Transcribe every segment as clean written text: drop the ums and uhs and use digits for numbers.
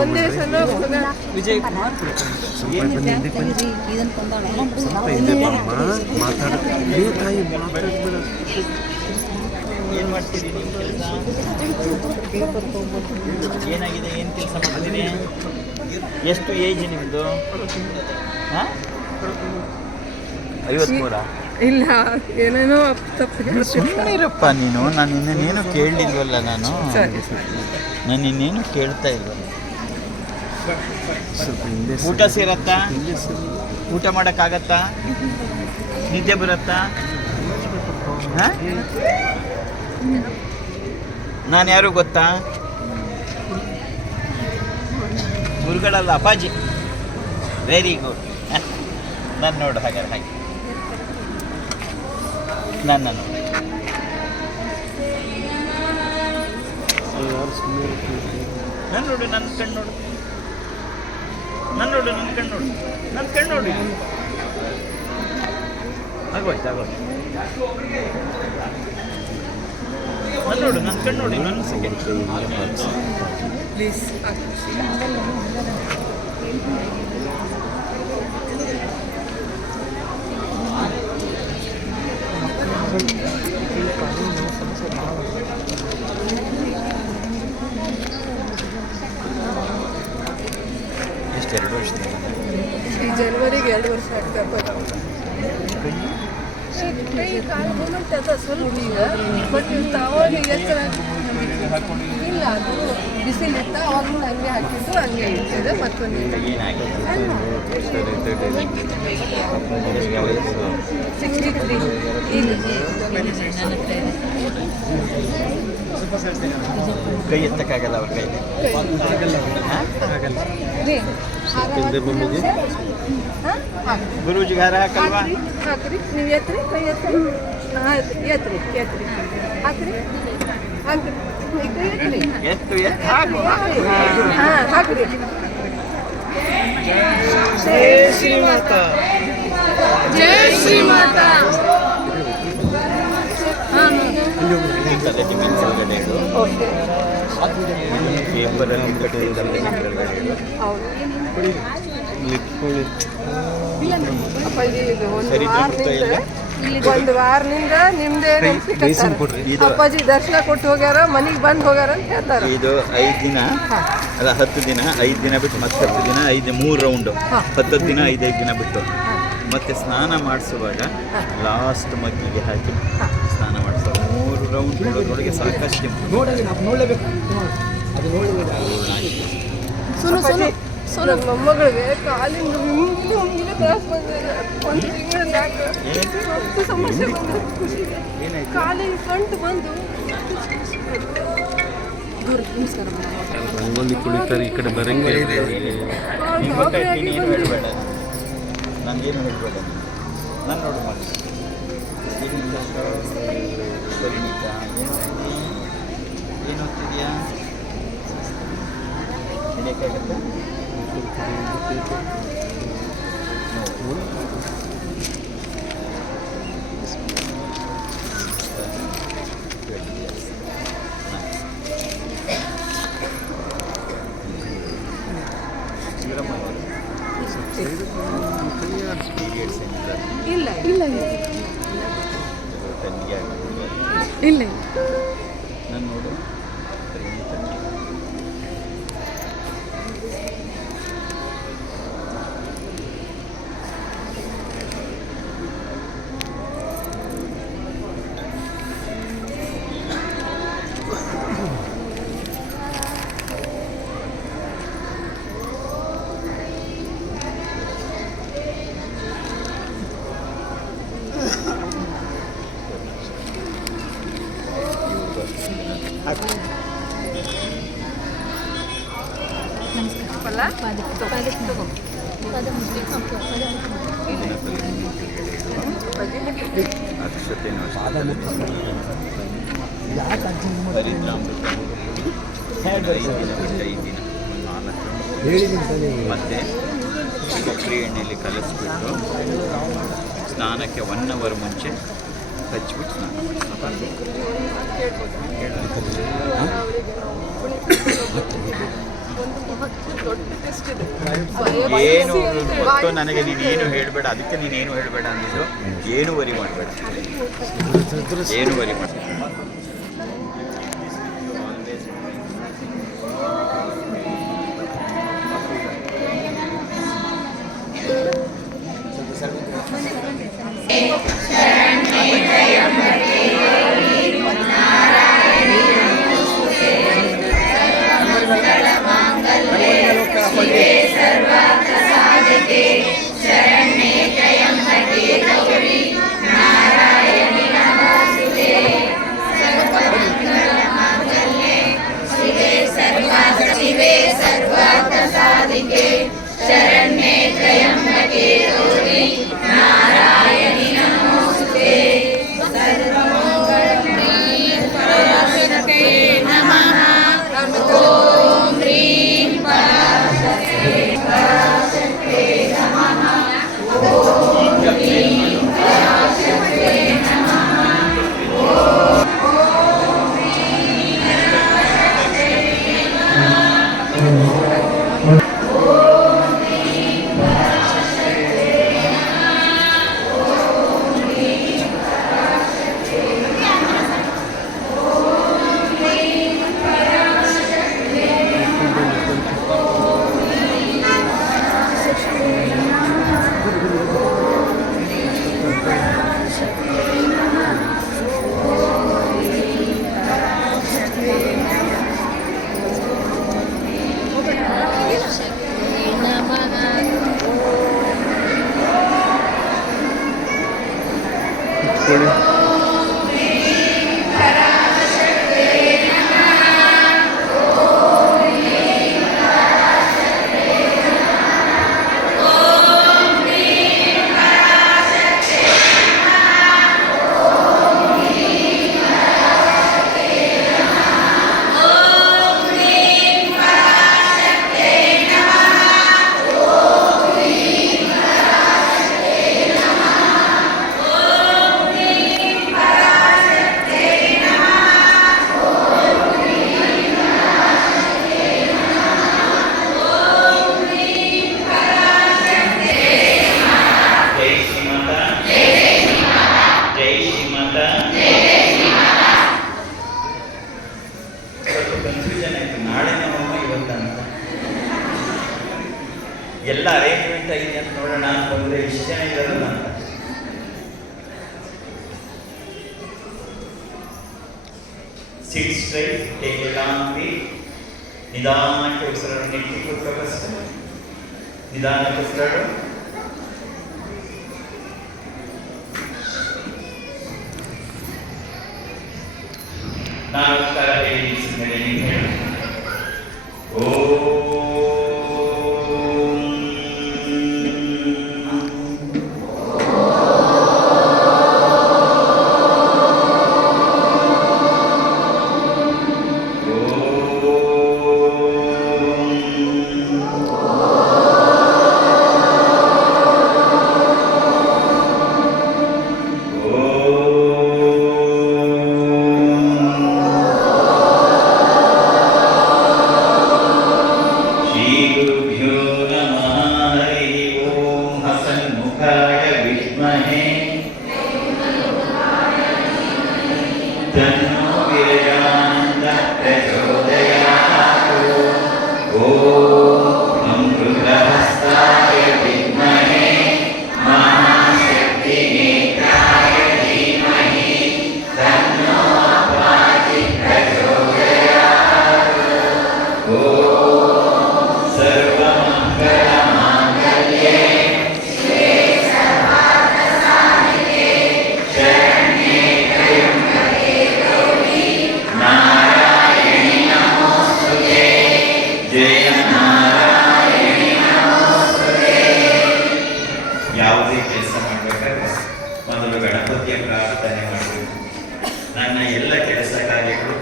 ಒಂದೇ ಸಲ ವಿಜಯ್ ಏನು ಮಾಡ್ತೀರಿ ನಿಮ್ಮ ಕೆಲಸ? ಏನಾಗಿದೆ? ಏನು ಕೆಲಸ ಮಾಡ್ತೀರಿ? ಎಷ್ಟು ಏಜ್ ನಿಮ್ಮದು? ಹಾಂ, 53? ಇಲ್ಲ, ಏನೇನೋ ಸುಮ್ಮನಿರಪ್ಪ ನೀನು. ನಾನು ಇನ್ನೇನು ಕೇಳಲಿಲ್ವಲ್ಲ. ನಾನು ಇನ್ನೇನು ಕೇಳ್ತಾ ಇಲ್ವಲ್ಲ. ಊಟ ಸೇರತ್ತಾ? ಊಟ ಮಾಡೋಕ್ಕಾಗತ್ತಾ? ನಿದ್ದೆ ಬರುತ್ತಾ? ಹಾಂ, ನಾನು ಯಾರು ಗೊತ್ತಾ? ಗುರುಗಳಲ್ಲ, ಅಪ್ಪಾಜಿ. Very good. ನಾನು ನೋಡು ಹಾಗಾದ್ರೆ, ಹಾಗೆ ನನ್ನ ನೋಡು. ನನ್ನ ನೋಡು, ನನ್ನ ಕಣ್ಣು ನೋಡು, ನನ್ನ ನೋಡು, ನನ್ನ ಕಣ್ಣು ನೋಡು, ನನ್ನ ಕಣ್ಣು ನೋಡಿ. ಆಗೋಯ್ತು, ಆಗೋಯ್ತು. ನನ್ನ ನೋಡು, ನನ್ನ ಕಣ್ಣು ನೋಡಿ, ನನ್ನ ಸೆಕೆಂಡ್ ಪ್ಲೀಸ್. ಎಷ್ಟು? 2 ವರ್ಷ. ಈ ಜನವರಿಗೆ 2 ವರ್ಷ ಆಗ್ತದೆ. ಕೈ ಕಾಲು ಮೂಮೆಂಟ್ ಅದ ಸ್ವಲ್ಪ ಈಗ, ಬಟ್ ಅವಾಗ ಎಚ್ಚರ ಇಲ್ಲ. ಅದು ಬಿಸಿಲಿತ್ತ, ಅವಾಗಲೂ ಹಂಗೆ ಹಾಕಿದ್ದು ಹಂಗೆ ಇರ್ತದೆ. ಮತ್ತೊಂದು 63 ಈಗ ಕೈ ಎತ್ತಕ್ಕಾಗಲ್ಲ ಅವ್ರ ಕೈಲಿ. ಗುರೂಜಿಗೆ ಹಾರ ಹಾಕಲ್ವಾ? ಹಾಕ್ರಿ, ನೀವು ಎತ್ರಿ, ಕೈ ಎತ್ರಿ. ಎತ್ರಿ ಎತ್ರಿ, ಹಾಕ್ರಿ ಹಾಕ್ರಿ, ಕೈ ಎತ್ರಿ, ಎತ್ತು ಎತ್ತು ಹಾಕು. ಹಾಂ ಹಾಕ್ರಿ. ಜೈ ಶ್ರೀಮಾತಾ, ಜೈ ಶ್ರೀಮಾತಾ. ಹಾಂ, ಓಕೆ. ಅಪ್ಪಾಜಿ, ಇದು ಒಂದು ವಾರದಿಂದ ನಿಮ್ದೇ ಅಪ್ಪಾಜಿ ದರ್ಶನ ಕೊಟ್ಟು ಹೋಗ್ಯಾರ, ಮನೆಗೆ ಬಂದು ಹೋಗ್ಯಾರ ಅಂತ ಹೇಳ್ತಾರೆ. ಇದು 5 ದಿನ ಅಲ್ಲ 10 ದಿನ, 5 ದಿನ ಬಿಟ್ಟು ಮತ್ತೆ 10 ದಿನ, 3 ರೌಂಡು, 10 ದಿನ, 5 ದಿನ ಬಿಟ್ಟು ಮತ್ತೆ ಸ್ನಾನ ಮಾಡಿಸುವಾಗ ಲಾಸ್ಟ್ ಮಗ್ಗಿಗೆ ಹಾಕಿ ಸ್ನಾನ ಮಾಡಿಸುವಾಗ 3 ರೌಂಡ್ ನೋಡೋದ್ರೊಳಗೆ ಸಾಕಷ್ಟು ನೋಡಲೇಬೇಕು. ಮೊಮ್ಮಗಳಿಗೆ ಕಾಲಿಂದ ಹಿಂಗೆ ತ್ರಾಸ ಬಂದಿದೆ. ಒಂದು ತಿಂಗಳಾಗ ಸಮಸ್ಯೆ ಬಂದ ಖುಷಿಗೆ ಕಾಲಿಗೆ ಕಂಟು ಬಂದು ರಂಗೋಲಿ ಕುಳಿತಾರೆ. ಈ ಕಡೆ ಬರಂಗೆ ಏನು ಹೇಳ್ಬೇಡ, ನನಗೇನು ಹೇಳ್ಬೇಡ. ನಾನು ನೋಡು ಮಾಡಿ ಪರಿಣಿತ ಏನು ಓದ್ತಿದ್ಯಾ? ಹಿಡಿಯೋಕ್ಕಾಗತ್ತೆ? ಇಲ್ಲ ಇಲ್ಲ ಇಲ್ಲ ನಾನು ನೋಡು ಫಲ ತಗೋ. ಅಕ್ಷತೆನೂ ಹರಿದ್ರಾಮೃತ 5 ದಿನ 4 ಮತ್ತು ಕೊಬ್ಬರಿ ಎಣ್ಣೆಯಲ್ಲಿ ಕಲಿಸ್ಬಿಟ್ಟು ಸ್ನಾನಕ್ಕೆ 1 ಅವರ್ ಮುಂಚೆ ಹಚ್ಬಿಟ್ಟು ಸ್ನಾನ ಏನು ಗೊತ್ತು ನನಗೆ, ನೀನೇನು ಹೇಳಬೇಡ, ಅದಕ್ಕೆ ನೀನೇನು ಹೇಳಬೇಡ ಅಂದಿದ್ದು. ಏನು ವರಿ ಮಾಡಬೇಡ, ಏನು ವರಿ ಮಾಡ. ಎಲ್ಲ ಅರೇಂಜ್ಮೆಂಟ್ ಆಗಿದೆ ಅಂತ ನೋಡೋಣ ಬಂದರೆ ಇಷ್ಟು ಜನ ಇರೋದಲ್ಲ ಅಂತ. Sit straight, take a long breath. ನಿಧಾನಕ್ಕೆ ಉಸಿರನ್ನು ನೆಟ್ಟಿ ಕೊಟ್ಟಬಸ್ತು. ನಿಧಾನಕ್ಕೆ ಉಸಿರಾಡು. ನಾನು ಉತ್ತರ ಹೇಳಿ ನಿಲ್ಲಿಸಿದ್ದೇನೆ, ನೀವು ಹೇಳಿ. ಯಾವುದೇ ಕೆಲಸ ಮಾಡಬೇಕಾದ್ರೆ ಮೊದಲು ಗಣಪತಿಯ ಪ್ರಾರ್ಥನೆ ಮಾಡಬೇಕು. ನನ್ನ ಎಲ್ಲ ಕೆಲಸ ಕಾರ್ಯಗಳು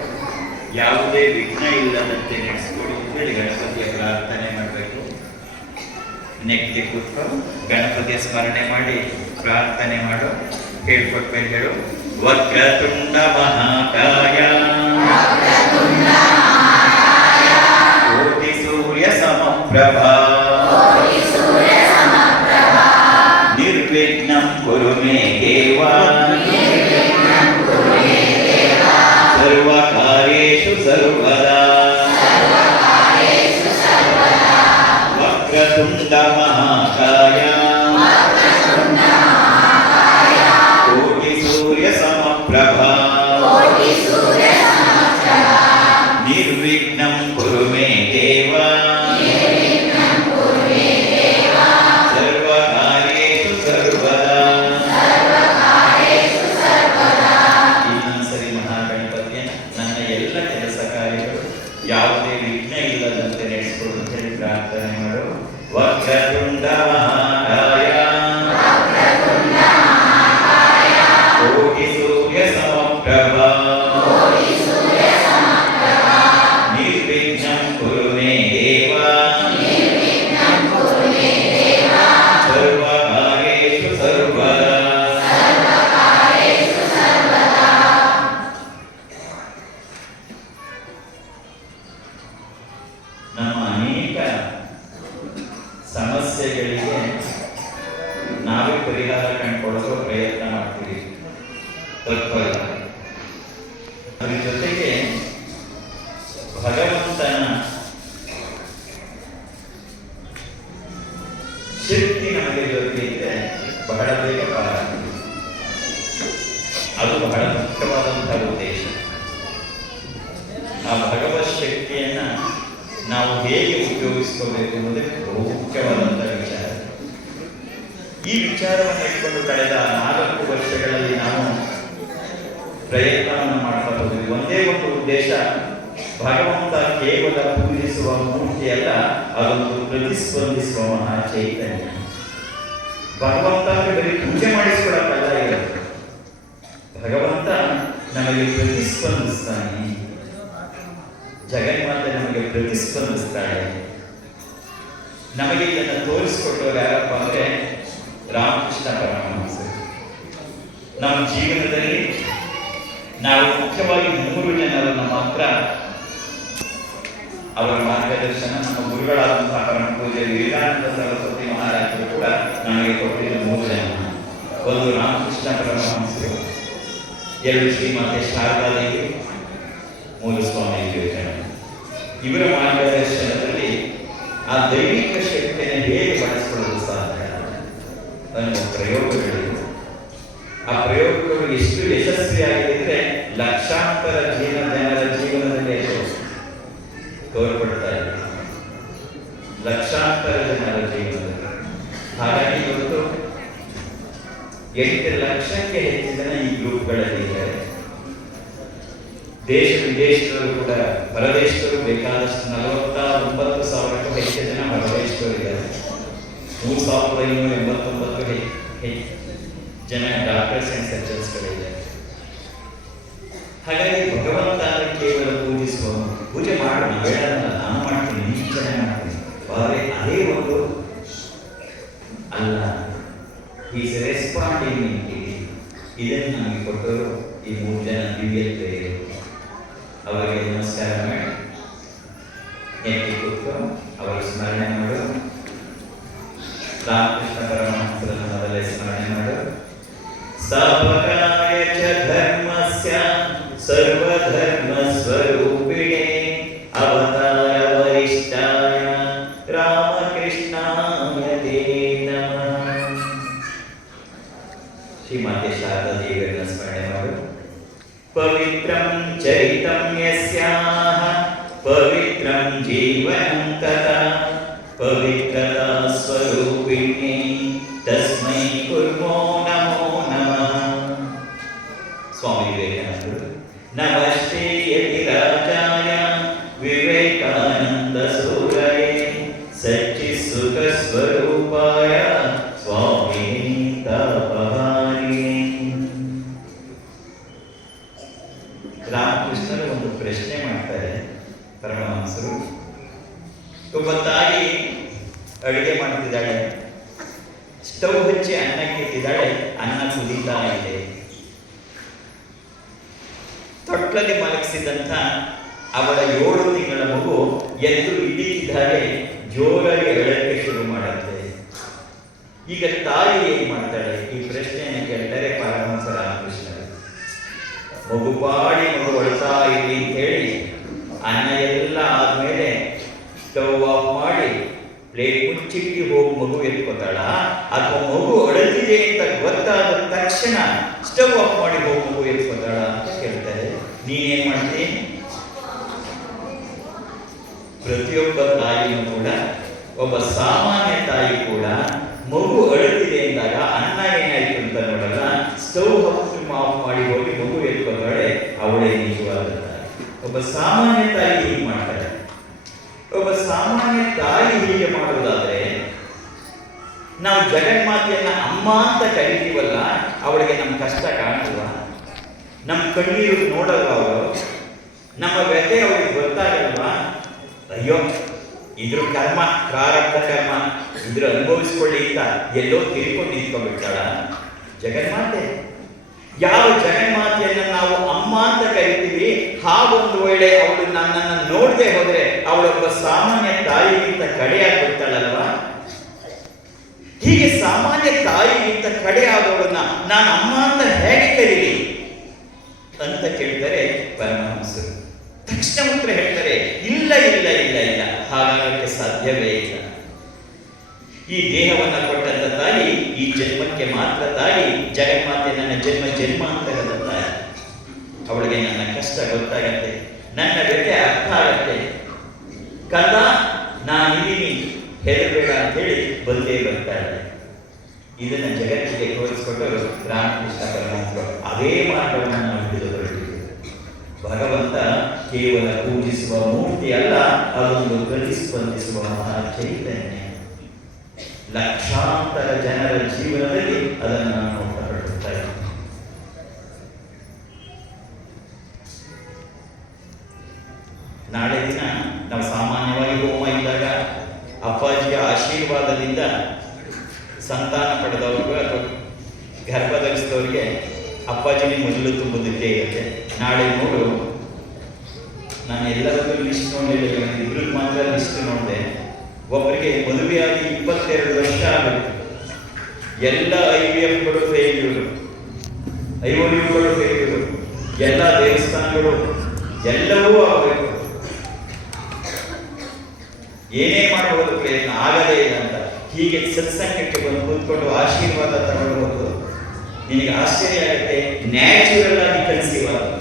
ಯಾವುದೇ ವಿಘ್ನ ಇಲ್ಲದಂತೆ ನಡೆಸಿಕೊಡಿ ಅಂತೇಳಿ ಗಣಪತಿಯ ಪ್ರಾರ್ಥನೆ ಮಾಡಬೇಕು. ನೆಕ್ತಿ ಕೂತ್ಕೊಂಡು ಗಣಪತಿಯ ಸ್ಮರಣೆ ಮಾಡಿ ಪ್ರಾರ್ಥನೆ ಮಾಡು. ಹೇಳ್ಕೊಟ್ಮೇಲೆ ಹೇಳು, ವಕ್ರತುಂಡ ಮಹಾಕಾಯ ಕೋಟಿ ಸೂರ್ಯ ಸಮಪ್ರಭಾ ನಿರ್ವಿಘ್ನಂ ಕುರು ಮೇ ದೇವ ಸರ್ವಕಾರ್ಯೇಷು ಸರ್ವದಾ. ವಕ್ರತುಂಡ ಮಹಾಕಾಯ ಕೋಟಿ ಸೂರ್ಯ ಸಮಪ್ರಭಾ ನಿರ್ವಿಘ್ನಂ ಕುರು ಮೇ ದೇವ ಸರ್ವಕಾರ್ಯೇಷು ಸರ್ವದಾ. ಇನ್ನೊಂದ್ಸರಿ ಮಹಾಗಣಪತಿಯ ನನ್ನ ಎಲ್ಲ ಕೆಲಸ ಕಾರ್ಯಗಳು ಯಾವುದೇ ವಿಘ್ನ ಇಲ್ಲದಂತೆ ನಡೆಸಿಕೊಡು ಅಂತ ಹೇಳಿ ಪ್ರಾರ್ಥನೆ ಮಾಡು. ವಕ್ರತುಂಡ ಮಹಾಕಾಯ ಕೋಟಿ ಸೂರ್ಯ ಸಮಪ್ರಭಾ ನಿರ್ವಿಘ್ನಂ ಕುರು ಮೇ ದೇವ ಸರ್ವಕಾರ್ಯೇಷು ಸರ್ವದಾ. ನಮ್ಮ ಅನೇಕ ಸಮಸ್ಯೆಗಳಿಗೆ ನಾವೇ ಪರಿಹಾರ ಕಂಡುಕೊಳ್ಳಲು ಪ್ರಯತ್ನ ಮಾಡ್ತೀವಿ, ತಪ್ಪಲ್ಲ. ಅದ್ರ ಜೊತೆಗೆ ಭಗವಂತನ ಶಕ್ತಿ ನಮಗೆ ದೊರೆತಿದ್ರೆ ಬಹಳ ಬೇಗ ಪಾರ. ಅದು ಬಹಳ ಮುಖ್ಯವಾದಂತಹ ಉದ್ದೇಶ. ಆ ಭಗವತ್ ಶಕ್ತಿಯನ್ನ ನಾವು ಹೇಗೆ ಉಪಯೋಗಿಸ್ಕೋಬೇಕು ಅನ್ನೋದೇ ಮುಖ್ಯವಾದಂತಹ ವಿಚಾರ. ಈ ವಿಚಾರವನ್ನು ಇಟ್ಕೊಂಡು ಕಳೆದ 4 ವರ್ಷಗಳಲ್ಲಿ ನಾವು ಪ್ರಯತ್ನವನ್ನು ಮಾಡ್ತಾ ಹೋದ್ವಿ. ಒಂದೇ ಒಂದು ಉದ್ದೇಶ, ಭಗವಂತ ಕೇವಲ ಪೂಜಿಸುವ ಮೂರ್ತಿಯಲ್ಲ, ಅದೊಂದು ಪ್ರತಿಸ್ಪಂದಿಸುವ ಮಹಾ ಚೈತನ್ಯ. ಭಗವಂತ ಅಂದ್ರೆ ಬರೀ ಪೂಜೆ ಮಾಡಿಸ್ಕೊಳಕ್ಕಲ್ಲ ಇರೋದು. ಭಗವಂತ ನಮಗೆ ಪ್ರತಿಸ್ಪಂದಿಸ್ತಾನೆ, ಜಗನ್ಮಾತೆ ನಮಗೆ ಪ್ರತಿಸ್ಪಂದಿಸ್ತಾಳೆ. ನಮಗೆ ಇದನ್ನು ತೋರಿಸಿಕೊಟ್ಟವರು ಯಾರಪ್ಪ ಅಂದ್ರೆ ರಾಮಕೃಷ್ಣ ಪರಮಹಂಸರು. ನಮ್ಮ ಜೀವನದಲ್ಲಿ ನಾವು ಮುಖ್ಯವಾಗಿ 3 ಜನರನ್ನು ಮಾತ್ರ ಅವರ ಮಾರ್ಗದರ್ಶನ, ನಮ್ಮ ಗುರುಗಳಾದಂತಹ ಪರಮ ಪೂಜ್ಯ ವಿವೇಕಾನಂದ ಸರಸ್ವತಿ ಮಹಾರಾಜರು ಕೂಡ ನಮಗೆ ಕೊಟ್ಟಿದ್ದ 3 ಜನ. ಒಂದು ರಾಮಕೃಷ್ಣ ಪರಮಹಂಸರು, 2 ಶ್ರೀಮಾತೆ ಶಾರದಾದೇವಿ, 3 ಸ್ವಾಮಿ ವಿವೇಕಾನಂದ. ಇವರ ಮಾರ್ಗದರ್ಶನದಲ್ಲಿ ಆ ದೈವಿಕ ಶಕ್ತಿಯನ್ನು ಹೇಗೆ ಬಳಸಿಕೊಳ್ಳಲು ಸಾಧ್ಯ ಅನ್ನುವ ಪ್ರಯೋಗಗಳಿವೆ. ಆ ಪ್ರಯೋಗಗಳು ಎಷ್ಟು ಯಶಸ್ವಿಯಾಗಿದೆ, ಲಕ್ಷಾಂತರ ಜನರ ಜೀವನದಲ್ಲಿ ತೋರ್ಪಡ್ತಾ ಇದೆ. ಲಕ್ಷಾಂತರ ಜನರ ಜೀವನದಲ್ಲಿ. ಹಾಗಾಗಿ ಇವತ್ತು 8 ಲಕ್ಷಕ್ಕೆ ಹೆಚ್ಚು ಜನ ಈ ಗ್ರೂಪ್ಗಳಲ್ಲಿ ಇದ್ದಾರೆ. ದೇಶ ವಿದೇಶದವರು ಕೂಡ, ಹೊರದೇಶದವರು ಬೇಕಾದಷ್ಟು 49,000ಕ್ಕೂ ಹೆಚ್ಚು ಜನ ಹೊರದೇಶದವರು ಇದ್ದಾರೆ. 3,589 ಜನ ಡಾಕ್ಟರ್ಸ್ ಅಂಡ್ ಸರ್ಜನ್ಸ್ಗಳಿದ್ದಾರೆ. ಹಾಗಾಗಿ ಭಗವಂತ ಕೇವಲ ಪೂಜಿಸುವ, ಪೂಜೆ ಮಾಡೋಣ ಬೇಡಲ್ಲ, ನಾನು ಮಾಡ್ತೀನಿ, ನೀನು ಚೆನ್ನಾಗಿ ಮಾಡ್ತೀನಿ, ಆದರೆ ಅದೇ ಒಂದು ಅಲ್ಲ. Is responding. ಇದನ್ನು ನಮಗೆ ಕೊಟ್ಟರು ಈ 3 ಜನ ದಿವ್ಯ ಪ್ರೇಯರು. ಅವರಿಗೆ ನಮಸ್ಕಾರ ಮಾಡಿ ಎತ್ತಿ ಕೂತು ಅವರ ಸ್ಮರಣೆ ಮಾಡು. ರಾಮಕೃಷ್ಣ ಪರಮಹಂಸರನ್ನು ಮೊದಲೇ ಸ್ಮರಣೆ ಮಾಡು. ಸ್ಥಾಪಕಾಯ ಚ ಧರ್ಮಸ್ಯ ಸರ್ವಧರ್ಮ ಸ್ವರೂಪಿಣೆ ಅವತಾರ ವರಿಷ್ಠಾಯ ರಾಮಕೃಷ್ಣಾಯ ತೇ ನಮಃ. ಶ್ರೀಮಾತೆ ಶಾರದಾ ದೇವಿಯರನ್ನು ಸ್ಮರಣೆ ಮಾಡು. ಪವಿತ್ರಂ ಚರಿತಂ ಯಸ್ಯಾಹ ಪವಿತ್ರಂ ಜೀವನಂ ತಥಾ ಪವಿತ್ರತಾ ಸ್ವರೂಪಿಣಿ ತಸ್ಮೈ ಕುರ್ಮೋ ನಮೋ ನಮಃ. ಸ್ವಾಮಿ ವಿವೇಕಾನಂದರು. ನಮಸ್ತೆ ಯತಿರಾಜಾಯ ವಿವೇಕಾನಂದ ಸೂರಯೇ ಸಚ್ಚಿತ್ ಸುಖ ಸ್ವರೂಪಾಯ ಸ್ವಾಮಿ ತಾಪಹಾರಿಣಿ. ರಾಮಕೃಷ್ಣರು ಒಂದು ಪ್ರಶ್ನೆ ಮಾಡ್ತಾರೆ ಪರಮಹಂಸರು. ಒಬ್ಬ ತಾಯಿ ಅಡುಗೆ ಮಾಡ್ತಿದ್ದಾಳೆ, ಸ್ಟವ್ ಹಚ್ಚಿ ಅನ್ನಕ್ಕೆ ಇಟ್ಟಿದ್ದಾಳೆ, ಅನ್ನ ಕುದೀತಾ ಇದೆ. ತೊಟ್ಲಲ್ಲಿ ಮಲಗಿಸಿದಂಥ ಅವಳ 7 ತಿಂಗಳ ಮಗು ಎದ್ದು ಇದ್ದಕ್ಕಿದ್ದಾಗೆ ಜೋರಾಗಿ ಅಳಕ್ಕೆ ಶುರು ಮಾಡುತ್ತೆ. ಈಗ ತಾಯಿ ಏನ್ ಮಾಡ್ತಾಳೆ? ಈ ಪ್ರಶ್ನೆಯನ್ನು ಕೇಳ್ತಾರೆ ಪರಮಹಂಸ ರಾಮಕೃಷ್ಣರು. ಮಗು ಅಳ್ತಾ ಇರಲಿ ಅಂತ ಹೇಳಿ ಅನ್ನ ಎಲ್ಲ ಆದ್ಮೇಲೆ ಸ್ಟವ್ ಆಫ್ ಮಾಡಿ ಪ್ಲೇಟ್ ಮುಚ್ಚಿಟ್ಟು ಹೋಗಿ ಮಗು ಎತ್ಕೋತಾಳ, ಅಥವಾ ಮಗು ಅಳುತ್ತಿದೆ ಅಂತ ಗೊತ್ತಾದ ತಕ್ಷಣ ಸ್ಟವ್ ಆಫ್ ಮಾಡಿ ಹೋಗಿ ಮಗು ಎತ್ಕೋತಾಳ ಅಂತ ಕೇಳ್ತಾರೆ. ನೀನೇನ್ ಮಾಡ್ತೀನಿ? ಪ್ರತಿಯೊಬ್ಬ ತಾಯಿಯೂ ಕೂಡ, ಒಬ್ಬ ಸಾಮಾನ್ಯ ತಾಯಿ ಕೂಡ ಮಗು ಅಳುತ್ತಿದೆ ಎಂದಾಗ ಅನ್ನ ಏನಾಯ್ತು ಅಂತ ನೋಡಲ್ಲ, ಸ್ಟವ್ ಆಫ್ ಮಾಡಿ ಹೋಗಿ ಮಗು ಎತ್ಕೋತಾಳೆ, ಅವಳೇ ನಿಜವಾದ ತಾಯಿ. ಒಬ್ಬ ಸಾಮಾನ್ಯ ತಾಯಿ ಹೀಗೆ ಮಾಡ್ತಾಳೆ. ಒಬ್ಬ ಸಾಮಾನ್ಯ ತಾಯಿ ಹೀಗೆ ಮಾಡುವುದಾದ್ರೆ ನಾವು ಜಗನ್ಮಾತೆಯನ್ನ ಅಮ್ಮ ಅಂತ ಕರಿತೀವಲ್ಲ, ಅವಳಿಗೆ ನಮ್ಮ ಕಷ್ಟ ಕಾಣಲ್ವಾ? ನಮ್ಮ ಕಣ್ಣೀರು ನೋಡಲ್ವಾ ಅವಳು? ನಮ್ಮ ವ್ಯಥೆ ಅವಳಿಗೆ ಗೊತ್ತಾಗಲ್ವಾ? ಅಯ್ಯೋ ಇದ್ರ ಕರ್ಮ, ಪ್ರಾರಬ್ಧ ಕರ್ಮ, ಇದ್ರ ಅನುಭವಿಸ್ಕೊಳ್ಳಿ ಅಂತ ಎಲ್ಲೋ ತಿಳ್ಕೊಂಡು ನಿಂತ್ಕೊಂಡ್ಬಿಡ್ತಾಳ ಜಗನ್ಮಾತೆ. ಯಾವ ಜಗನ್ಮಾತೆಯನ್ನ ನಾವು ಅಮ್ಮ ಅಂತ ಕರಿತೀವಿ, ಹಾಗೊಂದು ವೇಳೆ ಅವಳು ನನ್ನನ್ನು ನೋಡದೆ ಹೋದ್ರೆ ಅವಳೊಬ್ಬ ಸಾಮಾನ್ಯ ತಾಯಿಗಿಂತ ಕಡೆಯಾಗ್ಬಿಡ್ತಾಳಲ್ವಾ? ಹೀಗೆ ಸಾಮಾನ್ಯ ತಾಯಿಗಿಂತ ಕಡೆಯಾದವಳನ್ನ ನಾನು ಅಮ್ಮ ಅಂತ ಹೇಗೆ ಕರೀಲಿ ಅಂತ ಕೇಳ್ತಾರೆ ಪರಮಹಂಸರು. ತಕ್ಷಣ ಉತ್ತರ ಹೇಳ್ತಾರೆ, ಇಲ್ಲ ಇಲ್ಲ ಇಲ್ಲ ಇಲ್ಲ, ಹಾಗಾಗಕ್ಕೆ ಸಾಧ್ಯವೇ ಇಲ್ಲ. ಈ ದೇಹವನ್ನ ಕೊಟ್ಟಂತ ತಾಯಿ ಈ ಜನ್ಮಕ್ಕೆ ಮಾತ್ರ ತಾಯಿ. ಜಗನ್ಮಾತೆ ನನ್ನ ಜನ್ಮ ಜನ್ಮಾಂತರದ ತಾಯಿ. ಅವಳಿಗೆ ನನ್ನ ಕಷ್ಟ ಗೊತ್ತಾಗತ್ತೆ, ನನ್ನ ವ್ಯಥೆ ಅರ್ಥ ಆಗತ್ತೆ. ಕಂದ ನಾನಿದ್ದೀನಿ, ಹೆದರಬೇಡ ಅಂತ ಹೇಳಿ ಬಂದೇ ಬರ್ತಾಳೆ. ಇದನ್ನ ಜಗತ್ತಿಗೆ ತೋರಿಸ್ಕೊಟ್ಟರು ರಾಮಕೃಷ್ಣ ಪರಮಹಂಸರು. ಅದೇ ಮಾರ್ಗವನ್ನು ನಾವು ಹಿಡಿದುಕೊಳ್ಳಬೇಕು. ಭಗವಂತ ಕೇವಲ ಪೂಜಿಸುವ ಮೂರ್ತಿ ಅಲ್ಲ, ಅದೊಂದು ಪ್ರತಿಸ್ಪಂದಿಸುವ ಮಹಾ ಚೈತನ್ಯ. ಲಕ್ಷಾಂತರ ಜನರ ಜೀವನದಲ್ಲಿ ಅದನ್ನು ನಾವು ನೋಡ್ತಾ ಹೊರಡುತ್ತಾರೆ. ನಾಳೆ ದಿನ ನಾವು ಸಾಮಾನ್ಯವಾಗಿ ಹೋಮ ಇದ್ದಾಗ ಅಪ್ಪಾಜಿಯ ಆಶೀರ್ವಾದದಿಂದ ಸಂತಾನ ಪಡೆದವ್ರಿಗೂ ಅಥವಾ ಗರ್ಭ ಧರಿಸಿದವರಿಗೆ ಅಪ್ಪಾಜಿನೇ ಮೊದಲು ತುಂಬುವುದಕ್ಕೆ ಇರುತ್ತೆ. ನಾಳೆ ನೋಡು, ನಾನು ಎಲ್ಲರದ್ದು ಲಿಸ್ಟ್ ನೋಡಿಲ್ಲ, ಇಬ್ಬರಿಗೆ ಮಾತ್ರ ಲಿಸ್ಟ್ ನೋಡಿದೆ. ಒಬ್ಬರಿಗೆ ಮದುವೆಯಾಗಿ 22 ವರ್ಷ ಆಗುತ್ತೆ, ಎಲ್ಲ IVFಗಳು ಫೇಲ್ಯೂರು, IOUಗಳು ಫೇಲ್ಯೂರು, ಎಲ್ಲ ದೇವಸ್ಥಾನಗಳು ಎಲ್ಲವೂ ಆಗಬೇಕು, ಏನೇ ಮಾಡಬಹುದು ಪ್ರಯತ್ನ ಆಗದೇ ಇಲ್ಲ ಅಂತ. ಹೀಗೆ ಸತ್ಸಂಗಕ್ಕೆ ಬಂದು ಕೂತ್ಕೊಂಡು ಆಶೀರ್ವಾದ ತಗೊಳ್ಬಹುದು. ನಿನಗೆ ಆಶ್ಚರ್ಯ ಆಗುತ್ತೆ, ನ್ಯಾಚುರಲ್ ಆಗಿ ಕನ್ಸೀವ್ ಆಗುತ್ತೆ.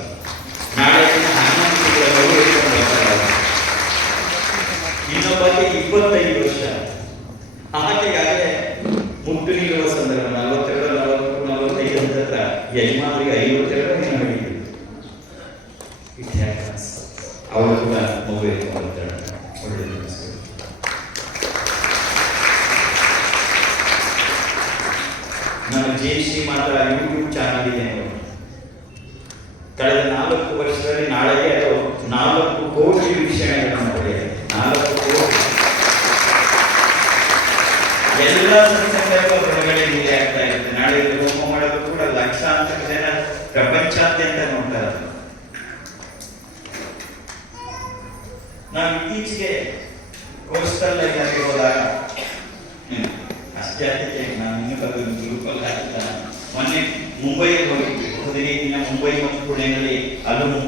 ನಾಳೆ ದಿನ 11 ತಿಂಗಳ ಮಗು ಇಟ್ಕೊಂಡು ಬರ್ತಾರೆ. ಇನ್ನೊಬ್ಬಕ್ಕೆ 25 ವರ್ಷ. ಹಾಗೆಯಾದರೆ ಮುಟ್ಟು ನೀಡುವ ಸಂದರ್ಭ 42-45 ಹತ್ರ ಯಜಮಾನರಿಗೆ 52 ದಿನ ಹಿಡಿಯುತ್ತೆ. ಅವಳು ಕೂಡ ಮಗು ಎತ್ಕೊಂಡ್ಬರ್ತಾಳೆ. ಒಳ್ಳೆಯದು. ನಮ್ಮ ಜಯಶ್ರೀ ಮಾತ್ರ ಯೂಟ್ಯೂಬ್ ಚಾನಲ್ ಇದೆ. ಕಳೆದ 4 ವರ್ಷದಲ್ಲಿ ನಾಳೆಗೆ ಅದು 4 ಕೋಟಿ ವೀಕ್ಷಣೆಗಳನ್ನು ಪಡೆದಿದೆ. 4 ಕೋಟಿ. ಎಲ್ಲ ಸಂದರ್ಭ ಹೊರಗಡೆ ನಿಮಗೆ ಆಗ್ತಾ ಇರುತ್ತೆ. ನಾಳೆ ಹೋಮ ಮಾಡೋದು ಕೂಡ ಲಕ್ಷಾಂತರ ಜನ ಪ್ರಪಂಚಾದ್ಯಂತ ನೋಡ್ತಾರೆ. ನಾವು ಇತ್ತೀಚೆಗೆ ಕೋಸ್ಟಲ್ ಲೈನಲ್ಲಿ ಹೋದಾಗ ಅಷ್ಟೇ ನಾನು ಇನ್ನೂ ಗ್ರೂಪಲ್ಲಿ ಹಾಕಿಲ್ಲ. ಮೊನ್ನೆ ಮುಂಬೈಗೆ ಹೋಗಿದ್ವಿ. 15 ದಿನ ಮುಂಬೈ ಮತ್ತು ಪುಣೆಯಲ್ಲಿ,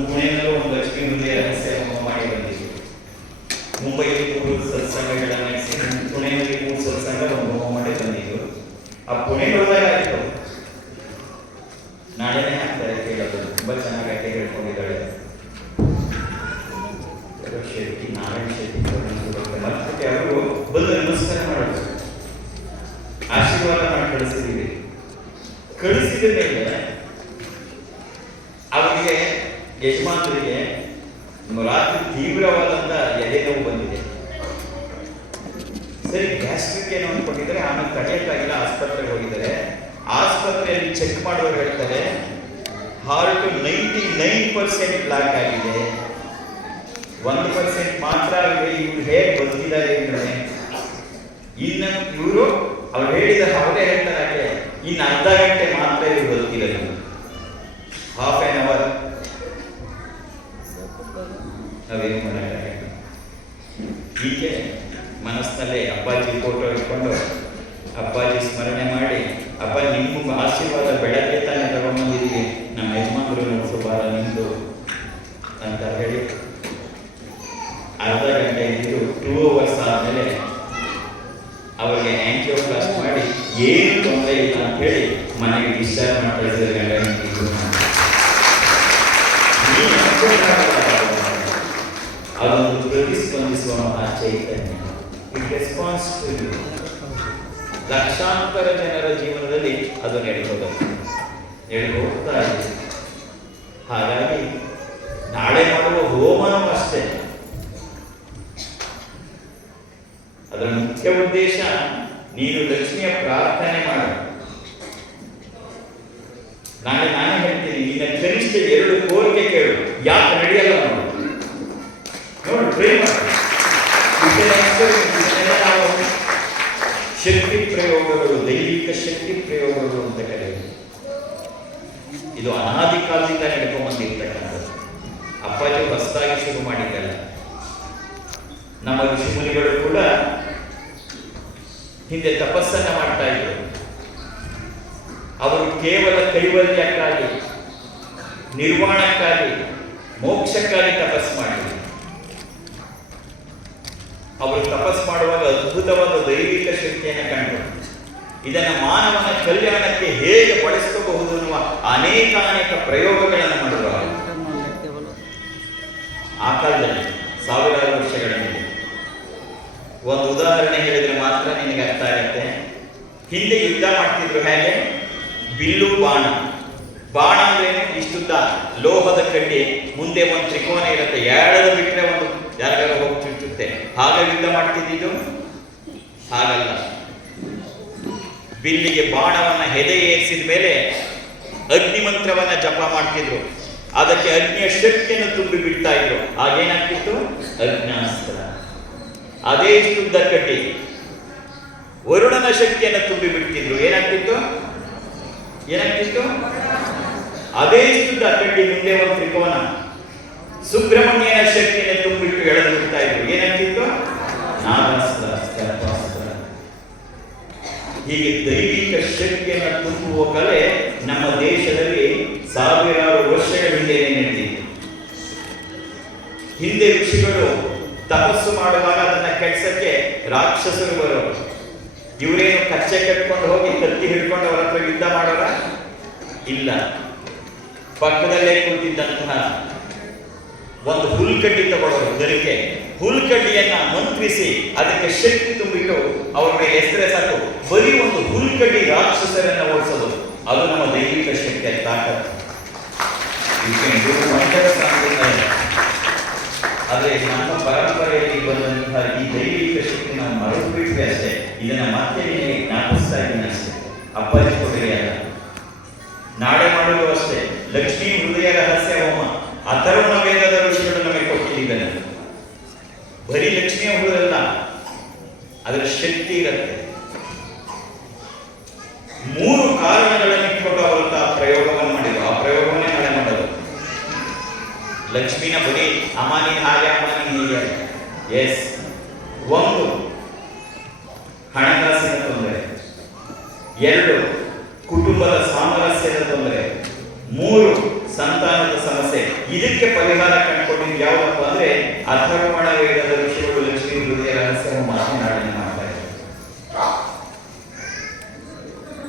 ಪುಣೆಯಲ್ಲೂ ಒಂದು ಲಕ್ಷ್ಮೀ ಹೃದಯ ರಹಸ್ಯ ಹೋಮ ಮಾಡಿ ಬಂದಿದ್ವಿ. ಮುಂಬೈಯಲ್ಲಿ 3 ಸತ್ಸಂಗಗಳನ್ನು ನಡೆಸಿ, ಪುಣೆಯಲ್ಲಿ 3 ಸತ್ಸಂಗ ಒಂದು ಹೋಮ ಮಾಡಿ ಬಂದಿದ್ದು. ಆ ಪುಣೆಗೆ ಹೋದಾಗ ಆಯಿತು, ನಾಳೆನೇ ಹಾಕ್ತಾರೆ ಕೇಳೋದು. ತುಂಬ ಚೆನ್ನಾಗಿ ಅಟ್ಟೆ ಹೇಳ್ಕೊಂಡಿದ್ದಾಳೆ ಶೆಟ್ಟಿ, ನಾರಾಯಣ ಶೆಟ್ಟಿ. ಮತ್ತೆ ಅವರು ಬಂದು ನಮಸ್ಕಾರ ಮಾಡೋದು, ಆಶೀರ್ವಾದ ಮಾಡಿ ಕಳಿಸಿದ್ದೀವಿ. ಕಳಿಸಿದ ಮೇಲೆ ಅವರಿಗೆ ಯಜಮಾನರಿಗೆ ರಾತ್ರಿ ತೀವ್ರವಾದಂತ ಎದೆ ನೋವು ಬಂದಿದೆ. ಸರಿ ಗ್ಯಾಸ್ಟ್ರಿಕ್ ಏನೋ ಅಂದ್ಕೊಂಡಿದ್ದಾರೆ. ಆಮೇಲೆ ತಡೆಯಕ್ಕಾಗಿಲ್ಲ, ಆಸ್ಪತ್ರೆಗೆ ಹೋಗಿದ್ದಾರೆ. ಚೆಕ್ ಮಾಡುವಾಗ ಹೇಳ್ತಾರೆ ಹಾರ್ಟ್ 99% ಬ್ಲಾಕ್ ಆಗಿದೆ, 1% ಮಾತ್ರ ಇದೆ. ಇವ್ರು ಹೇಗೆ ಬದುಕಿದ್ದಾರೆ ಅಂದ್ರೆ ಇನ್ನು ಇವರು ಅವ್ರು ಹೇಳಿದ ಅವರೇ ಹೇಳ್ತಾರೆ ಇನ್ನು ಅರ್ಧ ಗಂಟೆ ಮಾತ್ರ ಇವರು ಬದುಕಿದ್ದಾರೆ, ಹಾಫ್ ಆನ್ ಅವರ್ ನಾವೇನು ಮಾಡೋಣ. ಹೀಗೆ ಮನಸ್ಸಿನಲ್ಲೇ ಅಪ್ಪಾಜಿ ಫೋಟೋ ಇಟ್ಕೊಂಡು ಅಪ್ಪಾಜಿ ಸ್ಮರಣೆ ಮಾಡಿ, ಅಪ್ಪ ನಿಮ್ಮ ಆಶೀರ್ವಾದ ಬೆಳಗ್ಗೆ ತಾನೇ ತಗೊಂಡ್ಬಂದಿದ್ದೀವಿ, ನಮ್ಮ ಯಜಮಾನರು ನಡೆಸುವಾರ ನಿಮ್ಮದು ಅಂತ ಹೇಳಿ ಅರ್ಧ ಗಂಟೆ ಇದ್ದು 2 hours ಆದಮೇಲೆ ಅವರಿಗೆ ಆಂಜಿಯೋಪ್ಲಾಸ್ಟ್ ಮಾಡಿ ಏನು ತೊಂದರೆ ಇಲ್ಲ ಅಂತ ಹೇಳಿ ಮನೆಗೆ ಡಿಸ್ಚಾರ್ಜ್ ಮಾಡ್ತಾ ಇದ್ದಾರೆ. ಅದೊಂದು ಪ್ರತಿಸ್ಪಂದಿಸುವ ಚೈತನ್ಯ, ಇಟ್ ರೆಸ್ಪಾನ್ಸ್ ಟು ಯು. ಲಕ್ಷಾಂತರ ಜನರ ಜೀವನದಲ್ಲಿ ಅದು ನಡೆದು ಹೋಗ್ತಾ ಇದೆ. ಹಾಗಾಗಿ ನಾಳೆ ಮಾಡುವ ಹೋಮನೂ ಅಷ್ಟೇ, ಅದರ ಮುಖ್ಯ ಉದ್ದೇಶ ನೀನು ಲಕ್ಷ್ಮಿಯ ಪ್ರಾರ್ಥನೆ ಮಾಡು. ನಾನೇ ಹೇಳ್ತೀನಿ, ನಿನ್ನ ಕನಿಷ್ಠ 2 ಕೋರಿಕೆ ಕೇಳು, ಯಾಕೆ ನಡೆಯಲ್ಲ ನೋಡು, ಟ್ರೈ ಮಾಡು. ಶಕ್ತಿ ಪ್ರಯೋಗಗಳು, ದೈವಿಕ ಶಕ್ತಿ ಪ್ರಯೋಗಗಳು ಅಂತ ಕರೆಯುವುದು. ಇದು ಅನಾದಿ ಕಾಲದಿಂದ ನಡ್ಕೊಂಡ್ಬಂದಿರ್ತಕ್ಕಂಥದ್ದು, ಅಪ್ಪಾಜಿ ಹೊಸದಾಗಿ ಶುರು ಮಾಡಿದ್ದಲ್ಲ. ನಮ್ಮ ಋಷಿಮುನಿಗಳು ಕೂಡ ಹಿಂದೆ ತಪಸ್ಸನ್ನ ಮಾಡ್ತಾ ಇದ್ರು. ಅವರು ಕೇವಲ ಕೈವಲ್ಯಕ್ಕಾಗಿ, ನಿರ್ವಾಣಕ್ಕಾಗಿ, ಮೋಕ್ಷಕ್ಕಾಗಿ ತಪಸ್ಸು ಮಾಡಿದ್ರು. ಅವರು ತಪಸ್ಸು ಮಾಡುವಾಗ ಅದ್ಭುತವಾದ ದೈವಿಕ ಶಕ್ತಿಯನ್ನು ಕಂಡು ಇದನ್ನ ಮಾನವನ ಕಲ್ಯಾಣಕ್ಕೆ ಹೇಗೆ ಬಳಸ್ಕೋಬಹುದು ಅನ್ನುವ ಅನೇಕ ಪ್ರಯೋಗಗಳನ್ನು ಮಾಡಿದ್ರು. ಆ ಕಾಲದಲ್ಲಿ ಸಾವಿರಾರು ವರ್ಷಗಳ ಮೇಲೆ ಒಂದು ಉದಾಹರಣೆ ಹೇಳಿದ್ರೆ ಮಾತ್ರ ನಿನಗೆ ಅರ್ಥ ಆಗುತ್ತೆ. ಹಿಂದೆ ಯುದ್ಧ ಮಾಡ್ತಿದ್ರು ಹೇಗೆ? ಬಿಲ್ಲು ಬಾಣ. ಬಾಣ ಅಂದ್ರೇನು? ಇಷ್ಟುದ್ದ ಲೋಹದ ಕಡ್ಡಿ, ಮುಂದೆ ಒಂದು ತ್ರಿಕೋನ ಇರುತ್ತೆ, ಎಳೆದು ಬಿಟ್ಟರೆ ಒಂದು ಯಾರಿಗಾರು ಹೋಗಿ ಚುಚ್ಚುತ್ತೆ. ಹಾಗೆ ಯುದ್ಧ ಮಾಡ್ತಿದ್ದು? ಹಾಗಲ್ಲ. ಬಿಲ್ಲಿಗೆ ಬಾಣವನ್ನ ಹೆದೆ ಏರಿಸಿದ ಮೇಲೆ ಅಗ್ನಿ ಮಂತ್ರವನ್ನ ಜಪ ಮಾಡ್ತಿದ್ರು. ಅದಕ್ಕೆ ಅಗ್ನಿಯ ಶಕ್ತಿಯನ್ನು ತುಂಬಿ ಬಿಡ್ತಾ ಇದ್ರು. ಆಗೇನಾಗ್ತಿತ್ತು? ಅಗ್ನಾಸ್ತ್ರ. ಅದೇ ಇಷ್ಟುದ್ದ ಕಡ್ಡಿ ವರುಣನ ಶಕ್ತಿಯನ್ನು ತುಂಬಿ ಬಿಡ್ತಿದ್ರು. ಏನಾಗ್ತಿತ್ತು? ಅದೇ ಇಷ್ಟುದ್ದ ಕಡ್ಡಿ ಮುಂದೆ ಒಂದು ತ್ರಿಕೋನ ಸುಬ್ರಹ್ಮಣ್ಯನ ಶಕ್ತಿಯನ್ನು ತುಂಬಿಟ್ಟು ಎಳೆದು ಬಿಡ್ತಾ ಇದ್ರು. ಏನಾಗ್ತಿತ್ತು? ನಾಗಾಸ್ತ್ರ, ಸ್ತರ್ಪಾಸ್ತ್ರ. ಹೀಗೆ ದೈವಿಕ ಶಕ್ತಿಯನ್ನು ತುಂಬುವ ಕಲೆ ನಮ್ಮ ದೇಶದಲ್ಲಿ ಸಾವಿರಾರು ವರ್ಷಗಳ ಹಿಂದೆ ನಡೆದಿತ್ತು. ಹಿಂದೆ ಋಷಿಗಳು ತಪಸ್ಸು ಮಾಡುವಾಗ ಅದನ್ನ ಕೆಡ್ಸಕ್ಕೆ ರಾಕ್ಷಸರು ಬರೋರು. ಇವರೇನು ಕಚ್ಚೆ ಕಟ್ಕೊಂಡು ಹೋಗಿ ಕತ್ತಿ ಹಿಡ್ಕೊಂಡು ಅವರ ಹತ್ರ ಯುದ್ಧ ಮಾಡೋರ? ಇಲ್ಲ. ಪಕ್ಕದಲ್ಲೇ ಕುಳಿತಿದ್ದಂತಹ ಒಂದು ಹುಲ್ಕಡ್ಡಿ ತಗೊಳ್ಳೋರು, ಗರಿಕೆ ಹುಲ್ಕಡ್ಡಿಯನ್ನ ಮಂತ್ರಿಸಿ ಅದಕ್ಕೆ ಶಕ್ತಿ ತುಂಬಿಟ್ಟು ಅವ್ರ ಮೇಲೆ ಎಸರೆ ಸಾಕು. ಬರೀ ಒಂದು ಹುಲ್ಕಡ್ಡಿ ರಾಕ್ಷಸರನ್ನ ಓಡಿಸೋದು, ಅದು ನಮ್ಮ ದೈವಿಕ ಶಕ್ತಿಯ ತಾಕತ್ತು. ಆದರೆ ನಮ್ಮ ಪರಂಪರೆಯಲ್ಲಿ ಬಂದಂತಹ ಈ ದೈವಿಕ ಶಕ್ತಿ ನಾವು ಮರೆತು ಬಿಟ್ವಿ ಅಷ್ಟೇ. ಇದನ್ನ ಮತ್ತೆ ನಿಮಗೆ ಜ್ಞಾಪಿಸ್ತಾ ಇದ್ದೀನಿ ಅಷ್ಟೇ. ಅಪ್ಪಾಜಿ ಕೊಡುಗೆ ಅಲ್ಲ. ನಾಳೆ ಮಾಡೋದು ಅಷ್ಟೇ. ಲಕ್ಷ್ಮೀ ಹೃದಯ ರಹಸ್ಯ ಹೋಮ ಅಥರ್ವಣ ವೇದದ ಋಷಿಗಳು ನಮಗೆ ಕೊಟ್ಟಿದ್ದಾನೆ. ಬರೀ ಲಕ್ಷ್ಮಿಯ ಹೃದಯ, ಅದರ ಶಕ್ತಿ ಇರುತ್ತೆ. 3 ಕಾರಣಗಳನ್ನು ಇಟ್ಕೊಂಡು ಅವರಂತ ಪ್ರಯೋಗವನ್ನು ಮಾಡಿದ್ರು. ಆ ಪ್ರಯೋಗವನ್ನೇ ನಾಳೆ ಮಾಡೋದು. ಲಕ್ಷ್ಮಿನ ಬರೀ ಅಮ್ಮ ನೀನು ಹಾಗೆ, ಅಮ್ಮ ನೀನು ಹೀಗೆ. ಎಸ್. 1 ಹಣಕಾಸಿನ ತೊಂದರೆ, 2 ಕುಟುಂಬದ ಸಾಮರಸ್ಯದ ತೊಂದರೆ, 3 ಸಂತಾನದ ಸಮಸ್ಯೆ. ಇದಕ್ಕೆ ಪರಿಹಾರ ಕಂಡುಕೊಂಡಿದ್ದು ಯಾವುದಪ್ಪ ಅಂದ್ರೆ ಅಥರ್ವಣ ವೇದದ ಋಷಿಗಳು ಲಕ್ಷ್ಮೀ ಹೃದಯ ರಹಸ್ಯವನ್ನು ಮಾತನಾಡನೆ ಮಾಡ್ತಾರೆ.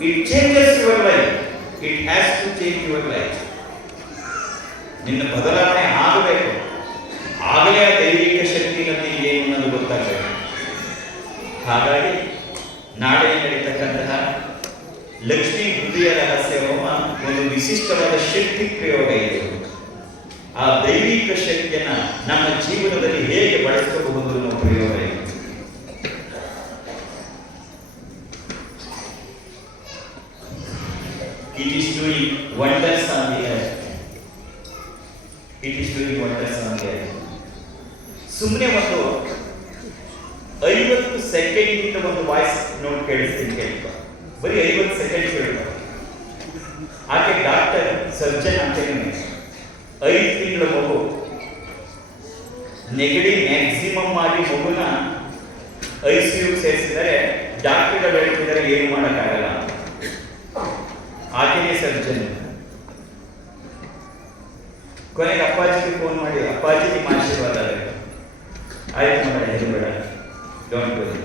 It changes your life. It has to change your life. ನಿನ್ನ ಬದಲಾವಣೆ ಆಗಬೇಕು. ಆಗಲೇ ಆ ದೈವಿಕ ಶಕ್ತಿ ನಮಗೆ ಏನು ಅನ್ನೋದು ಗೊತ್ತಾಗಬೇಕು. ಹಾಗಾಗಿ ನಾಳೆ ನಡೀತಕ್ಕಂತಹ ಲಕ್ಷ್ಮೀ ಹೃದಯ ರಹಸ್ಯ ಹೋಮ ಒಂದು ವಿಶಿಷ್ಟವಾದ ಶಕ್ತಿ ಪ್ರಯೋಗ ಇದೆ. ಆ ದೈವಿಕ ಶಕ್ತಿಯನ್ನ ನಮ್ಮ ಜೀವನದಲ್ಲಿ ಹೇಗೆ ಬಳಸಬಹುದು ಅನ್ನೋ ಪ್ರಯೋಗ ಇದೆ. It is doing wonders on the earth. It is doing wonders on the earth. ಸುಮ್ಮನೆ ಒಂದು 50 ಸೆಕೆಂಡ್ ಒಂದು ವಾಯ್ಸ್ ನೋಟ್ ಕೇಳಿಸ್ತೀನಿ ಕೇಳ್ಕೊ. ಬರೀ 50 ಸೆಕೆಂಡ್ ಕೇಳ್ಕೊ. ಆಕೆ ಡಾಕ್ಟರ್ ಸರ್ಜನ್ ಅಂತೇನೆ 5 ತಿಂಗಳ ಮಗು ನೆಗಡಿ ಮ್ಯಾಕ್ಸಿಮಮ್ ಆಗಿ ಮಗುನ ICU ಸೇರಿಸಿದರೆ ಡಾಕ್ಟರ್ಗಳು ಹೇಳ್ತಿದ್ದಾರೆ ಏನು ಮಾಡೋಕ್ಕಾಗಲ್ಲ. ಆಕೆಯೇ ಸರ್ಜನ್. ಕೊನೆಗೆ ಅಪ್ಪಾಜಿಗೆ ಫೋನ್ ಮಾಡಿ, ಅಪ್ಪಾಜಿ ನಿಮ್ಮ ಆಶೀರ್ವಾದ ಆಗಬೇಕು. ಆಯ್ತು ಮಗಳ ಹೆದರಬೇಡ, ಡೋಂಟ್ ವರಿ.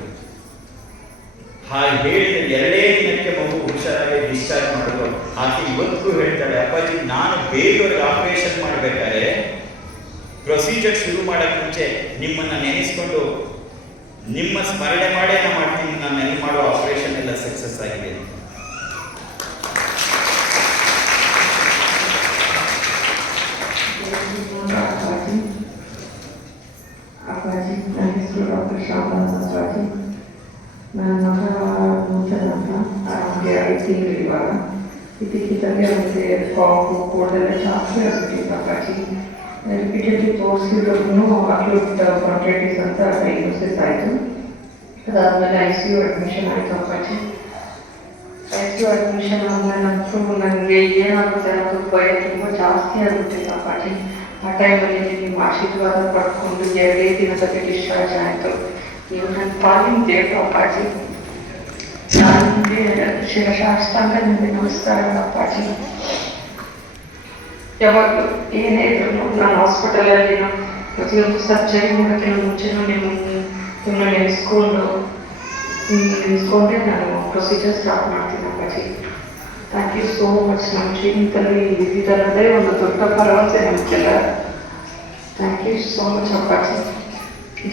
ಹಾಗೆ ಹೇಳಿದ 2 ದಿನಕ್ಕೆ ಮಗು ಹುಷಾರಾಗಿ ಡಿಸ್ಚಾರ್ಜ್ ಮಾಡಿದ್ರು. ಆಕೆ ಇವತ್ತಿಗೂ ಹೇಳ್ತಾಳೆ, ಅಪ್ಪಾಜಿ ನಾನು ಬೇರೆಯವ್ರಿಗೆ ಆಪರೇಷನ್ ಮಾಡಬೇಕಾದ್ರೆ ಪ್ರೊಸೀಜರ್ ಶುರು ಮಾಡೋಕ್ಕೆ ಮುಂಚೆ ನಿಮ್ಮನ್ನ ನೆನೆಸ್ಕೊಂಡು ನಿಮ್ಮ ಸ್ಮರಣೆ ಮಾಡೇ ನಾನು ಮಾಡ್ತೀನಿ, ನಾನು ನೆನಪು ಮಾಡೋ ಆಪರೇಷನ್ ಎಲ್ಲ ಸಕ್ಸಸ್ ಆಗಿದೆ. ಅಪ್ಪಾಜಿ, ನನ್ನ ಹೆಸರು ಡಾಕ್ಟರ್ ಶಾಮರಾಜ್. ನನ್ನ ಮಗ ನೂತನ ಅಂತ ಅವನಿಗೆ 5 ತಿಂಗಳು ಇವಾಗ. ಇದ್ದಕ್ಕಿದ್ದಂಗೆ ಅವನಿಗೆ ಕಾಫು ಕೋಲ್ಡೆಲ್ಲ ಜಾಸ್ತಿ ಆಗ್ಬಿಟ್ಟಿತ್ತು ಅಪ್ಪಾಜಿ. ರಿಪೀಟೆಡ್ಲಿ ತೋರಿಸಿದ್ರು ಅಕ್ಯೂಟ್ ಬ್ರಾಂಕೈಟಿಸ್ ಅಂತ ಡಯಾಗ್ನೋಸಿಸ್ ಆಯಿತು. ಅದಾದಮೇಲೆ ICU ಅಡ್ಮಿಷನ್ ಆಯಿತು ಅಪ್ಪಾಜಿ. ICU ಅಡ್ಮಿಷನ್ ಆದಮೇಲೆ ಅಂತೂ ನನಗೆ ಏನಾಗುತ್ತೆ ಅನ್ನೋದು ಭಯ ತುಂಬ ಜಾಸ್ತಿ ಆಗಿಬಿಟ್ಟಿತ್ತು ಅಪ್ಪಾಜಿ. ಆ ಟೈಮಲ್ಲಿ ನಿಮ್ಮ ಆಶೀರ್ವಾದ ಪಡ್ಕೊಂಡು 2 ದಿನದಲ್ಲಿ ಡಿಸ್ಚಾರ್ಜ್ ಆಯಿತು. ನೀವು ನನ್ನ ಪಾಲಿನ ದೇವರು ಅಪ್ಪಾಜಿ. ನನಗೆ ಶಿರಶಾಸ್ತಾಂಗ ನಿಮಗೆ ನಮಸ್ಕಾರ ಅಪ್ಪಾಜಿ. ಯಾವಾಗಲೂ ಏನೇ ಇದ್ರು ನಾನು ಹಾಸ್ಪಿಟಲಲ್ಲಿ ಪ್ರತಿಯೊಂದು ಸರ್ಜರಿ ಮಾಡೋಕ್ಕೆ ಮುಂಚೆನೂ ನಿಮ್ಮನ್ನು ನೆನೆಸ್ಕೊಂಡೇ ನಾನು ಪ್ರೊಸೀಜರ್ ಸ್ಟಾರ್ಟ್ ಮಾಡ್ತೀನಿ ಅಪ್ಪಾಜಿ. Thank you so much. ನಮ್ಮ ಜೀವನದಲ್ಲಿ ಇದ್ದಿದ್ದಲ್ಲದೆ ಒಂದು ದೊಡ್ಡ ಭರವಸೆ ನಮಗೆಲ್ಲ. ಥ್ಯಾಂಕ್ ಯು ಸೋ ಮಚ್ ಅಪ್ಪಾಜಿ.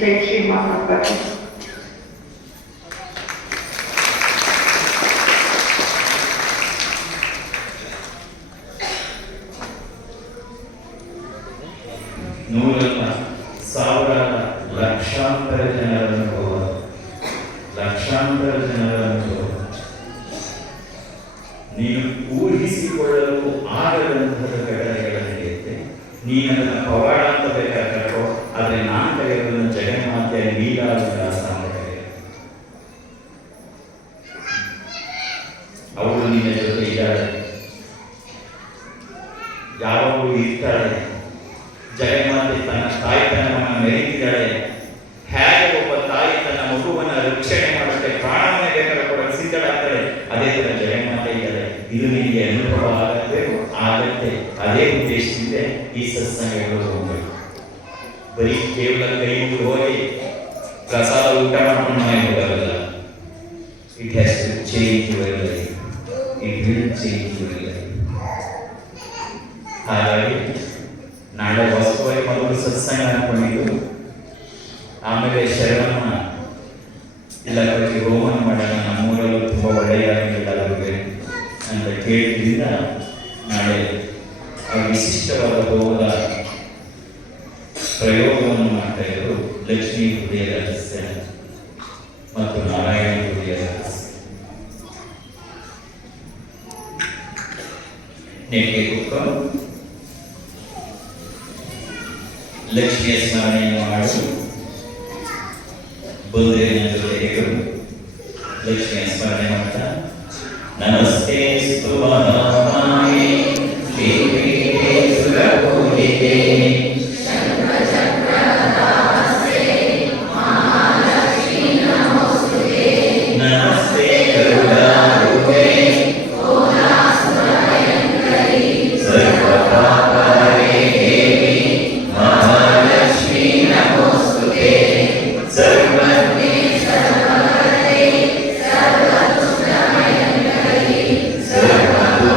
ಜೈ ಶ್ರೀಮಾನ್ ಅಪ್ಪಾಜಿ. ನೂರಲ್ಲ, ಸಾವಿರಾರ, ಲಕ್ಷಾಂತರ ಜನರ ಅನುಭವ, ಲಕ್ಷಾಂತರ ಜನರ ಅನುಭವ ನೀನು ಊಹಿಸಿಕೊಳ್ಳಲು ಆಗದಂತಹ ಘಟನೆಗಳ ನಡೆಯುತ್ತೆ. ನೀನು ಅದನ್ನು ಪವಾಡ ಅಂತ ಬೇಕಾಗೋ, ಆದರೆ ನಾನು ಕರೆಯೋದನ್ನು ಜಗನ್ಮಾತೆಯ ಲೀಲಾ ವಿಲಾಸ ಅಂತ ಕರೆಯೋದು. ಅವಳು ನಿನ್ನ ಜೊತೆ ಇದ್ದಾಳೆ, ಯಾವಾಗಲೂ ಇರ್ತಾಳೆ. ಜಗನ್ಮಾತೆ ತನ್ನ ತಾಯಿತನವನ್ನು ಮೆರೀತಿದ್ದಾಳೆ. ಹೇಗೆ ಒಬ್ಬ ತಾಯಿ ತನ್ನ ಮಗುವನ್ನು ರಕ್ಷಣೆ ಮಾಡೋಕ್ಕೆ ಪ್ರಾಣವನ್ನೇ ಬೇಕಾದ ಕೊಡಲು ಸಿದ್ಧಳಾಗ್ತಾಳೆ, ಅದೇ ಥರ ಜಗನ್ಮಾತೆ ಇದ್ದಾಳೆ. ಇದು ನಿಮಗೆ ಅನುಭವ ಆಗತ್ತೆ. ಅದೇ ಉದ್ದೇಶದಿಂದ ಈ ಸತ್ಸಂಗಗಳು ಹೋಗಬೇಕು. ಬರೀ ಕೇವಲ ಕೈ ಮುಗಿದು ಹೋಗಿ ಪ್ರಸಾದ ಊಟ ಮಾಡ್ಕೊಂಡು ಮನೆಗೆ ಹೋಗಲ್ಲ. It has to change your life. It will change your life. ಹಾಗಾಗಿ ನಾಳೆ ವಾಸ್ತವವಾಗಿ ಮೊದಲು ಸತ್ಸಂಗ ಅನ್ಕೊಂಡಿದ್ದು, ಆಮೇಲೆ ಶರಣನ ಇಲ್ಲ ಕಟ್ಟಿ ಹೋಮನ ಮಾಡೋಣ, ನಮ್ಮೂರಲ್ಲೂ ತುಂಬ ಒಳ್ಳೆಯದಾಗಬೇಕು ಅಂತ ಕೇಳಿದ್ರಿಂದ ನಾಳೆ ಆ ವಿಶಿಷ್ಟವಾದ ಹೋಮದ ಪ್ರಯೋಗವನ್ನು ಮಾಡ್ತಾ ಇದ್ರು. ಲಕ್ಷ್ಮೀ ಹೃದಯ ರಹಸ್ಯ ಮತ್ತು ನಾರಾಯಣ ಹೃದಯ ರಹಸ್ಯ. ನೆಕ್ಕೆ ಕೂತ್ಕೊಂಡು ಲಕ್ಷ್ಮಿಯ ಸ್ಮರಣೆಯನ್ನು ಮಾಡು. ಬುದ್ಧಿನ ಜೊತೆಗೆ ಲಕ್ಷ್ಮಿಯ ಸ್ಮರಣೆ ಮಾಡ್ತಾ, ನಮಸ್ತೆ ಸ್ತುವನಾಮಾಯೇ ಶ್ರೀಪೀಠೇ ಸುರಪೂಜಿತೆ ನಮಸ್ತೆ ಗರುಡಾರೂಢೇ ಸರ್ವಪಾಪಹರೇ ದೇವಿ ಮಹಾಲಕ್ಷ್ಮೀ ನಮೋಸ್ತುತೇ. ಸರ್ವಜ್ಞೇ ಸರ್ವವರದೇ ಸರ್ವತುಷ್ಟಮಯಂಕರಿ ಸರ್ವದೋಷ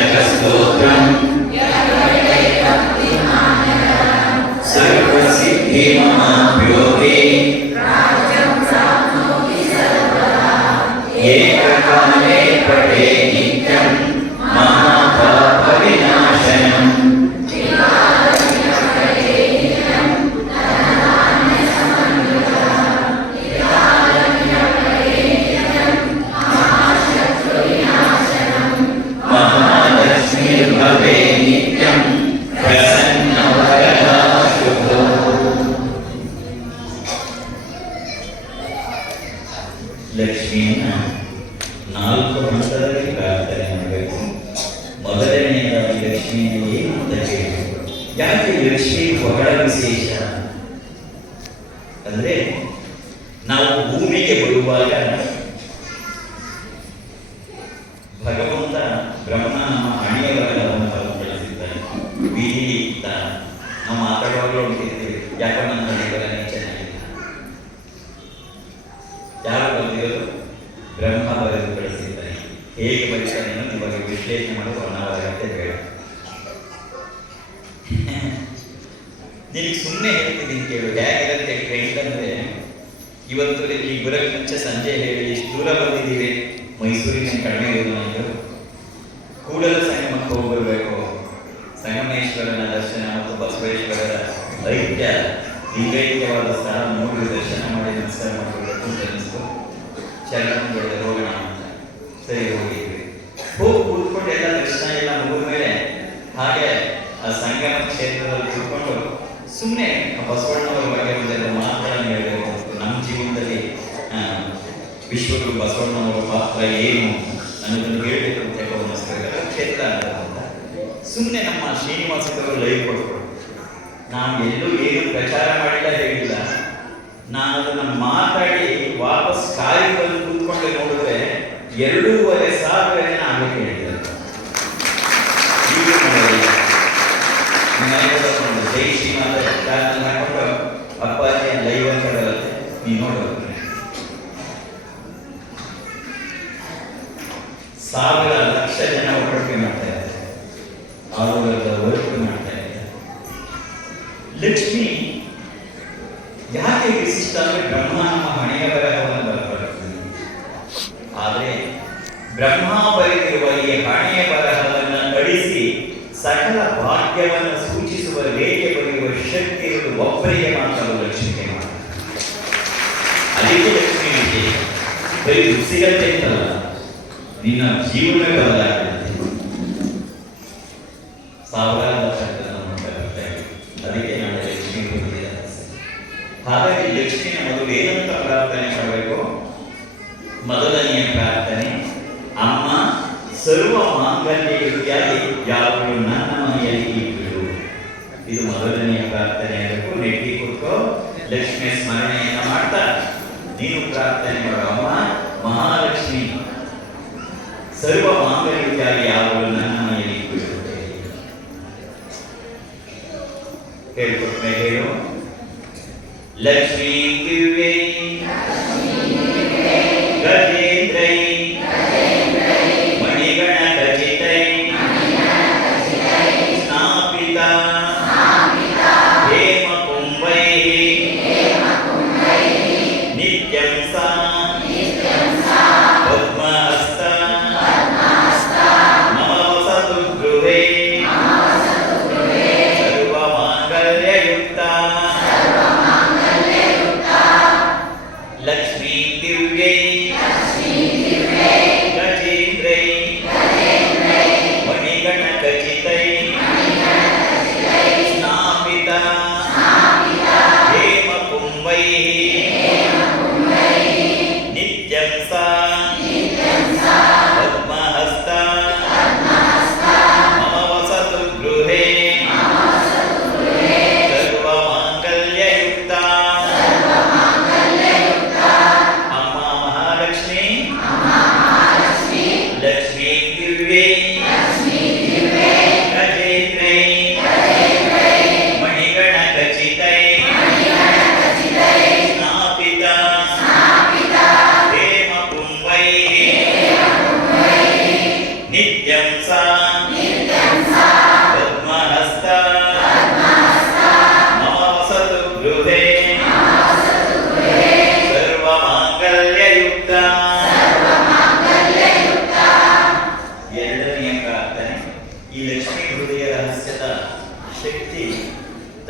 स्तोत्रम् सर्वसिद्धिमहाभ्यो हि एककाले पठे नित्यं महापापविनाशनम् महालक्ष्मीर्भवे नित्यं प्रसन्नवरदा शुभो. ಲಕ್ಷ್ಮಿಯನ್ನ 4 ಹಂತದಲ್ಲಿ ಪ್ರಾರ್ಥನೆ ಮಾಡಬೇಕು. ಮೊದಲನೆಯದಾಗಿ ಲಕ್ಷ್ಮಿಯನ್ನು ಏನು ಅಂತ ಕೇಳಬೇಕು. ಯಾಕೆ ಲಕ್ಷ್ಮಿ ಬಹಳ ವಿಶೇಷ ಅಂದ್ರೆ, ನಾವು ಭೂಮಿಗೆ ಬರುವಾಗ ಭಗವಂತ ಬ್ರಹ್ಮ ನಮ್ಮ ಹಣೆಯ ಬರಹವನ್ನು ಬಳಸಿದ್ದಾನೆ. ಬೀದಿ ಇತ್ತ ನಾವು ಮಾತಾಡುವಾಗಲೂ ಅಂತಿರ್ತೀವಿ, ಯಾಕಂದ್ರೆ ನನ್ನ ಹಣೆ ಬರನೇ ಚೆನ್ನಾಗಿಲ್ಲ. ಯಾರು ಬಂದಿರೋದು? ಬ್ರಹ್ಮ ಬರೆದು ಬಳಸಿದ್ದಾನೆ. ಹೇಗೆ ಬರೀತಾನೆ ಅನ್ನೋದು ಇವಾಗ ವಿಶ್ಲೇಷಣೆ ಮಾಡೋದು ಅನಾವಶ್ಯಕತೆ ಬೇಡ. ನಿನಗೆ ಸುಮ್ಮನೆ ಹೇಳ್ತಿದ್ದೀನಿ ಕೇಳು, ಹೇಗಿರುತ್ತೆ ಟ್ರೈನ್ ಅಂದ್ರೆ, ಇವತ್ತು ಈ ಬರೋಕ್ಕೆ ಮುಂಚೆ ಸಂಜೆ ಹೇಳಿ ಇಷ್ಟು ದೂರ ಬಂದಿದ್ದೀವಿ, ಮೈಸೂರಿನ ಕಡಿಮೆ ಇರೋದು, ಕೂಡಲ ಸಂಗಮಕ್ಕೆ ಹೋಗಿ ಬರಬೇಕು. ಸಂಗಮೇಶ್ವರನ ದರ್ಶನ ಮತ್ತು ಬಸವೇಶ್ವರರ ಐಕ್ಯ ಲಿಂಗೈಕ್ಯವಾದ ಸ್ಥಳ ನೋಡಿ ದರ್ಶನ ಮಾಡಿ ನಮಸ್ಕಾರ ಮಾಡಬೇಕು ಅಂತ ಅನಿಸ್ತು. ಚರಣಗಳಿಗೆ ಹೋಗೋಣ ಅಂತ ಸರಿ ಹೋಗಿದ್ವಿ. ಹೋಗಿ ಕೂತ್ಕೊಂಡು ಎಲ್ಲ ದರ್ಶನ ಎಲ್ಲ ಮುಗಿದ ಮೇಲೆ ಹಾಗೆ ಆ ಸಂಗಮ ಕ್ಷೇತ್ರದಲ್ಲಿ ಕೂತ್ಕೊಂಡು ಸುಮ್ಮನೆ ಬಸವಣ್ಣವರ ಬಗ್ಗೆ ಒಂದೆಲ್ಲ ಮಾತುಗಳನ್ನು ಹೇಳಬೇಕು. ನಮ್ಮ ಜೀವನದಲ್ಲಿ ವಿಶ್ವಗುರು ಬಸವಣ್ಣವರ ಪಾತ್ರ ಏನು ಅನ್ನೋದನ್ನು ಹೇಳಬೇಕು ಅಂತ ಅನ್ನಿಸ್ತಾರೆ. ಕ್ಷೇತ್ರ ಅಂತ ಸುಮ್ಮನೆ ನಮ್ಮ ಶ್ರೀನಿವಾಸದವರು ಲೈವ್ ಕೊಟ್ಕೊಡು. ನಾನು ಎಲ್ಲೂ ಏನು ಪ್ರಚಾರ ಮಾಡಿಲ್ಲ, ಹೇಳಿಲ್ಲ. ನಾನು ಅದನ್ನು ಮಾತಾಡಿ ವಾಪಸ್ ಕಾರ್ಯದಲ್ಲಿ ಕೂತ್ಕೊಂಡು ನೋಡಿದ್ರೆ 2,500 ಜನ ಆಗಕ್ಕೆ ಹೇಳಿದ್ದಾರೆ. ಜೈ ಶ್ರೀಮಾತ ಹಾಕೊಂಡು ಅಪ್ಪಾಜಿ ಲೈವ್ ಅಂತ ಬರುತ್ತೆ, ನೀವು ನೋಡೋದು 1,000 ಲಕ್ಷ ಜನ ಒಟ್ಟೊಟ್ಟಿಗೆ ಮಾಡ್ತಾ ಇದ್ದಾರೆ. ಆಳುಗಳ ವರ್ಕ್ ಮಾಡ್ತಾ ಇದ್ದಾರೆ. ಲಕ್ಷ್ಮಿ ಯಾಕೆ ವಿಶಿಷ್ಟ ಅಂದ್ರೆ, ಬ್ರಹ್ಮ ನಮ್ಮ ಹಣೆಯ ಬರಹವನ್ನು ಬರಪಡಿಸ್ತಾನೆ. ಆದರೆ ಬ್ರಹ್ಮ ಬರೆದಿರುವ ಈ ಹಣೆಯ ಬರಹವನ್ನು ಅಳಿಸಿ ಸಕಲ ಭಾಗ್ಯವನ್ನು ಸೂಚಿಸುವ ರೇಖೆ ಬರೆಯುವ ಶಕ್ತಿ ಇರುವುದು ಒಬ್ಬರಿಗೆ ಮಾತ್ರ, ಲಕ್ಷ್ಮಿಗೆ ಮಾತ್ರ. ಅದಕ್ಕೆ ಲಕ್ಷ್ಮಿ ವಿಶೇಷ. ಬರೀ ಸಿಗತ್ತೆ ಅಂತಲ್ಲ, ನಿನ್ನ ಜೀವನ ಬದಲಾಗುತ್ತೆ. ಸಾವಿರಾರು ಅದಕ್ಕೆ ನಾನು ಲಕ್ಷ್ಮಿ ಬಂದಿದೆ. ಹಾಗಾಗಿ ಲಕ್ಷ್ಮಿಯ ಮೊದಲು ಏನಂತ ಪ್ರಾರ್ಥನೆ ಮಾಡಬೇಕು? ಮೊದಲನೆಯ ಪ್ರಾರ್ಥನೆ, ಅಮ್ಮ ಸರ್ವ ಮಾಂಗಲ್ಯಯುಕ್ತಿಯಾಗಿ ಯಾವಾಗಲೂ ನನ್ನ ಮನೆಯಲ್ಲಿ ಇದ್ದು. ಇದು ಮೊದಲನೆಯ ಪ್ರಾರ್ಥನೆ ಆಗಬೇಕು. ನೆಟ್ಟಿ ಕೂತ್ಕೋ, ಲಕ್ಷ್ಮಿ ಸ್ಮರಣೆಯನ್ನು ಮಾಡ್ತಾ ನೀನು ಪ್ರಾರ್ಥನೆ ಮಾಡು. ಅಮ್ಮ ಮಹಾಲಕ್ಷ್ಮಿ ಸರ್ವ ಮಾಂಗಲ್ಯಯುಕ್ತಿಯಾಗಿ ಯಾವಾಗಲೂ ನನ್ನ ಮನೆಯಲ್ಲಿ ಇದ್ದು ಹೇಳ್ಕೊಟ್ರೆ ಹೇಳು. ಲಕ್ಷ್ಮೀ ದಿವ್ಯೈ ಗಜೇಂದ್ರೈ ಮಣಿಗಣ ಖಚಿತೈ ಸ್ಥಾಪಿತ ಹೇಮ ಕುಂಭೈ ನಿತ್ಯಂ ಸಾ ಪದ್ಮಹಸ್ತ ಮಮ ವಸತು ಗೃಹೇ ಸರ್ವ ಮಾಂಗಲ್ಯಯುಕ್ತ ಲಕ್ಷ್ಮೀ ದಿವ್ಯೈ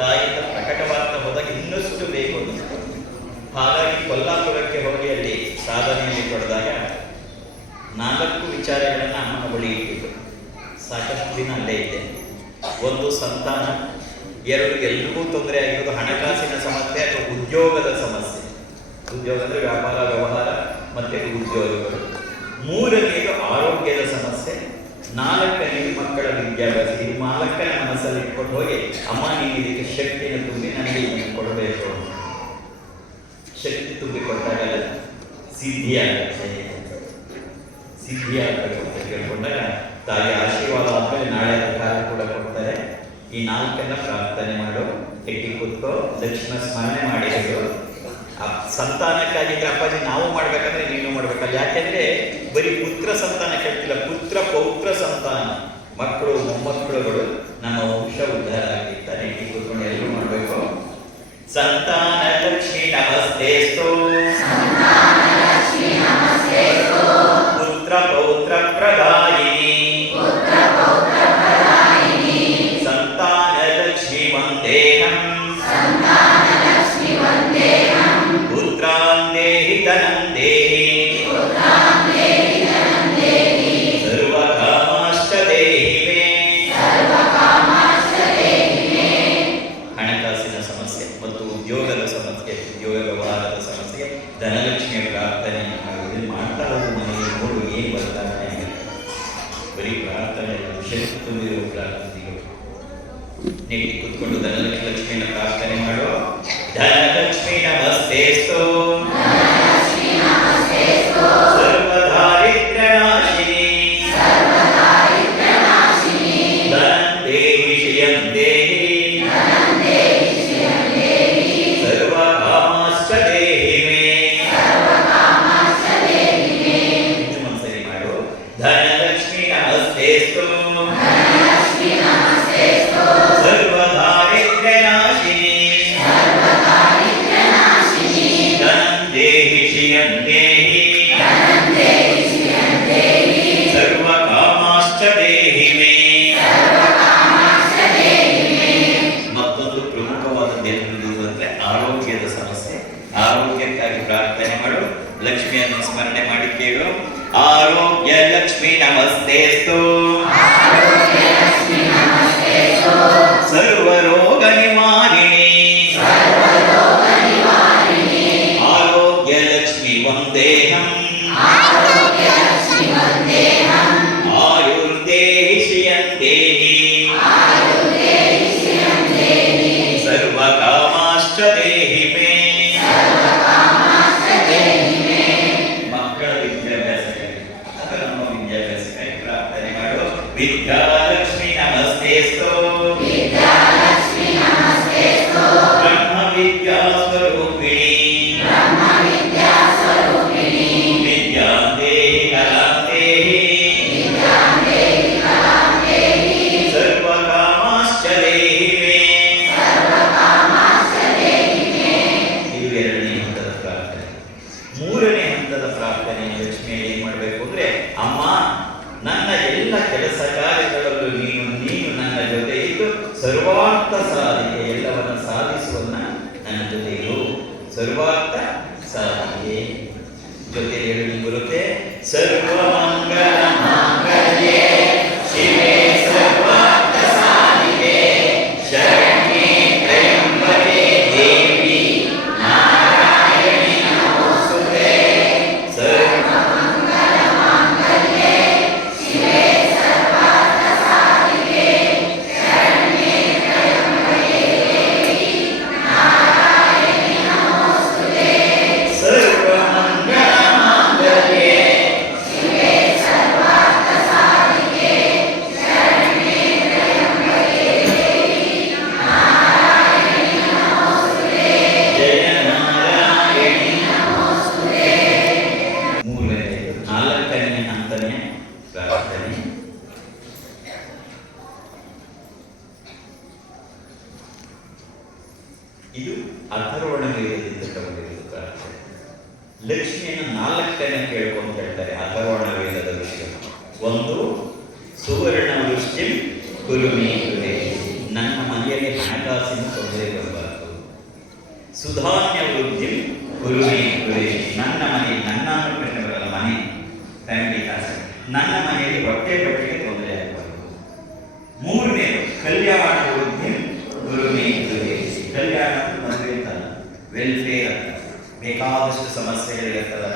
ತಾಯಿಯಿಂದ ಪ್ರಕಟವಾಗ್ತಾ ಹೋದಾಗ ಇನ್ನಷ್ಟು ಬೇಕು ಅನ್ನಿಸ್ತು. ಹಾಗಾಗಿ ಕೊಲ್ಲಾಪುರಕ್ಕೆ ಹೋಗಿ ಅಲ್ಲಿ ಸಾಧನೆಯಲ್ಲಿ ತೊಡೆದಾಗ 4 ವಿಚಾರಗಳನ್ನು ಅಮ್ಮನ ಬಳಿ ಇಟ್ಟಿದ್ದು. ಸಾಕಷ್ಟು ದಿನ ಅಲ್ಲೇ ಇದ್ದೆ. 1 ಸಂತಾನ, 2 ಎಲ್ಲರಿಗೂ ತೊಂದರೆ ಆಗಿರೋದು ಹಣಕಾಸಿನ ಸಮಸ್ಯೆ ಅಥವಾ ಉದ್ಯೋಗದ ಸಮಸ್ಯೆ. ಉದ್ಯೋಗ ಅಂದರೆ ವ್ಯಾಪಾರ ವ್ಯವಹಾರ ಮತ್ತೆ ಉದ್ಯೋಗಗಳು. 3ನೇದು ಆರೋಗ್ಯದ ಸಮಸ್ಯೆ. 4ನೇದು ಮಕ್ಕಳ ವಿದ್ಯಾಭ್ಯಾಸ. ಇದು 4ನ ಮನಸ್ಸಲ್ಲಿ ಇಟ್ಕೊಂಡು ಹೋಗಿ ಅಮ್ಮ ನೀವು ಇದಕ್ಕೆ ಶಕ್ತಿಯನ್ನು ತುಂಬಿ ನನಗೆ ಇದನ್ನು ಕೊಡಬೇಕು. ಶಕ್ತಿ ತುಂಬಿ ಕೊಟ್ಟಾಗಲ್ಲ ಸಿದ್ಧಿಯಾಗುತ್ತೆ. ಸಿದ್ಧಿಯಾಗಬೇಕು ಅಂತ ಕೇಳ್ಕೊಂಡಾಗ ತಾಯಿ ಆಶೀರ್ವಾದ ಆದ್ಮೇಲೆ ನಾಳೆ ಕಾಲ ಕೂಡ ಕೊಡ್ತಾರೆ. ಈ 4ನ್ನ ಪ್ರಾರ್ಥನೆ ಮಾಡು, ಕೆಟ್ಟಿ ಕೂತ್ಕೋ, ಲಕ್ಷ್ಮಣ ಸ್ಮರಣೆ ಮಾಡಿ ಹೇಳು. ಆ ಸಂತಾನಕ್ಕಾಗಿದ್ರೆ ಅಪ್ಪಾಜಿ ನಾವು ಮಾಡ್ಬೇಕಂದ್ರೆ ನೀನು ಮಾಡ್ಬೇಕಲ್ಲ. ಯಾಕೆಂದ್ರೆ ಬರೀ ಪುತ್ರ ಸಂತಾನ ಕೇಳ್ತಿಲ್ಲ, ಪುತ್ರ ಪೌತ್ರ ಸಂತಾನ, ಮಕ್ಕಳು ಮೊಮ್ಮಕ್ಕಳುಗಳು ನಮ್ಮ ವಂಶ ಉದ್ಧಾರ ಆಗಿರ್ತಾರೆ. ಕೆಟ್ಟಿ ಕೂತ್ಕೊಂಡು ಎಲ್ಲರೂ ಮಾಡ್ಬೇಕು. ಸಂತಾನ ಲಕ್ಷ್ಮಿ ನಮಸ್ತೆಸ್ತು, ಪುತ್ರ ಪೌತ್ರ ಪ್ರದಾಯಿನಿ, ಸಂತಾನ ಲಕ್ಷ್ಮಿ ವಂದೇಹಂ, ಪುತ್ರಾನ್ ದೇಹಿ ಧನಂ ದೇಹಿ, ಸರ್ವಕಾಮಾಶ್ಚ ದೇಹಿ ಮೇ. ಹಣಕಾಸಿನ ಸಮಸ್ಯೆ ಮತ್ತು ಉದ್ಯೋಗದ ಸಮಸ್ಯೆ, ಉದ್ಯೋಗ ವ್ಯವಹಾರದ ಸಮಸ್ಯೆ, ಧನಲಕ್ಷ್ಮಿಯ ಪ್ರಾರ್ಥನೆ ಮಾಡ್ತಾ ಹೋಗುವ ಮನೆಯಲ್ಲಿ ನೋಡು ಏನು ಬದಲಾವಣೆ ಆಗಿದೆ. ಬರೀ ಪ್ರಾರ್ಥನೆ ವಿಷಯ ತುಂಬಿರುವ ಪ್ರಾರ್ಥನೆಗಳು. ನೆಟ್ಟಿ ಕೂತ್ಕೊಂಡು ಧನಲಕ್ಷ್ಮಿಯನ್ನು ಪ್ರಾರ್ಥನೆ ಮಾಡು. ಧನಲಕ್ಷ್ಮಿ ನಮಸ್ತೆಸ್ತು, ಸರ್ವದಾರಿದ್ರ್ಯ ನಾಶಿನಿ, ಧನಂ ದೇಹಿ ಶ್ರಿಯಂ ದೇಹಿ, ಸರ್ವಕಾಮಾಶ್ಚ ದೇಹಿ ಮೇ. ಒಂದ್ಸರಿ ಮಾಡು. ಧನಲಕ್ಷ್ಮಿ ನಮಸ್ತೆಸ್ತು, ಸರ್ವದಾರಿದ್ರ್ಯ ನಾಶಿನಿ, ಧನಂ ದೇಹಿ ಶ್ರಿಯಂ ದೇಹಿ, ಸರ್ವಕಾಮಾಶ್ಚ ದೇಹಿ ಮೇ. ಮತ್ತೊಂದು ಪ್ರಮುಖವಾದದ್ದು ಅಂದ್ರೆ ಆರೋಗ್ಯದ ಸಮಸ್ಯೆ. ಆರೋಗ್ಯಕ್ಕಾಗಿ ಪ್ರಾರ್ಥನೆ ಮಾಡು. ಲಕ್ಷ್ಮಿಯನ್ನು ಸ್ಮರಣೆ ಮಾಡಿ ಕೇಳು. ಆರೋಗ್ಯ ಲಕ್ಷ್ಮಿ ನಮಸ್ತೆಸ್ತು, ಸರ್ವರೋಗ ನಿವಾರಿಣಿ, ಆರೋಗ್ಯ ಲಕ್ಷ್ಮಿ ವಂದೇಹಂ, ಆಯುರ್ದೇಹಿ ಶ್ರಿಯಂ ದೇಹಿ, ಸರ್ವಕಾಮಾಶ್ಚ ದೇಹಿ ಮೇ. ಮಕ್ಕಳ ವಿದ್ಯಾಭ್ಯಾಸಕ್ಕಾಗಿ ಅಥವಾ ನಮ್ಮ ವಿದ್ಯಾಭ್ಯಾಸಕ್ಕಾಗಿ ಪ್ರಾರ್ಥನೆ ಮಾಡು. ವಿದ್ಯಾಲಕ್ಷ್ಮಿ ನಮಸ್ತೆಸ್ತು, ಬ್ರಹ್ಮ ವಿದ್ಯಾ ಸ್ವರೂಪಿಣಿ, ವಿದ್ಯಾಂ ದೇಹಿ ಕಲಾಂ ದೇಹಿ, ಸರ್ವಕಾಮಾಶ್ಚ ದೇಹಿ ಮೇ. ಇದು 2ನೇ ಹಂತದ ಪ್ರಾರ್ಥನೆ. 3ನೇ ಹಂತದ ಪ್ರಾರ್ಥನೆ ಲಕ್ಷ್ಮಿಯಲ್ಲಿ ಏನ್ ಮಾಡಬೇಕು ಅಂದ್ರೆ, ಅಮ್ಮ ನನ್ನ ಎಲ್ಲ ಕೆಲಸ ಕಾರ್ಯಗಳಲ್ಲೂ ನೀನು ನನ್ನ ಜೊತೆ ಇದ್ದು ಸರ್ವಾರ್ಥ ಸಾಧಿಕೆ, ಎಲ್ಲವನ್ನ ಸಾಧಿಸುವನ್ನ ನನ್ನ ಜೊತೆ ಇರು. ಸರ್ವಾರ್ಥ ಸಾಧಿಕೆ ಜೊತೆ ಹೇಳಿ ಬರುತ್ತೆ. ಸರ್ವಮಂಗಳ ಮಾಂಗಲ್ಯೆ ಶಿವೆ ಸರ್ವಾರ್ಥ ಸಾಧಿಕೆ, ಶರಣ್ಯೆ ತ್ರ್ಯಂಬಕೆ ದೇವಿ ನಾರಾಯಣಿ ನಮೋಸ್ತುತೆ. ಇದು ಅಥರ್ವಣ ವೇದದಿಂದ ತಗೊಂಡಿರುವ ಪ್ರಾರ್ಥನೆ. ಲಕ್ಷ್ಮಿಯನ್ನು 4 ಕೇಳ್ಕೊಂಡು ಹೇಳ್ತಾರೆ ಅಥರ್ವಣ ವೇದದ ವಿಷಯ. 1 ಸುವರ್ಣ ವೃಷ್ಟಿ ಕುರುಮೇ ಕೃಪೆ, ನನ್ನ ಮನೆಯಲ್ಲಿ ಹಣಕಾಸು ಹಣಕಾಸಿನ ತೊಂದರೆ ಬರಬಾರದು. ಸುಧಾನ್ಯ ವೃದ್ಧಿ ಗುರುವೇ ಗುರುವೇ. ನನ್ನ ಮನೆ, ನನ್ನ ಪ್ರಶ್ನೆ ಬರಲ್ಲ, ಮನೆ ಫ್ಯಾಮಿಲಿ ಕಾಸು, ನನ್ನ ಮನೆಯಲ್ಲಿ ಹೊಟ್ಟೆ ಬಟ್ಟೆಗೆ ತೊಂದರೆ ಆಗಬಾರದು. ಮೂರನೇ ಕಲ್ಯಾಣ ವೃದ್ಧಿ ಗುರುವೇ ಗುರುವೇ. ಕಲ್ಯಾಣ ಮದುವೆ ಅಂತಲ್ಲ, ವೆಲ್ಫೇರ್ ಅಂತ. ಬೇಕಾದಷ್ಟು ಸಮಸ್ಯೆಗಳಿರ್ತದ.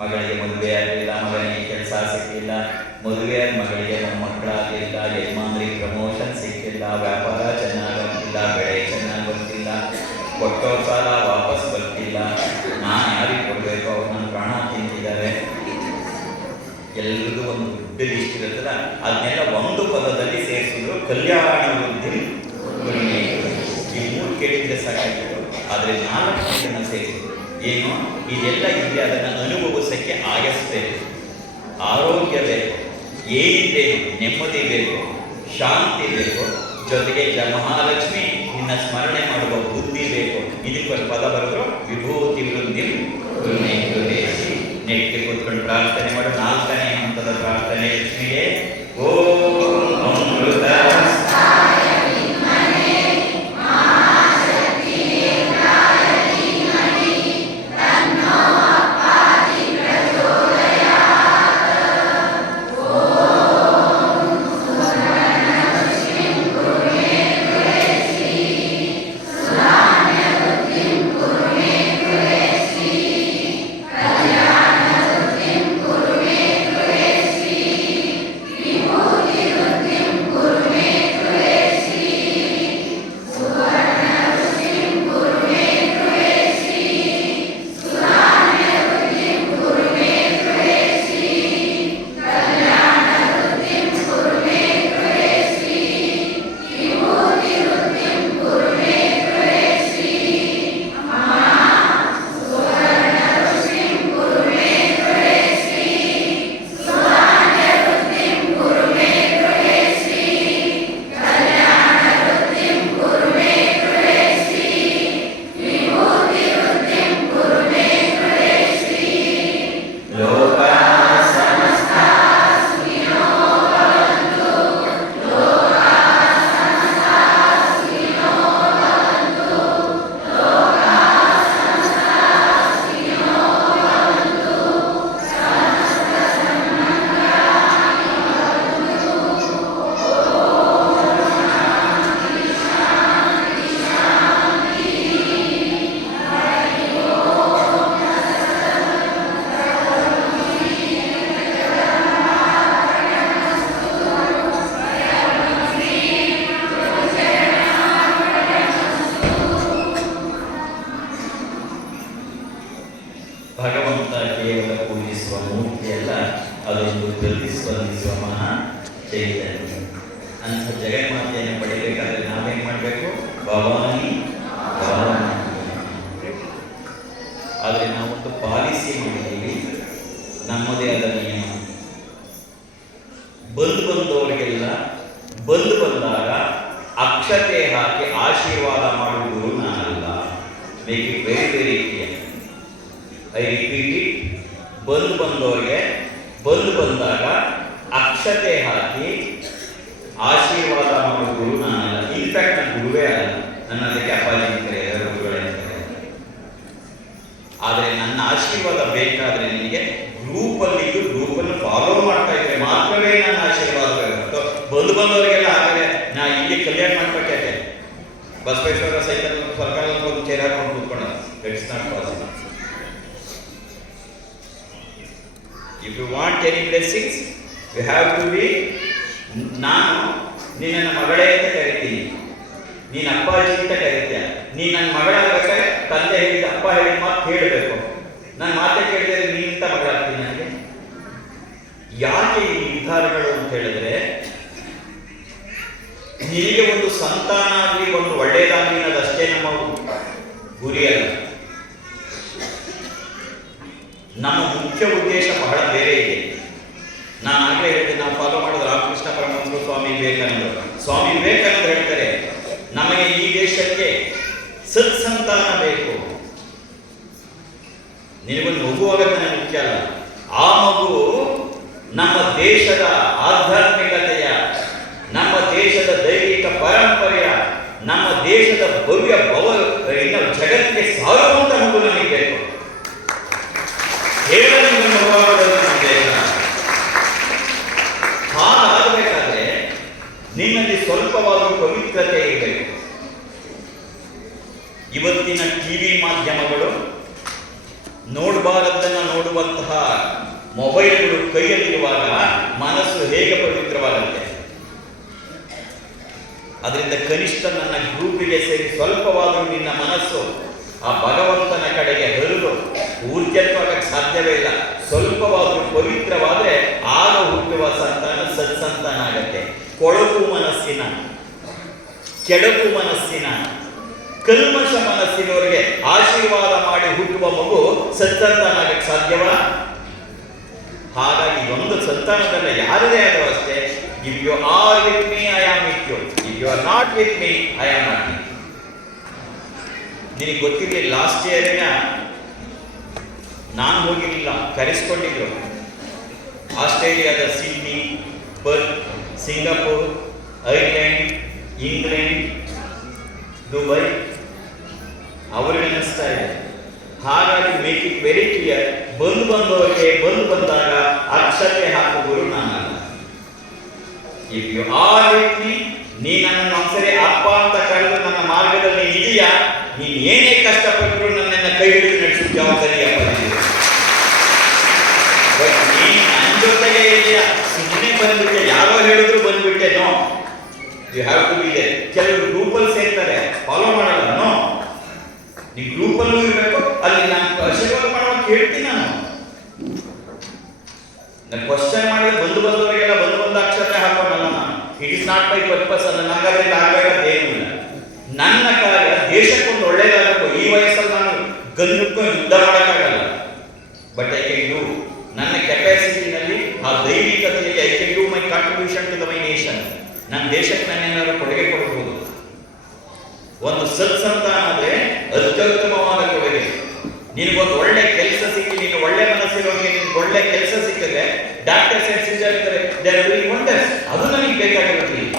ಮಗಳಿಗೆ ಮದುವೆ ಆಗಲಿಲ್ಲ, ಮಗನಿಗೆ ಕೆಲಸ ಸಿಕ್ಕಿಲ್ಲ, ಮದುವೆ ಮಗಳಿಗೆ ಮೊಮ್ಮಕ್ಕಳಾಗಲಿಲ್ಲ, ಯಜಮಾನ್ರಿಗೆ ಪ್ರಮೋಷನ್ ಸಿಕ್ಕಿಲ್ಲ, ವ್ಯಾಪಾರ ಚೆನ್ನಾಗಿಲ್ಲ, ಬೆಳೆ ಚೆನ್ನಾಗಿ ಬರ್ತಿಲ್ಲ, ಕೊಟ್ಟೋ ಸಾಲ ವಾಪಸ್ ಬರ್ತಿಲ್ಲ, ನಾನು ಯಾರಿಗೆ ಕೊಡಬೇಕು, ಅವ್ರು ನನ್ನ ಪ್ರಾಣ ತಿಂತಿದ್ದಾರೆ, ಎಲ್ರಿಗೂ ಒಂದು ದೊಡ್ಡ ಲಿಸ್ಟ್ ಇರುತ್ತಲ್ಲ, ಅದನ್ನೆಲ್ಲ ಒಂದು ಪದದಲ್ಲಿ ಸೇರಿಸಿದ್ರು ಕಲ್ಯಾಣ ವೃದ್ಧಿ ಗುರುವೇ. ಈ 3 ಕೇಳಿದ್ರೆ ಸಾಕಾಗಿತ್ತು, ಆದರೆ 4 ಇದನ್ನು ಸೇರಿಸಿದ್ರು. ಏನು ಇದೆಲ್ಲ ಇದೆ, ಅದನ್ನು ಅನುಭವಿಸೋಕ್ಕೆ ಆಯಸ್ಬೇಕು, ಆರೋಗ್ಯ ಬೇಕು, ಏನಿದ್ದೇನು ನೆಮ್ಮದಿ ಬೇಕು, ಶಾಂತಿ ಬೇಕು, ಜೊತೆಗೆ ಮಹಾಲಕ್ಷ್ಮಿ ನಿನ್ನ ಸ್ಮರಣೆ ಮಾಡುವ ಬುದ್ಧಿ ಬೇಕು. ಇದಕ್ಕೊಂದು ಪದ ಬರೆದ್ರು ವಿಭೂತಿ ವೃದ್ಧಿ ಗುರುವೇ ಗುರುವೇ. ನೆಟ್ಟಿಗೆ ಕೂತ್ಕೊಂಡು ಪ್ರಾರ್ಥನೆ ಮಾಡು. 4ನೇ ಹಂತದ ಪ್ರಾರ್ಥನೆ ಲಕ್ಷ್ಮಿಗೆ. ಓಂ ಅಮೃತ ಭಗವಂತ ಕೇವಲ ಪೂಜಿಸುವ ಮೂರ್ತಿಯಲ್ಲ, ಅದೊಂದು ಪ್ರತಿಸ್ಪಂದಿಸುವ ಮಹಾ ಚೈತನ್ಯ. ಅಂಥ ಜಗನ್ಮಾತೆಯನ್ನು ಪಡಿಬೇಕಾದ್ರೆ ನಾವೇನು ಮಾಡಬೇಕು? ಭವಾನಿ ಭವಾನಿ. ಆದರೆ ನಾವೊಂದು ಪಾಲಿಸಿ ಮಾಡಿದ್ದೀವಿ, ನಮ್ಮದೇ ಆದ ನಿಯಮ. ಬಂದವರಿಗೆಲ್ಲ ಬಂದಾಗ ಅಕ್ಷತೆ ಹಾಕಿ ಆಶೀರ್ವಾದ ಮಾಡುವುದು ನಾನಲ್ಲ. Make it very very clear. I repeat it. ಬಂದವರಿಗೆ ಬಂದಾಗ ಅಕ್ಷತೆ ಹಾಕಿ ಆಶೀರ್ವಾದ ಮಾಡುವುದು ನಾನಲ್ಲ. ಇನ್ಫ್ಯಾಕ್ಟ್ ನನ್ನ ಗುರುವೇ ಅಲ್ಲ, ನನ್ನ ಅದಕ್ಕೆ ಅಪ್ಪಾಜಿ ಅಂತಾರೆ, ಎಲ್ಲರೂ ಗುರುಗಳೇ ಅಂತಾರೆ. ಆದರೆ ನನ್ನ ಆಶೀರ್ವಾದ ಬೇಕಾದರೆ ನಿನಗೆ ಗ್ರೂಪಲ್ಲಿದ್ದು ಗ್ರೂಪನ್ನು ಫಾಲೋ ಮಾಡ್ತಾ ಇದ್ರೆ ಮಾತ್ರವೇ ನನ್ನ ಆಶೀರ್ವಾದ ಬೇಕು. ಬಂದವರಿಗೆಲ್ಲ ಆದರೆ ನಾ ಇಲ್ಲಿ ಕಲ್ಯಾಣ ಮಾಡ್ಬೇಕಾಕೆ ಬಸವೇಶ್ವರ ಸೈಕಲ್ ಸರ್ಕಾರದ ಒಂದು ಚೇರ್ ಹಾಕೊಂಡು ಕೂತ್ಕೊಂಡ. It's not possible. If you want any blessings, you have to be. ನಾನು ನಿನ್ನ ಮಗಳೇ ಅಂತ ಕರಿತೀನಿ, ನೀನು ಅಪ್ಪಾಜಿ ಅಂತ ಕರಿತೀಯ. ನೀನು ನನ್ನ ಮಗಳಾಗಬೇಕಾದ್ರೆ ತಂದೆ ಹೇಳಿದ ಅಪ್ಪ ಹೇಳಿದ ಮಾತು ಕೇಳಬೇಕು. ನನ್ನ ಮಾತೆ ಕೇಳಿದರೆ ನೀನಿಂತ ಮಗಳಾಗ್ತೀನಿ ನನಗೆ. ಯಾಕೆ ಈ ನಿರ್ಧಾರಗಳು ಅಂತ ಹೇಳಿದ್ರೆ, ನಿನಗೆ ಒಂದು ಸಂತಾನ ಆಗಲಿ, ಒಂದು ಒಳ್ಳೆಯದಾಗಲಿ ಅನ್ನೋದಷ್ಟೇ ನಮ್ಮ ಗುರಿಯಲ್ಲ. ನಮ್ಮ ಮುಖ್ಯ ಉದ್ದೇಶ ಬಹಳ ಬೇರೆ ಇದೆ. ನಾನು ಆಗಲೇ ಹೇಳಿದೆ, ನಾವು ಫಾಲೋ ಮಾಡೋದು ರಾಮಕೃಷ್ಣ ಪರಮಹಂಸರು, ಸ್ವಾಮಿ ವಿವೇಕಾನಂದರು. ಸ್ವಾಮಿ ವಿವೇಕಾನಂದರು ಹೇಳ್ತಾರೆ, ನಮಗೆ ಈ ದೇಶಕ್ಕೆ ಸತ್ಸಂತಾನ ಬೇಕು. ನಿನಗೊಂದು ಮಗು ಆಗೋದು ನನಗೆ ಮುಖ್ಯ ಅಲ್ಲ. ಆ ಮಗು ನಮ್ಮ ದೇಶದ ಆಧ್ಯಾತ್ಮಿಕತೆಯ, ನಮ್ಮ ದೇಶದ ದೈವಿಕ ಪರಂಪರೆಯ, ನಮ್ಮ ದೇಶದ ಭವ್ಯ ಇನ್ನು ಜಗತ್ತಿಗೆ ಸಾರುವಂತ ಮಗು ನನಗೆ ಬೇಕು. ಕೇವಲ ನಿಮ್ಮನ್ನು ಮಗುವಾಗೋದು ನನ್ನ ದೇಶ. ಹಾಗಾಗಬೇಕಾದ್ರೆ ನಿನ್ನಲ್ಲಿ ಸ್ವಲ್ಪವಾದರೂ ಪವಿತ್ರತೆ ಇರಬೇಕು. ಇವತ್ತಿನ ಟಿವಿ ಮಾಧ್ಯಮಗಳು, ನೋಡಬಾರದನ್ನ ನೋಡುವಂತಹ ಮೊಬೈಲ್ಗಳು ಕೈಯಲ್ಲಿರುವಾಗ ಮನಸ್ಸು ಹೇಗೆ ಪವಿತ್ರವಾಗುತ್ತೆ? ಅದರಿಂದ ಕನಿಷ್ಠ ನನ್ನ ಗ್ರೂಪಿಗೆ ಸೇರಿ ಸ್ವಲ್ಪವಾದರೂ ನಿನ್ನ ಮನಸ್ಸು ಆ ಭಗವಂತನ ಕಡೆಗೆ ಹರಿದು ಊರ್ಜತ್ವಾಗಕ್ಕೆ ಸಾಧ್ಯವೇ ಇಲ್ಲ. ಸ್ವಲ್ಪವಾದರೂ ಪವಿತ್ರವಾದರೆ ಆಗ ಹುಟ್ಟುವ ಸಂತಾನ ಸತ್ಸಂತಾನ ಆಗತ್ತೆ. ಕೊಳಕು ಮನಸ್ಸಿನ, ಕೆಡಕು ಮನಸ್ಸಿನ, ಕಲ್ಮಶ ಮನಸ್ಸಿನವರಿಗೆ ಆಶೀರ್ವಾದ ಮಾಡಿ ಹುಟ್ಟುವ ಮಗು ಸತ್ಸಂತಾನ ಆಗಕ್ಕೆ ಸಾಧ್ಯವಾ? ಹಾಗಾಗಿ ಒಂದು ಸಂತಾನದಲ್ಲ, ಯಾರದೇ ಆದರೂ ಅಷ್ಟೇ, if you are with me I am with you, if you are not with me I am not with. ನಿನಗೆ ಗೊತ್ತಿದೆ, ಲಾಸ್ಟ್ ಇಯರ್ನ ನಾನು ಹೋಗಿರಲಿಲ್ಲ, ಕರೆಸ್ಕೊಂಡಿದ್ರು. ಆಸ್ಟ್ರೇಲಿಯಾದ Sydney, Perth, Singapore, Ireland, England, Dubai ಅವರಿಗೆ ಅನ್ನಿಸ್ತಾ ಇದೆ. ಹಾಗಾಗಿ ಮೇಕ್ ಇಟ್ ವೆರಿ ಕ್ಲಿಯರ್, ಬಂದವರಿಗೆ ಬಂದಾಗ ಅಕ್ಷತೆ ಹಾಕುವರು ನಾನಲ್ಲ. If you are with me, ನೀ ನನ್ನನ್ನು ಒಂದ್ಸರಿ ಅಪ್ಪ ಅಂತ ಕರೆದು ನನ್ನ ಮಾರ್ಗದಲ್ಲಿ ಇದೆಯಾ, ನೀನು ಏನೇ ಕಷ್ಟಪಟ್ಟರು ನನ್ನನ್ನು ಕೈ ಹಿಡಿದು ನಡೆಸುವ ಜವಾಬ್ದಾರಿ ಅಪ್ಪ. ಬಟ್ ನೀನು ನನ್ನ ಜೊತೆಗೆ ಇದೆಯಾ, ಸುಮ್ಮನೆ ಬಂದ್ಬಿಟ್ಟೆ, ಯಾರೋ ಹೇಳಿದ್ರು ಬಂದ್ಬಿಟ್ಟೆ, no, you have to be there. ಕೆಲವರು ಗ್ರೂಪಲ್ಲಿ ಸೇರ್ತಾರೆ, ಫಾಲೋ ಮಾಡಲ್ಲ. ನೋ, ನೀ ಗ್ರೂಪಲ್ಲೂ ಇರಬೇಕು. ಅಲ್ಲಿ ನಾನು ಆಶೀರ್ವಾದ ಮಾಡುವಾಗ ಕೇಳ್ತೀನಿ, ನಾನು ಕ್ವಶನ್ ಮಾಡಿದ್ರೆ ಬಂದವರಿಗೆಲ್ಲ ಬಂದ ಅಕ್ಷತೆ ಹಾಕೋಣಲ್ಲ ನಾನು. It is not my purpose. ಅಲ್ಲ, ನಂಗಾದ್ರೆ ಆಗಬೇಕಾದೇನೂ ಇಲ್ಲ. ನನ್ನ ಕಾರ್ಯ ದೇಶಕ್ಕೊಂದು ಒಳ್ಳೇದಾಗಬೇಕು. ಈ ವಯಸ್ಸಲ್ಲಿ ನಾನು ಗಂಧಕ್ಕೊಂಡು ಯುದ್ಧ ಮಾಡೋಕ್ಕಾಗಲ್ಲ. ಬಟ್ ಐ ಕ್ಯಾನ್ ಡೂ, ನನ್ನ ಕೆಪಾಸಿಟಿನಲ್ಲಿ ಆ ದೈವಿಕತೆಯಲ್ಲಿ I can do my contribution to the my nation. ನನ್ನ ದೇಶಕ್ಕೆ ನಾನೇನಾದ್ರು ಕೊಡುಗೆ ಕೊಡಬಹುದು. ಒಂದು ಸತ್ಸಂತಾನ ಅಂದ್ರೆ ಅತ್ಯುತ್ತಮವಾದ ಕೊಡುಗೆ. ನಿನಗೊಂದು ಒಳ್ಳೆ ಕೆಲಸ ಸಿಕ್ಕಿ, ನೀನು ಒಳ್ಳೆ ಮನಸ್ಸಿರೋರಿಗೆ ನಿನ್ಗೆ ಒಳ್ಳೆ ಕೆಲಸ ಸಿಕ್ಕಿದ್ರೆ, ಡಾಕ್ಟರ್ಸ್ ಅಂಡ್ ಸಿಸ್ಟರ್ ಇದ್ದಾರೆ, ದೇ ಆರ್ ಡೂಯಿಂಗ್ ವಂಡರ್ಸ್. ಅದು ನನಗೆ ಬೇಕಾಗಿರೋದಿಲ್ಲ.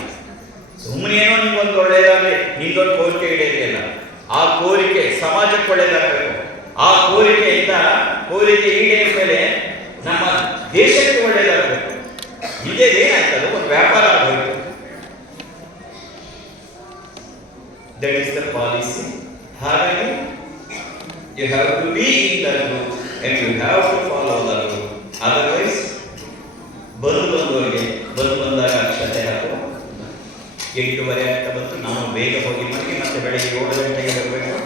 ಸುಮ್ಮನೆ ಏನೋ ನಿಮ್ಗೊಂದು ಒಳ್ಳೆಯದಾಗಲಿ, ನಿಮ್ದೊಂದು ಕೋರಿಕೆ ಈಡೇರಿಲ್ಲ. ಆ ಕೋರಿಕೆ ಸಮಾಜಕ್ಕೆ ಒಳ್ಳೆಯದಾಗಬೇಕು. ಆ ಕೋರಿಕೆ ಈಡೇರಿದ ಮೇಲೆ ನಮ್ಮ ದೇಶಕ್ಕೆ ಒಳ್ಳೆಯದಾಗಬೇಕು. ಇದೇನಾಗ್ತದೆ, ಒಂದು ವ್ಯಾಪಾರ ಆಗಬೇಕು. That is the policy. ಹಾಗಾಗಿ you have to be in that group and you have to follow that group. Otherwise, ಬಂದವರಿಗೆ ಬಂದಾಗ ಅಕ್ಷತೆ ಹಾಕು. 8:30 ಆಗ್ತಾ ಬಂತು, ನಾವು ಬೇಗ ಹೋಗಿ ಮಾಡಿ ಮತ್ತೆ ಬೆಳಗ್ಗೆ 7 ಗಂಟೆಗೆ ಬರಬೇಕು.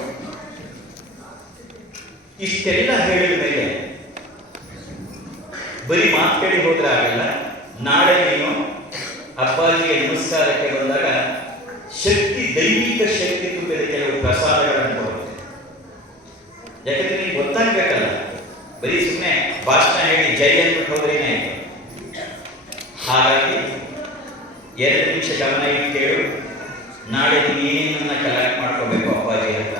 ಇಷ್ಟೆಲ್ಲ ಹೇಳಿದ ಮೇಲೆ ಬರೀ ಮಾತು ಕೇಳಿ ಹೋದ್ರೆ ಆಗಲ್ಲ. ನಾಳೆ ನೀನು ಅಪ್ಪಾಜಿಗೆ ನಮಸ್ಕಾರಕ್ಕೆ ಬಂದಾಗ ಶಕ್ತಿ, ದೈವಿಕ ಶಕ್ತಿ ತುಂಬಿದ ಕೆಲವು ಪ್ರಸಾದಗಳನ್ನು ಕೊಡುತ್ತೆ. ಯಾಕಂದ್ರೆ ನಿಮ್ಗೆ ಗೊತ್ತಾಗ್ಬೇಕಲ್ಲ, ಬರೀ ಸುಮ್ಮನೆ ಭಾಷಣ ಹೇಳಿ ಜೈ ಅಂದ್ಬಿಟ್ಟು ಹೋದ್ರೇನೆ ಆಯ್ತು. ಹಾಗಾಗಿ 2 ನಿಮಿಷ ಗಮನ ಇಟ್ಟು ಕೇಳು. ನಾಳೆ ನೀನೇನನ್ನ ಕಲೆಕ್ಟ್ ಮಾಡ್ಕೋಬೇಕು ಅಪ್ಪಾಜಿ ಅಂತ.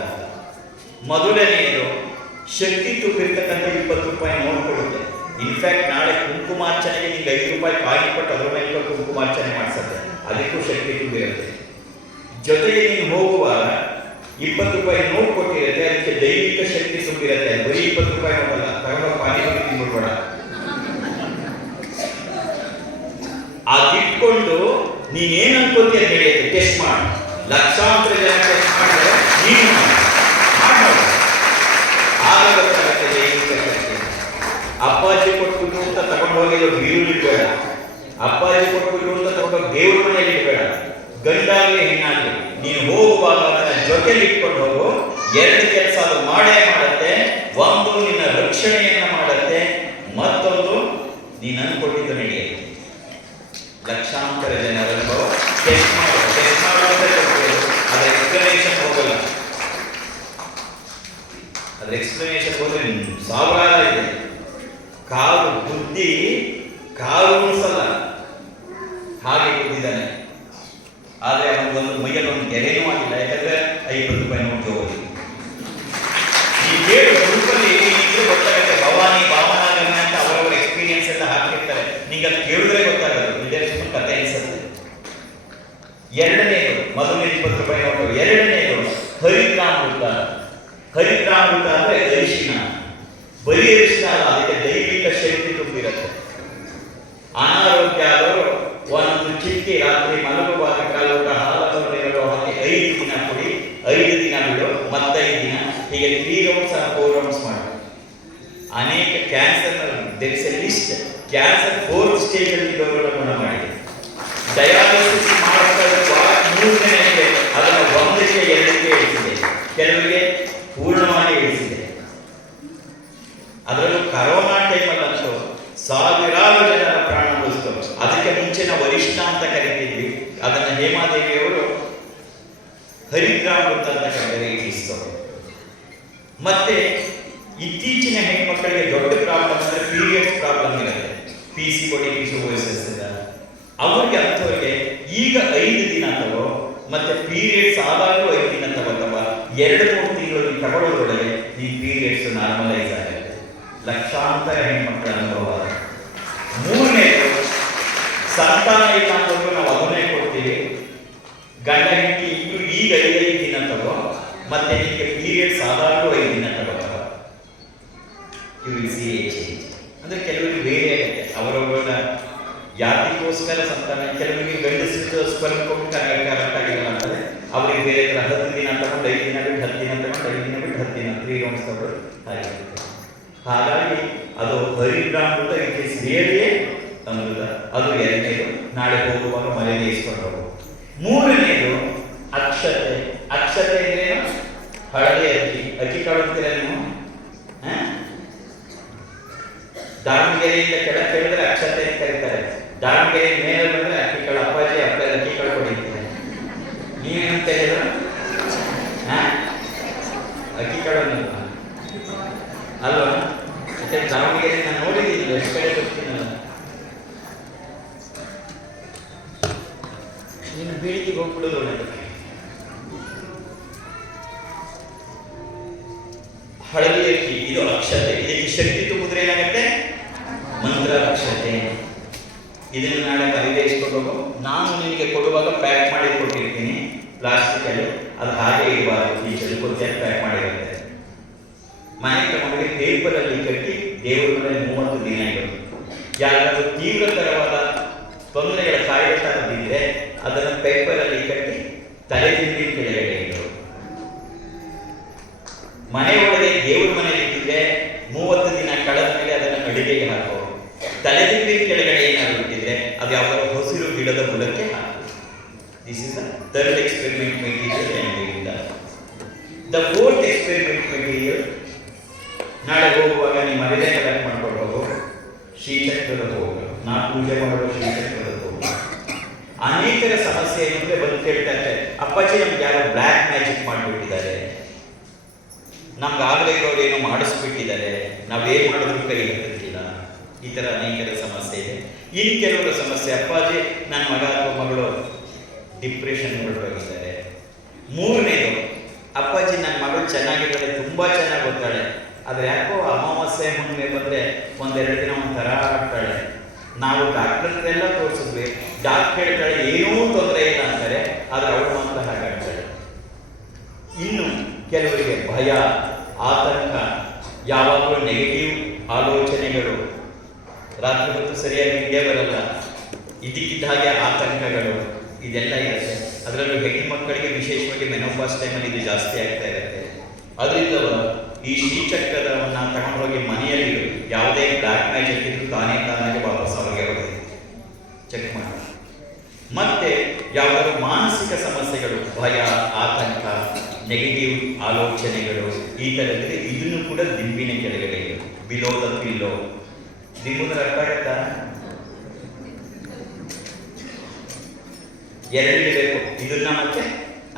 ಮೊದಲನೆಯದು, ಶಕ್ತಿ ತುಂಬಿರ್ತಕ್ಕಂಥ 20 ರೂಪಾಯಿ ನೋಟ್ ಕೊಡುತ್ತೆ. ಇನ್ಫ್ಯಾಕ್ಟ್ ನಾಳೆ ಕುಂಕುಮಾರ್ಚನೆಗೆ ನಿಮ್ಗೆ 5 ರೂಪಾಯಿ ಕಾಯಿನ್ ಕೊಟ್ಟು ಅದ್ರ ಮೇಲೆ ಕುಂಕುಮಾರ್ಚನೆ ಮಾಡಿಸುತ್ತೆ. ಅದಕ್ಕೂ ಶಕ್ತಿ ತುಂಬಿರುತ್ತೆ. ಜೊತೆಗೆ ನೀನು ಹೋಗುವಾಗ 20 ರೂಪಾಯಿ ನೋಟ್ ಕೊಟ್ಟಿರುತ್ತೆ, ಅದಕ್ಕೆ ದೈವಿಕ ಶಕ್ತಿ ತುಂಬಿರುತ್ತೆ. ಬರೀ 20 ರೂಪಾಯಿ ನೋಟಲ್ಲ, ತಗೊಂಡು ಪಾನಿಪುರಿ ತಿನ್ಬಿಡ್ಬೇಡ. ಅದಿಟ್ಕೊಂಡು ನೀನೇನು ಅನ್ಕೋತೀಯ ನಡೆಯುತ್ತೆ, ಟೆಸ್ಟ್ ಮಾಡಿ. ಲಕ್ಷಾಂತರ ಜನ ಟೆಸ್ಟ್ ಮಾಡಿದ್ರೆ ನೀನು ಮಾಡಬಹುದು. ಆಗ ಗೊತ್ತಾಗುತ್ತೆ ದೈವಿಕ ಶಕ್ತಿ. ಅಪ್ಪಾಜಿ ಕೊಟ್ಬಿಟ್ಟು ಅಂತ ತಗೊಂಡು ಹೋಗಿರೋ ಬೀರುಲಿ ಬೇಡ. ಅಪ್ಪಾಜಿ ಕೊಟ್ಬಿಟ್ಟು ಅಂತ ತಗೊಂಡು ದೇವ್ರ ಮನೆಯಲ್ಲಿ ಇಡಬೇಡ. ಗಂಡಾಗಲಿ ಹೆಣ್ಣಾಗಲಿ ನೀನು ಹೋಗುವಾಗ ಅದನ್ನ ಜೊತೆಲಿ ಇಟ್ಕೊಂಡು ಹೋಗು. 2 ಕೆಲಸ ಅದು ಮಾಡೇ ಮಾಡುತ್ತೆ. ಒಂದು, ನಿನ್ನ ರಕ್ಷಣೆಯನ್ನ ಮಾಡುತ್ತೆ. ಮತ್ತೊಂದು, ನೀನು ಅನ್ಕೊಟ್ಟಿದ್ದು ನಡೆಯುತ್ತೆ. ಲಕ್ಷಾಂತರ ಜನರನ್ನು ಟೆಸ್ಟ್ ಮಾಡೋದೇ ಅದರ ಎಕ್ಸ್ಪ್ಲನೇಷನ್ ಹೋಗಲ್ಲ. ಅದರ ಎಕ್ಸ್ಪ್ಲನೇಷನ್ ಹೋದ್ರೆ ಸಾವಿರಾರ ಇದೆ. ಕಾರು ಬುದ್ಧಿ ಕಾರು ಅನ್ಸಲ್ಲ, ಹಾಗೆ ಬುದ್ಧಿದ್ದಾನೆ. ಆದರೆ ಅವನಿಗೊಂದು ಮೈಯಲ್ಲಿ ಒಂದು ಗೆರೆನೂ ಆಗಿಲ್ಲ. ಯಾಕಂದ್ರೆ 50 ರೂಪಾಯಿ ನೋಟ್ ಹೋಗಿ ಈ ಕೇಳು ಗ್ರೂಪಲ್ಲಿ ಗೊತ್ತಾಗುತ್ತೆ. ಭವಾನಿ, ಭಾವನಾಗಮನ ಅಂತ ಅವರವರ ಎಕ್ಸ್ಪೀರಿಯನ್ಸ್ ಎಲ್ಲ ಹಾಕಿರ್ತಾರೆ. ನಿಂಗೆ ಅದು ಕೇಳಿದ್ರೆ ಗೊತ್ತಾಗೋದು. ಇದೇ ಕಥೆ ಅನ್ಸುತ್ತೆ. ಎರಡನೇದು, ಮೊದಲನೇ 20 ರೂಪಾಯಿ ನೋಟು. ಎರಡನೇ ಹರಿದ್ರಾಮೃತ ಅಂದ್ರೆ ಅರಿಶಿನ, ಬರೀ ಅರಿಶಿನ ಅಲ್ಲ, ಅದಕ್ಕೆ ದೈವಿಕ ಶಕ್ತಿ ತುಂಬಿರುತ್ತೆ. ಅನಾರೋಗ್ಯ ಆದವರು ಒಂದು ಚಿಕ್ಕಿ ರಾತ್ರಿ ಮಲಗುವಾಗ ಕಾಲೋಟ ಹಾಲನ್ನು ಹಾಕಿ 5 ದಿನ ಕೊಡಿ, 5 ದಿನ ಬಿಡು, ಮತ್ತೆ 5 ದಿನ, ಹೀಗೆ 3 ರೌಂಡ್ಸ್ 4 ರೌಂಡ್ಸ್ ಮಾಡಿ. ಅನೇಕ cancer list cancer 4th stage ಅಲ್ಲಿ ಇರೋರು ಗುಣ ಮಾಡಿದೆ. ಡಯಾಲಿಸಿಸ್ ಮಾಡಬೇಕಾದ್ರೆ 3ನೇ ಅದನ್ನು 1ಕ್ಕೆ 2ಕ್ಕೆ ಇಳಿಸಿದೆ, ಕೆಲವರಿಗೆ ಪೂರ್ಣವಾಗಿ ಇಳಿಸಿದೆ. ಅದರಲ್ಲೂ ಕರೋನಾ ಟೈಮಲ್ಲಂತೂ ಸಾವಿರಾರು ಜನರ ಪ್ರಾಣ ಉಳಿಸಿದರು. ಅದಕ್ಕೆ ಮುಂಚೆ ನಾವು ವರಿಷ್ಠ ಅಂತ ಕರಿತಿದ್ವಿ, ಅದನ್ನು ಹೇಮಾದೇವಿಯವರು ಹರಿದ್ರಾಮೃತ ಅಂತ ಕರೆದರೆ ಇಳಿಸಿದರು. ಮತ್ತೆ ಇತ್ತೀಚಿನ ಹೆಣ್ಮಕ್ಕಳಿಗೆ ದೊಡ್ಡ ಪ್ರಾಬ್ಲಮ್ ಅಂದ್ರೆ ಪೀರಿಯಡ್ಸ್ ಪ್ರಾಬ್ಲಮ್ ಇರುತ್ತೆ, PCOS ಅವರಿಗೆ ಅಂಥವ್ರಿಗೆ ಈಗ 5 ದಿನ ತಗೋ, ಮತ್ತೆ ಪೀರಿಯಡ್ಸ್ ಆದಾಗೂ 5 ದಿನ ತಗೋತವ, 2-3 ತಿಂಗಳು ತಗೊಳ್ಳೋದ್ರೊಳಗೆ ಈ ಪೀರಿಯಡ್ಸ್ ನಾರ್ಮಲೈಸ್ ಆಗುತ್ತೆ. ಲಕ್ಷಾಂತರ ಹೆಣ್ಮಕ್ಕಳ ಅನುಭವ. 3ನೇದು ಸಂತಾನ ಇಲ್ಲ ಅಂತಂದ್ರೆ ನಾವು ಅದನ್ನೇ ಕೊಡ್ತೀವಿ. ಗಂಡ ಹೆಂಡತಿ ಈಗ 5 ದಿನ ತಗೋ, ಮತ್ತೆ ನಿಮಗೆ ಪೀರಿಯಡ್ಸ್ ಆದಾಗೂ 5 ದಿನ ತಗೋತವ. ಅಂದ್ರೆ ಕೆಲವರಿಗೆ ಬೇರೆ ಆಗುತ್ತೆ, ಅವರವರ ಯಾತಿಗೋಸ್ಕರ ಸಂತಾನ. ಕೆಲವರಿಗೆ ಗಂಡಸಿದ ಸ್ಪರ್ಮ್ ಕೊಟ್ಟು ಕರೆಕ್ಟ್ ಆಗಿಲ್ಲ ಅಂತಾರೆ, ಅವರಿಗೆ ಬೇರೆ ಥರ 10 ದಿನ ತಗೊಂಡು 5 ದಿನ ಬಿಟ್ಟು 10 ದಿನ ತಗೊಂಡು 5 ದಿನ ಬಿಟ್ಟು 10 ದಿನ 3 ರೌಂಡ್ಸ್ ತಗೊಂಡು ಹಾಗೆ. ಹಾಗಾಗಿ ಅದು ಹರಿದ್ರಾಮೃತ ಇಟ್ ಇಸ್ ರಿಯಲಿ ಅಮೃತ. ಅದು 2ನೇದು, ನಾಳೆ ಹೋಗುವಾಗ ಮನೆಯಲ್ಲಿ ಇಸ್ಕೊಂಡು ಹೋಗು. 3ನೇದು ಅಕ್ಷತೆ. ಅಕ್ಷತೆ ಅಂದ್ರೆ ಹಳದಿ ಅಕ್ಕಿ ಕಾಳು ಅಂತೀರ ನೀವು. ದಾವಣಗೆರೆಯಿಂದ ಕೆಳಗೆ ಕೇಳಿದ್ರೆ ಅಕ್ಷತೆ ಅಂತ ಕರೀತಾರೆ, ದಾವಣಗೆರೆ ಮೇಲೆ ಬಂದ್ರೆ ಅಕ್ಕಿ ಕಾಳು. ಅಪ್ಪಾಜಿ ಅಕ್ಕಿ ಕಾಳು ಕೊಡಿರ್ತಾರೆ. ನೀವೇನಂತ ಹೇಳಿದ್ರು? ಅಕ್ಕಿ ಕಾಳು ಅಲ್ವಾ? ಮತ್ತೆ ದಾವಣಗೆರೆ ನಾನು ನೋಡಿದ್ದೀನಿ, ಎಷ್ಟು ಕಡೆ ಗೊತ್ತಿನಲ್ಲ. ನೀನು ಬೀಳಿಗೆ ಹೋಗ್ಬಿಡೋದು ಒಳ್ಳೆಯದು. ಹಳದಿ ಅಕ್ಕಿ ಇದು ಅಕ್ಷತೆ. ಇದಕ್ಕೆ ಶಕ್ತಿ ತುಂಬಿದ್ರೆ ಏನಾಗುತ್ತೆ? ಮಂತ್ರ ಅಕ್ಷತೆ. ಇದನ್ನು ನಾಳೆ ಮನೆಗೆ ಇಸ್ಕೊಂಡು ಹೋಗು. ನಾನು ನಿನಗೆ ಕೊಡುವಾಗ ಪ್ಯಾಕ್ ಮಾಡಿ ಕೊಟ್ಟಿರ್ತೀನಿ ಪ್ಲಾಸ್ಟಿಕ್ ಅಲ್ಲಿ, ಅದು ಹಾಗೆ ಇರಬಾರ್ದು, ಈ ಚಲುಕೊಚ್ಚೆ ಪ್ಯಾಕ್ ಮಾಡಿರುತ್ತೆ. ಮನೆ ತಗೊಂಡು ಪೇಪರ್ ಅಲ್ಲಿ ಕಟ್ಟಿ ದೇವರ ಮನೆ 30 ದಿನ ಇರೋದು. ಯಾರಾದರೂ ತೀವ್ರತರವಾದ ತೊಂದರೆಗಳ ಕಾಯಿಲೆ ಬಿದ್ದರೆ ಅದನ್ನು ಪೇಪರ್ ಅಲ್ಲಿ ಕಟ್ಟಿ ತಲೆದಿಂಬಿನ ಕೆಳಗಡೆ ಇಡೋದು. ಮನೆಯೊಳಗೆ ದೇವರ ಮನೆಯಲ್ಲಿ ಇಟ್ಟಿದ್ರೆ 30 ದಿನ ಕಳೆದ ಮೇಲೆ ಅದನ್ನು ಅಡಿಗೆಗೆ ಹಾಕೋ. ತಲೆದಿಂಬಿನ ಕೆಳಗಡೆ ಏನಾದ್ರು ಇಟ್ಟಿದ್ರೆ ಅದು ಯಾವುದಾದ್ರು ಹಸಿರು ಗಿಡದ ಮೂಲಕ್ಕೆ ಹಾಕೋ. This is the 3rd experiment material and the 4th experiment material. ನಾಳೆ ಹೋಗುವಾಗ ನೀವು ಮನೆಯಲ್ಲೇ ಕಲೆಕ್ಟ್ ಮಾಡ್ಕೊಂಡು ಹೋಗು. ಶ್ರೀಚಕ್ರದ ಹೋಗು, ನಾ ಪೂಜೆ ಮಾಡುವ ಶ್ರೀಚಕ್ರದ ಹೋಗು. ಅನೇಕರ ಸಮಸ್ಯೆ ಏನಂದ್ರೆ ಬಂದು ಕೇಳ್ತಾ ಇರ್ತಾರೆ, ಅಪ್ಪಾಜಿ ನಮ್ಗೆ ಯಾರೋ ಬ್ಲ್ಯಾಕ್ ಮ್ಯಾಜಿಕ್ ಮಾಡಿಬಿಟ್ಟಿದ್ದಾರೆ, ನಮ್ಗೆ ಆಗಲೇ ಇರೋರು ಏನೋ ಮಾಡಿಸ್ಬಿಟ್ಟಿದ್ದಾರೆ, ನಾವೇನು ಮಾಡಿದ್ರು ಕೈ ಹತ್ತಿಲ್ಲ. ಈ ಥರ ಅನೇಕರ ಸಮಸ್ಯೆ ಇದೆ. ಇನ್ನು ಕೆಲವರ ಸಮಸ್ಯೆ, ಅಪ್ಪಾಜಿ ನನ್ನ ಮಗ ಅಥವಾ ಮಗಳು ಡಿಪ್ರೆಷನ್ ಒಳಗಾಗಿದ್ದಾರೆ. 3ನೇದು, ಅಪ್ಪಾಜಿ ನನ್ನ ಮಗಳು ಚೆನ್ನಾಗಿದ್ದಾಳೆ, ತುಂಬ ಚೆನ್ನಾಗಿ ಓದ್ತಾಳೆ, ಆದರೆ ಯಾಕೋ ಅಮಾವಾಸ್ಯೆ ಹುಣ್ಣಿಮೆ ಬಂದರೆ 1-2 ದಿನ ಒಂಥರ ಆಗ್ತಾಳೆ. ನಾವು ಡಾಕ್ಟರ್ಗೆಲ್ಲ ತೋರಿಸಿದ್ವಿ, ಡಾಕ್ಟರ್ ಹೇಳ್ತಾಳೆ ಏನೂ ತೊಂದರೆ ಇಲ್ಲ ಅಂತಾರೆ, ಆದರೆ ಅವಳು ಮಾತ್ರ ಹಾಗಾಗ್ತಾಳೆ. ಇನ್ನು ಕೆಲವರಿಗೆ ಭಯ, ಆತಂಕ, ಯಾವಾಗಲೂ ನೆಗೆಟಿವ್ ಆಲೋಚನೆಗಳು, ರಾತ್ರಿ ಹೊತ್ತು ಸರಿಯಾಗಿ ನಿದ್ದೆ ಬರಲ್ಲ, ಇದಕ್ಕಿದ್ದ ಹಾಗೆ ಆತಂಕಗಳು, ಇದೆಲ್ಲ ಇರುತ್ತೆ. ಅದರಲ್ಲೂ ಹೆಣ್ಣು ಮಕ್ಕಳಿಗೆ ವಿಶೇಷವಾಗಿ ಮೆನೋಪಾಸ್ ಟೈಮಲ್ಲಿ ಇದು ಜಾಸ್ತಿ ಆಗ್ತಾ ಇರುತ್ತೆ. ಅದರಿಂದ ಈ ಶ್ರೀಚಕ್ರವನ್ನು ತಗೊಂಡೋಗಿ ಮನೆಯಲ್ಲಿ ಯಾವುದೇ ಬ್ಲ್ಯಾಕ್ ಮ್ಯಾಜಿಕ್ ಇದ್ದು ತಾನಾಗಿ ವಾಪಸ್ ಅವ್ರಿಗೆ ಹೋಗಿದೆ, ಚೆಕ್ ಮಾಡಿ. ಮತ್ತೆ ಯಾವುದಾದ್ರು ಮಾನಸಿಕ ಸಮಸ್ಯೆಗಳು, ಭಯ, ಆತಂಕ, ನೆಗೆಟಿವ್ ಆಲೋಚನೆಗಳು, ಈ ಥರದ್ದಿದೆ, ಇದನ್ನು ಕೂಡ ದಿಂಬಿನ ಕೆಳಗಡೆ ಬಿಲೋ ದ ಪಿಲ್ಲೋ. ದಿಂಬುದ್ರ ಅರ್ಥ ಆಗತ್ತಾ? 2 ಇರಬೇಕು, ಇದನ್ನ ಮತ್ತೆ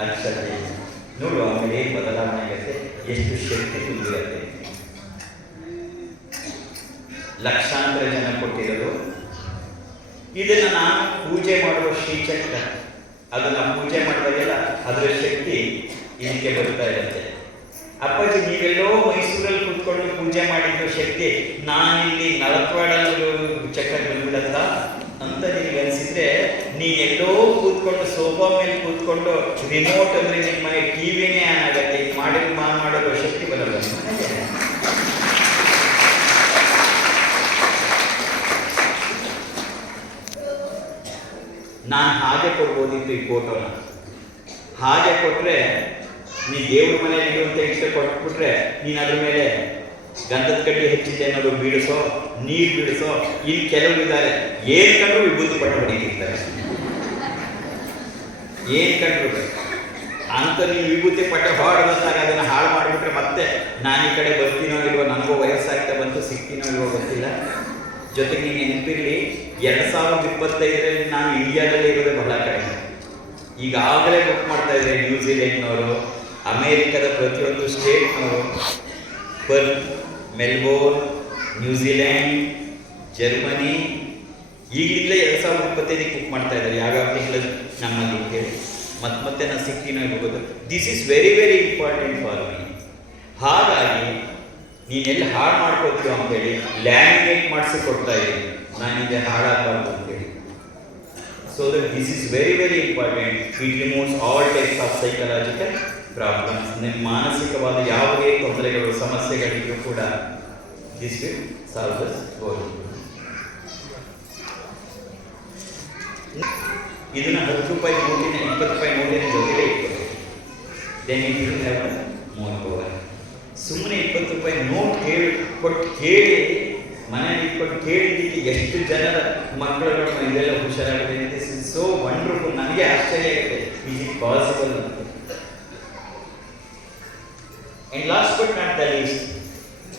ಅಕ್ಷತೆ. ನೋಡು ಆಮೇಲೆ ಬದಲಾವಣೆ ಆಗುತ್ತೆ, ಎಷ್ಟು ಶಕ್ತಿ ತುಂಬಿರುತ್ತೆ. ಲಕ್ಷಾಂತರ ಜನ ಕೊಟ್ಟಿರೋದು. ಇದನ್ನು ನಾನು ಪೂಜೆ ಮಾಡುವ ಶ್ರೀಚಕ್ರ, ಅದನ್ನು ಪೂಜೆ ಮಾಡಿದಾಗೆಲ್ಲ ಅದರ ಶಕ್ತಿ ಇದಕ್ಕೆ ಬರ್ತಾ ಇರುತ್ತೆ. ಅಪ್ಪಾಜಿ ನೀವೆಲ್ಲೋ ಮೈಸೂರಲ್ಲಿ ಕೂತ್ಕೊಂಡು ಪೂಜೆ ಮಾಡಿದ್ದು ಶಕ್ತಿ ನಾನಿಲ್ಲಿ ನಲತ್ವಾಡಲ್ಲೂ ಚಕ್ರ ಬಂದ್ಬಿಡತ್ತ ಅಂತ ನಿನಗೆ ಅನಿಸಿದ್ರೆ, ನೀನೆಲ್ಲೋ ಕೂತ್ಕೊಂಡು ಸೋಫಾ ಮೇಲೆ ಕೂತ್ಕೊಂಡು ರಿಮೋಟ್ ಅಂದರೆ ನಿಮ್ಮ ಮನೆ ಟಿವಿನೇ ಆನ್ ಆಗುತ್ತೆ, ಮಾಡೋದು ಶಕ್ತಿ ಫೋಟೋನ. ಹಾಗೆ ಕೊಟ್ಟರೆ ನೀ ದೇವ್ರ ಮನೆಯಲ್ಲಿ ಇಡುವಂತ ಇಷ್ಟ ಕೊಟ್ಬಿಟ್ರೆ ನೀನು ಅದ್ರ ಮೇಲೆ ಗಂಧದ ಕಡ್ಡಿ ಹೆಚ್ಚಿದೆ ಅನ್ನೋದು ಬೀಳಿಸೋ, ನೀರು ಬೀಳಿಸೋ. ಇಲ್ಲಿ ಕೆಲವರು ಇದ್ದಾರೆ ಏನ್ ಕಂಡ್ರು ವಿಭೂತಿ ಪಟ್ಟ ಹೊಡಿತಿರ್ತಾರೆ. ಏನ್ ಕಂಡ್ರು ಅಂತ ನೀವು ವಿಭೂತಿ ಪಟ್ಟ ಹೊಡೆದಾಗ ಅದನ್ನು ಹಾಳು ಮಾಡಿಬಿಟ್ರೆ ಮತ್ತೆ ನಾನು ಈ ಕಡೆ ಬರ್ತೀನೋ ಇಲ್ವೋ, ನನಗೂ ವಯಸ್ಸಾಗ್ತಾ ಬಂತು, ಸಿಗ್ತೀನೋ ಇಲ್ವೋ ಗೊತ್ತಿಲ್ಲ. ಜೊತೆಗೆ ನೀನು ನೆನಪಿರಲಿ, 2025ರಲ್ಲಿ ನಾನು ಇಂಡಿಯಾದಲ್ಲೇ ಇರೋದೇ ಬಹಳ ಕಡಿಮೆ. ಈಗಾಗಲೇ ಬುಕ್ ಮಾಡ್ತಾ ಇದ್ದಾರೆ ನ್ಯೂಜಿಲೆಂಡ್ನವರು, ಅಮೇರಿಕದ ಪ್ರತಿಯೊಂದು ಸ್ಟೇಟ್ನವರು, ಪರ್ತ್, ಮೆಲ್ಬೋರ್ನ್, ನ್ಯೂಜಿಲೆಂಡ್, ಜರ್ಮನಿ, ಈಗಲೇ 2025ಗೆ ಬುಕ್ ಮಾಡ್ತಾ ಇದ್ದಾರೆ. ಯಾವ್ಯಾವ ತಿಂಗಳು ನಮ್ಮಲ್ಲಿ ಕೇಳಿ ಮತ್ತೆ ನಾನು ಸಿಗ್ತೀನೋ ಇರ್ಬೋದು. This is very very important for me. ಹಾಗಾಗಿ ನೀನೆಲ್ಲಿ ಹಾಳು ಮಾಡ್ಕೋತೀವ ಅಂತೇಳಿ ಲ್ಯಾಮಿನೇಟ್ ಮಾಡಿಸಿ ಕೊಡ್ತಾ ಇದ್ದೀನಿ, ನಾನು ಇದೆ ಹಾಳಾಗಬಾರ್ದು ಅಂತೇಳಿ. So that this is very very important. It removes all types of psychological problems. ನಿಮ್ಮ ಮಾನಸಿಕವಾದ ಯಾವುದೇ ತೊಂದರೆಗಳು, ಸಮಸ್ಯೆಗಳಿಗೂ ಕೂಡ this will solve this goal. ಇದನ್ನ 10 ರೂಪಾಯಿ ನೋಟಿನ 20 ರೂಪಾಯಿ ನೋಟಿನ ಜೊತೆಗೆ ಇಟ್ಕೊಬೇಕು. Then it will have more power. ಸುಮ್ಮನೆ 20 ರೂಪಾಯಿ ನೋಟ್ ಕೇಳಿ ಮನೆಯಲ್ಲಿ ಇಟ್ಕೊಂಡು ಕೇಳಿದ್ದಕ್ಕೆ ಎಷ್ಟು ಜನರ ಮಕ್ಕಳುಗಳು ಇದೆಲ್ಲ ಹುಷಾರಾಗಿದೆ. This is so wonderful. ನನಗೆ ಆಶ್ಚರ್ಯ ಆಗಿದೆ, ಇಸ್ ಇಟ್ ಪಾಸಿಬಲ್ ಅಂತ. And last but not the least,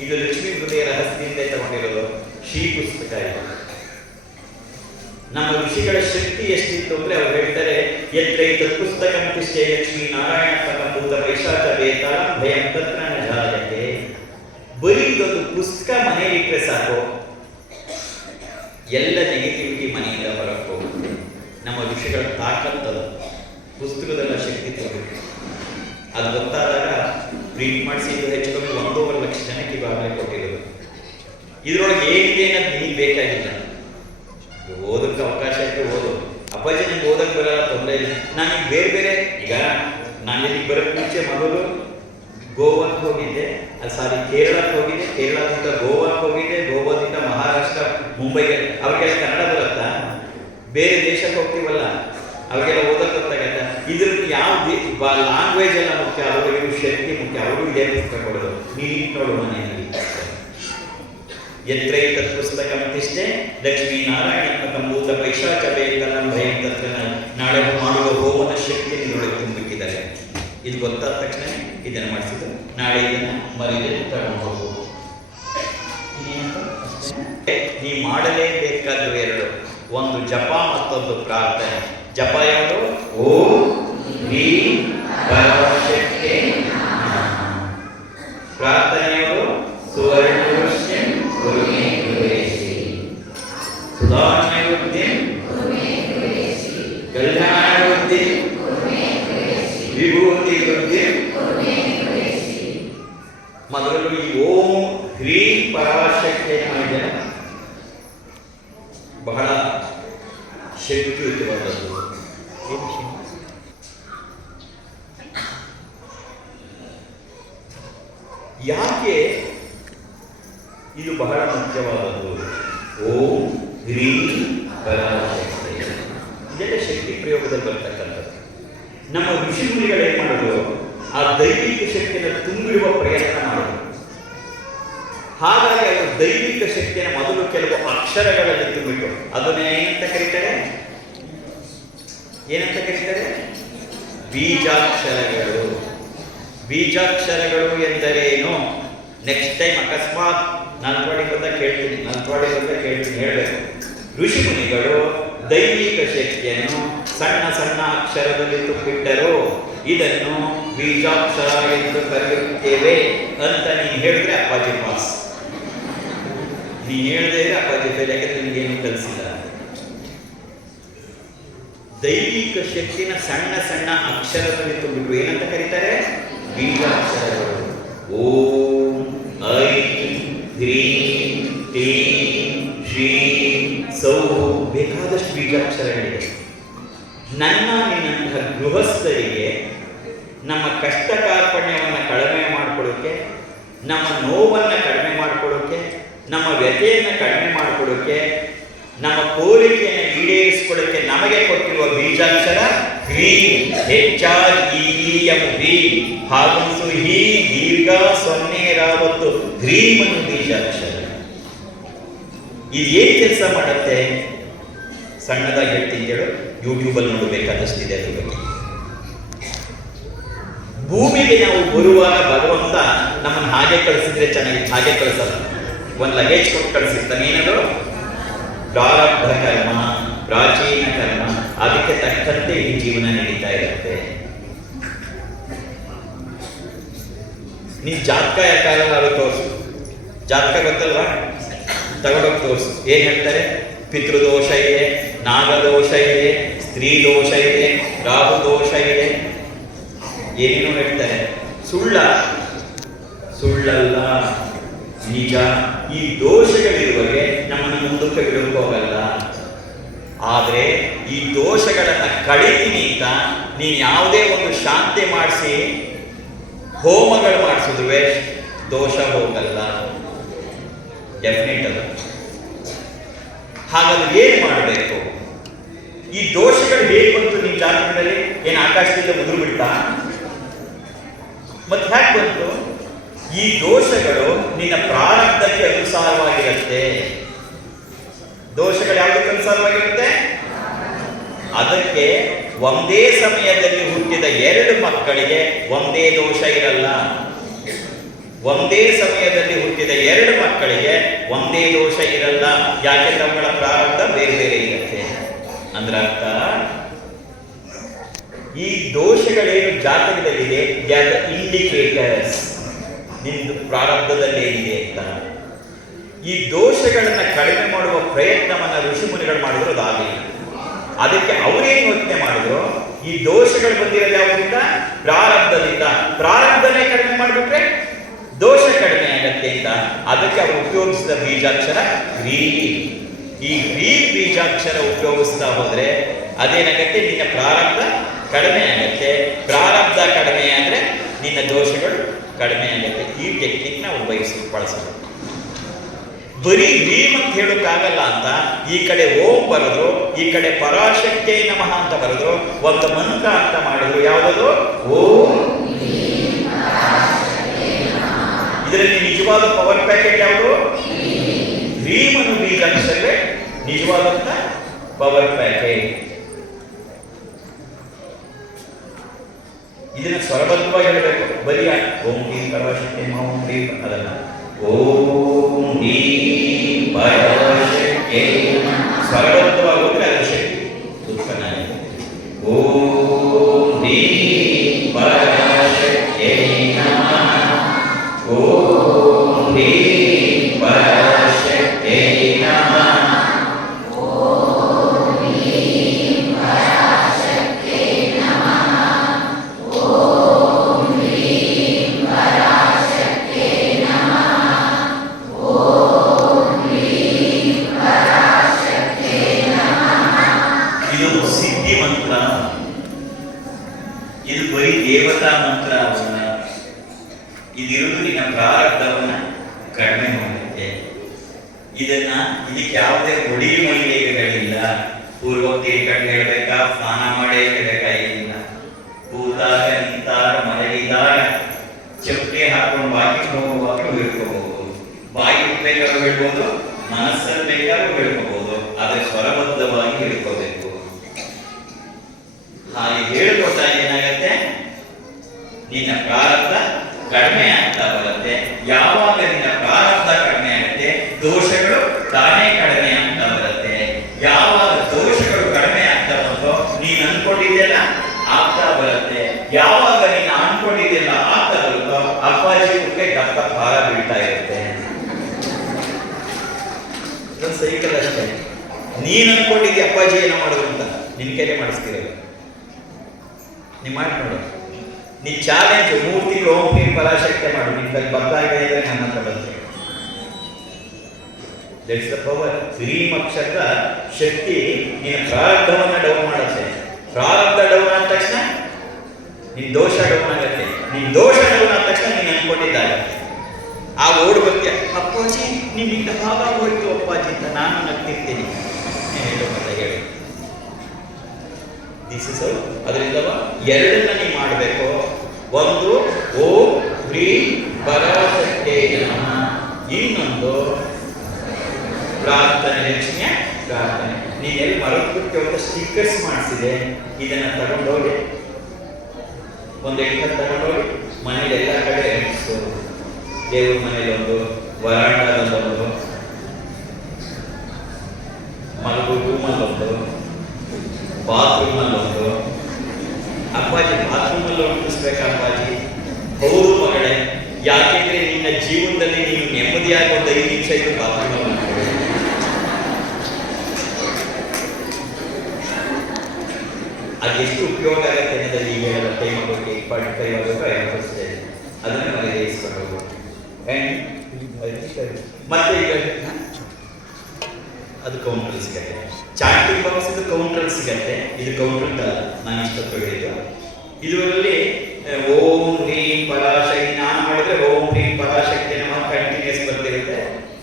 ಇದು ಲಕ್ಷ್ಮೀ ಹೃದಯ ರಹಸ್ಯದಿಂದ ತಗೊಂಡಿರೋದು ಶ್ರೀ ಪುಸ್ತಕ. ಇದು ನಮ್ಮ ಋಷಿಗಳ ಶಕ್ತಿ ಎಷ್ಟಿತ್ತು ಅಂದ್ರೆ ಅವ್ರು ಹೇಳ್ತಾರೆ, ಯತ್ರೈತ ಪುಸ್ತಕಂ ತಿಷ್ಠೆ ಲಕ್ಷ್ಮೀ ನಾರಾಯಣ ಪರಮಭೂತ ಪೈಶಾಚ ಬೇತಾಳ ಭಯಂ ತತ್ರ ನ ಜಾಯತೆ. ಬರೀ ಇದೊಂದು ಪುಸ್ತಕ ಮನೆಯಲ್ಲಿ ಇಟ್ಟರೆ ಸಾಕು, ಎಲ್ಲ ನೆಗೆಟಿವಿಟಿ ಮನೆಯಿಂದ ಹೊರಗೆ ಹೋಗುತ್ತೆ. ನಮ್ಮ ಋಷಿಗಳ ತಾಕತ್ತದು ಪುಸ್ತಕದಲ್ಲ ಶಕ್ತಿ ತಗೋಬೇಕು. ಅದು ಗೊತ್ತಾದಾಗ ಪ್ರಿಂಟ್ ಮಾಡಿಸಿ ಇದು ಹೆಚ್ಚು ಕಮ್ಮಿ 1.5 ಲಕ್ಷ ಜನಕ್ಕೆ ಇವಾಗಲೇ ಕೊಟ್ಟಿರೋದು. ಇದರೊಳಗೆ ಏನಿದೆ ಅನ್ನೋದು ನಿಮಗೆ ಬೇಕಾಗಿಲ್ಲ, ಓದಕ್ಕೆ ಅವಕಾಶ ಇತ್ತು ಓದು. ಅಪ್ಪಾಜಿ ನಿಮ್ಗೆ ಓದಕ್ಕೆ ಬರಲ್ಲ, ತೊಂದರೆ ಇಲ್ಲ. ನಾನು ಬೇರೆ ಬೇರೆ ಈಗ ನಾನು ಇಲ್ಲಿಗೆ ಬರೋಕ್ಕೆ ಮುಂಚೆ ಮೊದಲು ಗೋವಾಕ್ಕೆ ಹೋಗಿದ್ದೆ, ಕೇರಳಕ್ಕೆ ಹೋಗಿದ್ದೆ, ಕೇರಳದಿಂದ ಗೋವಾಕ್ಕೆ ಹೋಗಿದ್ದೆ, ಗೋವಾದಿಂದ ಮಹಾರಾಷ್ಟ್ರ ಮುಂಬೈಗೆ. ಅವ್ರಿಗೆಲ್ಲ ಕನ್ನಡ ಬರುತ್ತಾ? ಬೇರೆ ದೇಶಕ್ಕೆ ಹೋಗ್ತೀವಲ್ಲ ಅವ್ರಿಗೆಲ್ಲ ಓದಕ್ಕೆ ಗೊತ್ತಾಗತ್ತ. ಇದ್ರದ್ದು ಯಾವ ಲ್ಯಾಂಗ್ವೇಜ್ ಎಲ್ಲ ಮುಖ್ಯ, ಅವ್ರಿಗೆ ಶಕ್ತಿ ಮುಖ್ಯ. ಅವರು ಇದೇ ಪುಸ್ತಕ ಕೊಡೋದು. ನೀನು ನೋಡು ಮನೆಯಲ್ಲಿ ಯತ್ರೈತ ಪುಸ್ತಕಂ ತಿಷ್ಠೆ ಲಕ್ಷ್ಮೀ ನಾರಾಯಣ ಭೂತ ಪೈಶಾಚ ಬೇತಾಳಂ ಭಯಂ ತತ್ರ. ನಾಳೆ ಮಾಡುವ ಹೋಮದ ಶಕ್ತಿ ಇದರೊಳಗೆ ತುಂಬಿಟ್ಟಿದ್ದಾರೆ. ಇದು ಗೊತ್ತಾದ ತಕ್ಷಣ ಇದನ್ನು ಮಾಡಿಸಿದ್ದು. ನಾಳೆ ಇದನ್ನು ಮರಿದೆ ತಗೊಂಡು ಹೋಗ್ಬೋದು. ನೀ ಮಾಡಲೇಬೇಕಾದವು ಎರಡು, ಒಂದು ಜಪ ಮತ್ತೊಂದು ಪ್ರಾರ್ಥನೆ. ಜಪ ಯಾವುದು? ಓಂ ಹ್ರೀಂ ಪರಾಶಕ್ತಿ. ಪ್ರಾರ್ಥನೆ ಯಾವುದು? ಸುವರ್ಣವೃಷ್ಟಿಂ ಕುರು ಮೇ ಗೃಹೇಶಿ, ಸುಧಾನೈವೃದ್ಧಿಂ ಕಲ್ಯಾಣವೃದ್ಧಿಂ ವಿಭೂತಿ ವೃದ್ಧಿಂ. ಮೊದಲು ಈ ಓಂ ಹ್ರೀಂ ಪರಾಶಕ್ತಿ ಮಾಡಿದ ಬಹಳ ಶಕ್ತಿಯುತವಾದದ್ದು. ಯಾಕೆ ಇದು ಬಹಳ ಮುಖ್ಯವಾದದ್ದು? ಓಂ ಹ್ರೀಂ ಪರಾಶಕ್ತಿ, ಇದೆಲ್ಲ ಶಕ್ತಿ ಪ್ರಯೋಗದಲ್ಲಿ ಬರ್ತಕ್ಕಂಥದ್ದು. ನಮ್ಮ ಋಷಿಮುನಿಗಳು ಏನ್ ಮಾಡೋದು? ಆ ದೈವಿಕ ಶಕ್ತಿಯನ್ನು ತುಂಬಿಡುವ ಪ್ರಯತ್ನ ಮಾಡೋದು. ಹಾಗಾಗಿ ಅವರು ದೈವಿಕ ಶಕ್ತಿಯನ್ನು ಮೊದಲು ಕೆಲವು ಅಕ್ಷರಗಳಲ್ಲಿ ತುಂಬಿಟ್ಟು ಅದನ್ನ ಏನಂತ ಕರೀತಾರೆ? ಬೀಜಾಕ್ಷರಗಳು. ಬೀಜಾಕ್ಷರಗಳು ಎಂದರೇನು? ನೆಕ್ಸ್ಟ್ ಟೈಮ್ ಅಕಸ್ಮಾತ್ ನಾಲ್ಕವಾಡಿ ಬಂದ ಕೇಳ್ತೀನಿ ಹೇಳಬೇಕು. ಋಷಿಮುನಿಗಳು ದೈವಿಕ ಶಕ್ತಿಯನ್ನು ಸಣ್ಣ ಸಣ್ಣ ಅಕ್ಷರದಲ್ಲಿ ತುಂಬಿಟ್ಟರು. ಇದನ್ನು ಬೀಜಾಕ್ಷರ ಎಂದು ಕರೆಯುತ್ತೇವೆ ಅಂತ ನೀನು ಹೇಳಿದ್ರೆ ಅಪ್ಪಾಜಿ ಪಾಸ್. ನೀ ಹೇಳದೇ ಇದ್ರೆ ಅಪ್ಪಾಜಿ ಫೇಲ್, ಯಾಕಂದ್ರೆ ನಿಮಗೇನು ಕಲಿಸಿಲ್ಲ. ದೈವಿಕ ಶಕ್ತಿನ ಸಣ್ಣ ಸಣ್ಣ ಅಕ್ಷರದಲ್ಲಿ ತುಂಬಿಟ್ಟು ಏನಂತ ಕರೀತಾರೆ? ಬೀಜಾಕ್ಷರಗಳು. ಓಂ ಐಂ ಹ್ರೀಂ ಕ್ಲೀಂ ಶ್ರೀಂ ಸೌಃ, ಬೇಕಾದಷ್ಟು ಬೀಜಾಕ್ಷರಗಳಿವೆ. ನನ್ನ ನಿನ್ನಂತಹ ಗೃಹಸ್ಥರಿಗೆ ನಮ್ಮ ಕಷ್ಟ ಕಾರ್ಪಣ್ಯವನ್ನು ಕಡಿಮೆ ಮಾಡಿಕೊಡೋಕ್ಕೆ, ನಮ್ಮ ನೋವನ್ನು ಕಡಿಮೆ ಮಾಡಿಕೊಡೋಕ್ಕೆ, ನಮ್ಮ ವ್ಯಥೆಯನ್ನು ಕಡಿಮೆ ಮಾಡಿಕೊಡೋಕ್ಕೆ, ನಮ್ಮ ಕೋರಿಕೆಯನ್ನು ಈಡೇರಿಸಿಕೊಳ್ಳೋಕ್ಕೆ ನಮಗೆ ಕೊಟ್ಟಿರುವ ಬೀಜಾಕ್ಷರ ಗ್ರೀನ್ HREEM ಹಾಗಂಸು ಹಿ ದೀರ್ಘ 0 ರಾವತ್ತು ಗ್ರೀಮ್ ಅನ್ನೋ ಬೀಜಾಕ್ಷರ. ಇದು ಏನ್ ಕೆಲಸ ಮಾಡುತ್ತೆ ಸಣ್ಣದಾಗಿ ಹೇಳ್ತೀನಿ ಹೇಳು, ಯೂಟ್ಯೂಬಲ್ಲಿ ನೋಡಬೇಕಾದಷ್ಟಿದೆ ಅದ್ರ ಬಗ್ಗೆ. ಭೂಮಿಗೆ ನಾವು ಬರುವಾಗ ಭಗವಂತ ನಮ್ಮನ್ನು ಹಾಗೆ ಕಳಿಸಿದ್ರೆ ಚೆನ್ನಾಗಿತ್ತು, ಹಾಗೆ ಕಳಿಸಲ್ಲ. ಒಂದು ಲಗೇಜ್ ಕೊಟ್ಟು ಕಳಿಸಿರ್ತಾನೆ. ಏನದು? ಪ್ರಾರಬ್ಧ ಕರ್ಮ, ಪ್ರಾಚೀನ ಕರ್ಮ, ಅದಕ್ಕೆ ತಕ್ಕಂತೆ ಈ ಜೀವನ ನಡೀತಾ ಇರುತ್ತೆ. ನೀನ್ ಜಾತಕ ಯಾಕಾಗಲ್ಲ ತೋರಿಸು. ಜಾತಕ ಗೊತ್ತಲ್ವಾ? ತಗೊಂಡೋಗಿ ತೋರಿಸು. ಏನ್ ಹೇಳ್ತಾರೆ? ಪಿತೃದೋಷ ಇದೆ, ನಾಗದೋಷ ಇದೆ, ಸ್ತ್ರೀ ದೋಷ ಇದೆ, ರಾಹು ದೋಷ ಇದೆ, ಏನೇನೋ ಹೇಳ್ತಾರೆ. ಸುಳ್ಳಲ್ಲ, ನಿಜ. ಈ ದೋಷಗಳಿರುವಾಗೆ ನಮ್ಮನ್ನು ಮುಂದಕ್ಕೆ ಬಿಡೋಕೆ ಹೋಗಲ್ಲ. ಆದರೆ ಈ ದೋಷಗಳನ್ನು ಕಡಿತೀನಿ ಅಂತ ನೀನು ಯಾವುದೇ ಒಂದು ಶಾಂತಿ ಮಾಡಿಸಿ ಹೋಮಗಳು ಮಾಡಿಸಿದ್ರುವೆ ದೋಷ ಹೋಗಲ್ಲ. ಡೆಫಿನೆಟ್ ಅದು. ಹಾಗಾದ್ರೆ ಏನು ಮಾಡಬೇಕು? ಈ ದೋಷಗಳು ಹೇಗೆ ಬಂತು ನಿಮ್ಮ ಜಾತಕದಲ್ಲಿ? ಏನು ಆಕಾಶದಿಂದ ಉದುರು ಬಿಡ್ತಾ? ಮತ್ತೆ ಹ್ಯಾಕ್ ಬಂತು? ಈ ದೋಷಗಳು ನಿನ್ನ ಪ್ರಾರಬ್ಧಕ್ಕೆ ಅನುಸಾರವಾಗಿರುತ್ತೆ. ದೋಷಗಳು ಯಾವುದಕ್ಕೆ ಅನುಸಾರವಾಗಿರುತ್ತೆ? ಅದಕ್ಕೆ ಒಂದೇ ಸಮಯದಲ್ಲಿ ಹುಟ್ಟಿದ 2 ಮಕ್ಕಳಿಗೆ ಒಂದೇ ದೋಷ ಇರಲ್ಲ. ಒಂದೇ ಸಮಯದಲ್ಲಿ ಹುಟ್ಟಿದ 2 ಮಕ್ಕಳಿಗೆ ಒಂದೇ ದೋಷ ಇರಲ್ಲ. ಯಾಕೆಂದ್ರೆ ಅವುಗಳ ಪ್ರಾರಬ್ಧ ಬೇರೆ ಬೇರೆ ಇರುತ್ತೆ. ಅಂದ್ರೆ ಅರ್ಥ, ಈ ದೋಷಗಳೇನು ಜಾತಕದಲ್ಲಿದೆ ಇಂಡಿಕೇಟರ್ಸ್ ನಿಂದು ಪ್ರಾರಬ್ಧದಲ್ಲಿ ಏನಿದೆ ಅಂತ. ಈ ದೋಷಗಳನ್ನ ಕಡಿಮೆ ಮಾಡುವ ಪ್ರಯತ್ನವನ್ನ ಋಷಿಮುನಿಗಳು ಮಾಡಿದ್ರು, ಅದಾಗಲಿಲ್ಲ. ಅದಕ್ಕೆ ಅವರೇನು ಯೋಚನೆ ಮಾಡಿದ್ರು? ಈ ದೋಷಗಳು ಬಂದಿರೋದು ಯಾವುದರಿಂದ? ಪ್ರಾರಬ್ಧದಿಂದ. ಪ್ರಾರಬ್ಧನೇ ಕಡಿಮೆ ಮಾಡಿಬಿಟ್ರೆ ದೋಷ ಕಡಿಮೆ ಆಗತ್ತೆ ಅಂತ ಅದಕ್ಕೆ ಅವರು ಉಪಯೋಗಿಸಿದ ಬೀಜಾಕ್ಷರ ಗ್ರೀನ್. ಈ ಗ್ರೀನ್ ಬೀಜಾಕ್ಷರ ಉಪಯೋಗಿಸ್ತಾ ಹೋದ್ರೆ ಅದೇನಾಗತ್ತೆ? ನಿನ್ನ ಪ್ರಾರಬ್ಧ ಕಡಿಮೆ ಆಗತ್ತೆ. ಪ್ರಾರಬ್ಧ ಕಡಿಮೆ ಆದರೆ ನಿನ್ನ ದೋಷಗಳು ಕಡಿಮೆ ಆಗತ್ತೆ. ಈ ಟೆಕ್ನಿಕ್ ನಾವು ಬಳಸೋದು. ಬರೀ ಭೀಮ್ ಅಂತ ಹೇಳೋಕ್ಕಾಗಲ್ಲ ಅಂತ ಈ ಕಡೆ ಓಂ ಬರೆದ್ರು, ಈ ಕಡೆ ಪರಾಶಕ್ತಿ ನಮಃ ಅಂತ ಬರೆದ್ರು, ಒಂದು ಮಂತ್ರ ಅಂತ ಮಾಡಿದ್ರು. ಯಾವುದದು? ಓಂ. ಇದರಲ್ಲಿ ನಿಜವಾದ ಪವರ್ ಪ್ಯಾಕೆಟ್ ಯಾವುದು? ಭೀಮ್ ಅನ್ನು ಬೀಜಾಕ್ಷರವೇ ನಿಜವಾದಂತ ಪವರ್ ಪ್ಯಾಕೆಟ್. ಇದನ್ನ ಸ್ವರಬದ್ಧವಾಗಿ ಹೇಳಬೇಕು. ಬರೀ ಓಂ ಹೀಂ ಪರಾಶಕ್ತಿ ಓಂ ಹೀಂ ಅದನ್ನ ಓಂ ಹೀಂ ಪರಾಶಕ್ತಿ ಸ್ವರಬದ್ಧವಾಗಿ ಹೋದ್ರೆ ಅದು ಶಕ್ತಿ ಉತ್ಪನ್ನ ಆಗಿದೆ. ಓಂ ಹೀಂ ಪರಾಶಕ್ತಿ ನಮಃ. ಓಂ ಹೀಂ ಪರಾಶಕ್ತಿ ನಮಃ. ಇದು ಬರೀ ದೇವತಾ ಮಂತ್ರ ಅಲ್ಲ. ಇದಿರುವುದು ನಿನ್ನ ಪ್ರಾರಬ್ಧವನ್ನ ಕಡಿಮೆ ಮಾಡುತ್ತೆ. ಇದಕ್ಕೆ ಯಾವುದೇ ಒಡಿ ಮೈಲಿಗೆಗಳಿಲ್ಲ. ಪೂರ್ವೋಕ್ತಿ ಕಣ್ಣು ಹೇಳ್ಬೇಕಾ, ಸ್ನಾನ ಮಾಡೇ ಹೇಳಬೇಕಾಗಿಲ್ಲ. ಕೂತಾಗ, ನಿಂತಾಗ, ಮಲಗಿದಾಗ, ಚಪ್ಪಲಿ ಹಾಕೊಂಡು ಬಾಕಿ ಹೋಗುವಾಗ ಹೇಳ್ಕೋಬಹುದು. ಬಾಯಿ ಬೇಕಾದ್ರೂ ಹೇಳ್ಬೋದು, ಮನಸ್ಸಲ್ಲಿ ಬೇಕಾದ್ರೂ ಹೇಳ್ಕೋಬಹುದು. ಆದರೆ ಸ್ವರಬದ್ಧವಾಗಿ ಹೇಳ್ಕೋಬೇಕು. ಹಾಗೆ ಹೇಳಿಕೊಟ್ಟಾಗ ಏನಾಗತ್ತೆ? ನಿನ್ನ ಪ್ರಾರಬ್ಧ ಕಡಿಮೆ ಆಗ್ತಾ ಬರುತ್ತೆ. ಯಾವಾಗ ನಿನ್ನ ಪ್ರಾರಬ್ಧ ಕಡಿಮೆ ಆಗುತ್ತೆ, ದೋಷಗಳು ತಾನೇ ಕಡಿಮೆ ಆಗ್ತಾ ಬರುತ್ತೆ. ಯಾವಾಗ ದೋಷಗಳು ಕಡಿಮೆ ಆಗ್ತಾ ಬಂತೋ ನೀನು ಅನ್ಕೊಂಡಿದ್ದೆಲ್ಲ ಆಗ್ತಾ ಬರುತ್ತೆ. ಯಾವಾಗ ನೀನು ಅನ್ಕೊಂಡಿದ್ದೆಲ್ಲ ಆಗ್ತಾ ಬರುತ್ತೋ ಅಪ್ಪಾಜಿ ಕುಕ್ಕೆ ದಪ್ಪ ಭಾರ ಬೀಳ್ತಾ ಇರುತ್ತೆ. ಇದೊಂದು ಸೈಕಲ್ ಅಷ್ಟೇ. ನೀನು ಅನ್ಕೊಂಡಿದ್ದೆ ಅಪ್ಪಾಜಿ ಏನೋ ಮಾಡೋದು ಅಂತ ನಿನ್ ಕೈಲೇ ಮಾಡಿಸ್ತಿರಲ್ಲ. ನೀವು ಮಾಡಿ ನೋಡು. ನೀ ಚಾಲೆಂಜ್ 3 ತಿಂಗಳು ಓಂ ಹೀಂ ಪರಾಶಕ್ತಿ ಮಾಡು. ನಿನ್ ಕೈ ಬರ್ತಾ ಇದೆ ಅಂದ್ರೆ ನನ್ನ ಹತ್ರ ಬಂತು. That's the power. ಗ್ರೀಮ್ ಅಕ್ಷರದ ಶಕ್ತಿ ನಿನ್ನ ಪ್ರಾರಬ್ಧವನ್ನ ಡೌನ್ ಮಾಡುತ್ತೆ. ಪ್ರಾರಬ್ಧ ಡೌನ್ ಆದ ತಕ್ಷಣ ನಿನ್ ದೋಷ ಡೌನ್ ಆಗುತ್ತೆ. ನಿನ್ ದೋಷ ಡೌನ್ ಆದ ತಕ್ಷಣ ನೀನು ಅನ್ಕೊಂಡಿದ್ದಾಗತ್ತೆ. ಆ ಓಡ್ ಬರ್ತೀಯ, ಅಪ್ಪಾಜಿ ನಿಮ್ಮಿಂದ ಭಾಗ ಹೋಯ್ತು ಅಪ್ಪಾಜಿ ಅಂತ ನಾನು ನಗ್ತಿರ್ತೀನಿ. ಹೇಳು ಮತ್ತೆ ಹೇಳಿ. ದಿಸ್ ಇಸ್ ಅದರಿಂದ ಎರಡನ್ನ ನೀವು ಮಾಡಬೇಕು. ಒಂದು ಓಂ ಹ್ರೀಂ ಪರಾಶಕ್ತೇ ನಮಃ, ಇನ್ನೊಂದು ಪ್ರಾರ್ಥನೆ, ಲಕ್ಷ್ಮಿಯ ಪ್ರಾರ್ಥನೆ. ನೀವೆಲ್ಲಿ ಮರಕ್ಕೆ ಒಂದು ಸ್ಟಿಕ್ಕರ್ಸ್ ಮಾಡಿಸಿದೆ, ಇದನ್ನ ತಗೊಂಡೋಗಿ ಒಂದು 8 ತಗೊಂಡೋಗಿ ಮನೇಲಿ ಎಲ್ಲ ಕಡೆ ಅಂಟಿಸೋದು. ದೇವ್ರ ಮನೇಲಿ ಒಂದು, ವರಾಂಡದಲ್ಲೊಂದು, ಮಲಗು ರೂಮಲ್ಲೊಂದು, ಬಾತ್ರೂಮಲ್ಲೊಂದು. ಅಪ್ಪಾಜಿ ಬಾತ್ರೂಮಲ್ಲಿ ಅಂಟಿಸ್ಬೇಕಾ ಅಪ್ಪಾಜಿ? ಹೌದು ಮಗಳೇ, ಯಾಕೆಂದ್ರೆ ನಿನ್ನ ಜೀವನದಲ್ಲಿ ನೀನು ನೆಮ್ಮದಿಯಾಗಿ ಒಂದು 5 ನಿಮಿಷ ಇದು ಬಾತ್ರೂಮಲ್ಲಿ ಅದೆಷ್ಟು ಉಪಯೋಗ ಆಗುತ್ತೆ ಅನ್ನೋದಲ್ಲಿ ಈಗ ಹೇಳೋ ಟೈಮ್ ಬಗ್ಗೆ 45 ಆಗಬೇಕು, ಅದನ್ನು ಮನೆಗೆ ಇಸ್ಕೊಂಡು ಮತ್ತೆ ಈಗ ಅದು ಕೌಂಟರ್ ಸಿಗತ್ತೆ. ಚಾಟಿಂಗ್ ಬಾಕ್ಸ್ ಇದು ಕೌಂಟರ್ ಸಿಗತ್ತೆ. ಇದು ಕೌಂಟರ್ ಅಲ್ಲ, ನಾನು ಇಷ್ಟೊತ್ತು ಹೇಳಿದ್ದು. ಇದರಲ್ಲಿ ಓಂ ಹ್ರೀಂ ಪರಾಶಕ್ತಿ ನಾನು ಮಾಡಿದ್ರೆ ಓಂ ಹ್ರೀಂ ಪರಾಶಕ್ತಿ ನಮ್ಮ ಕಂಟಿನ್ಯೂಸ್ ಬರ್ತಿರುತ್ತೆ.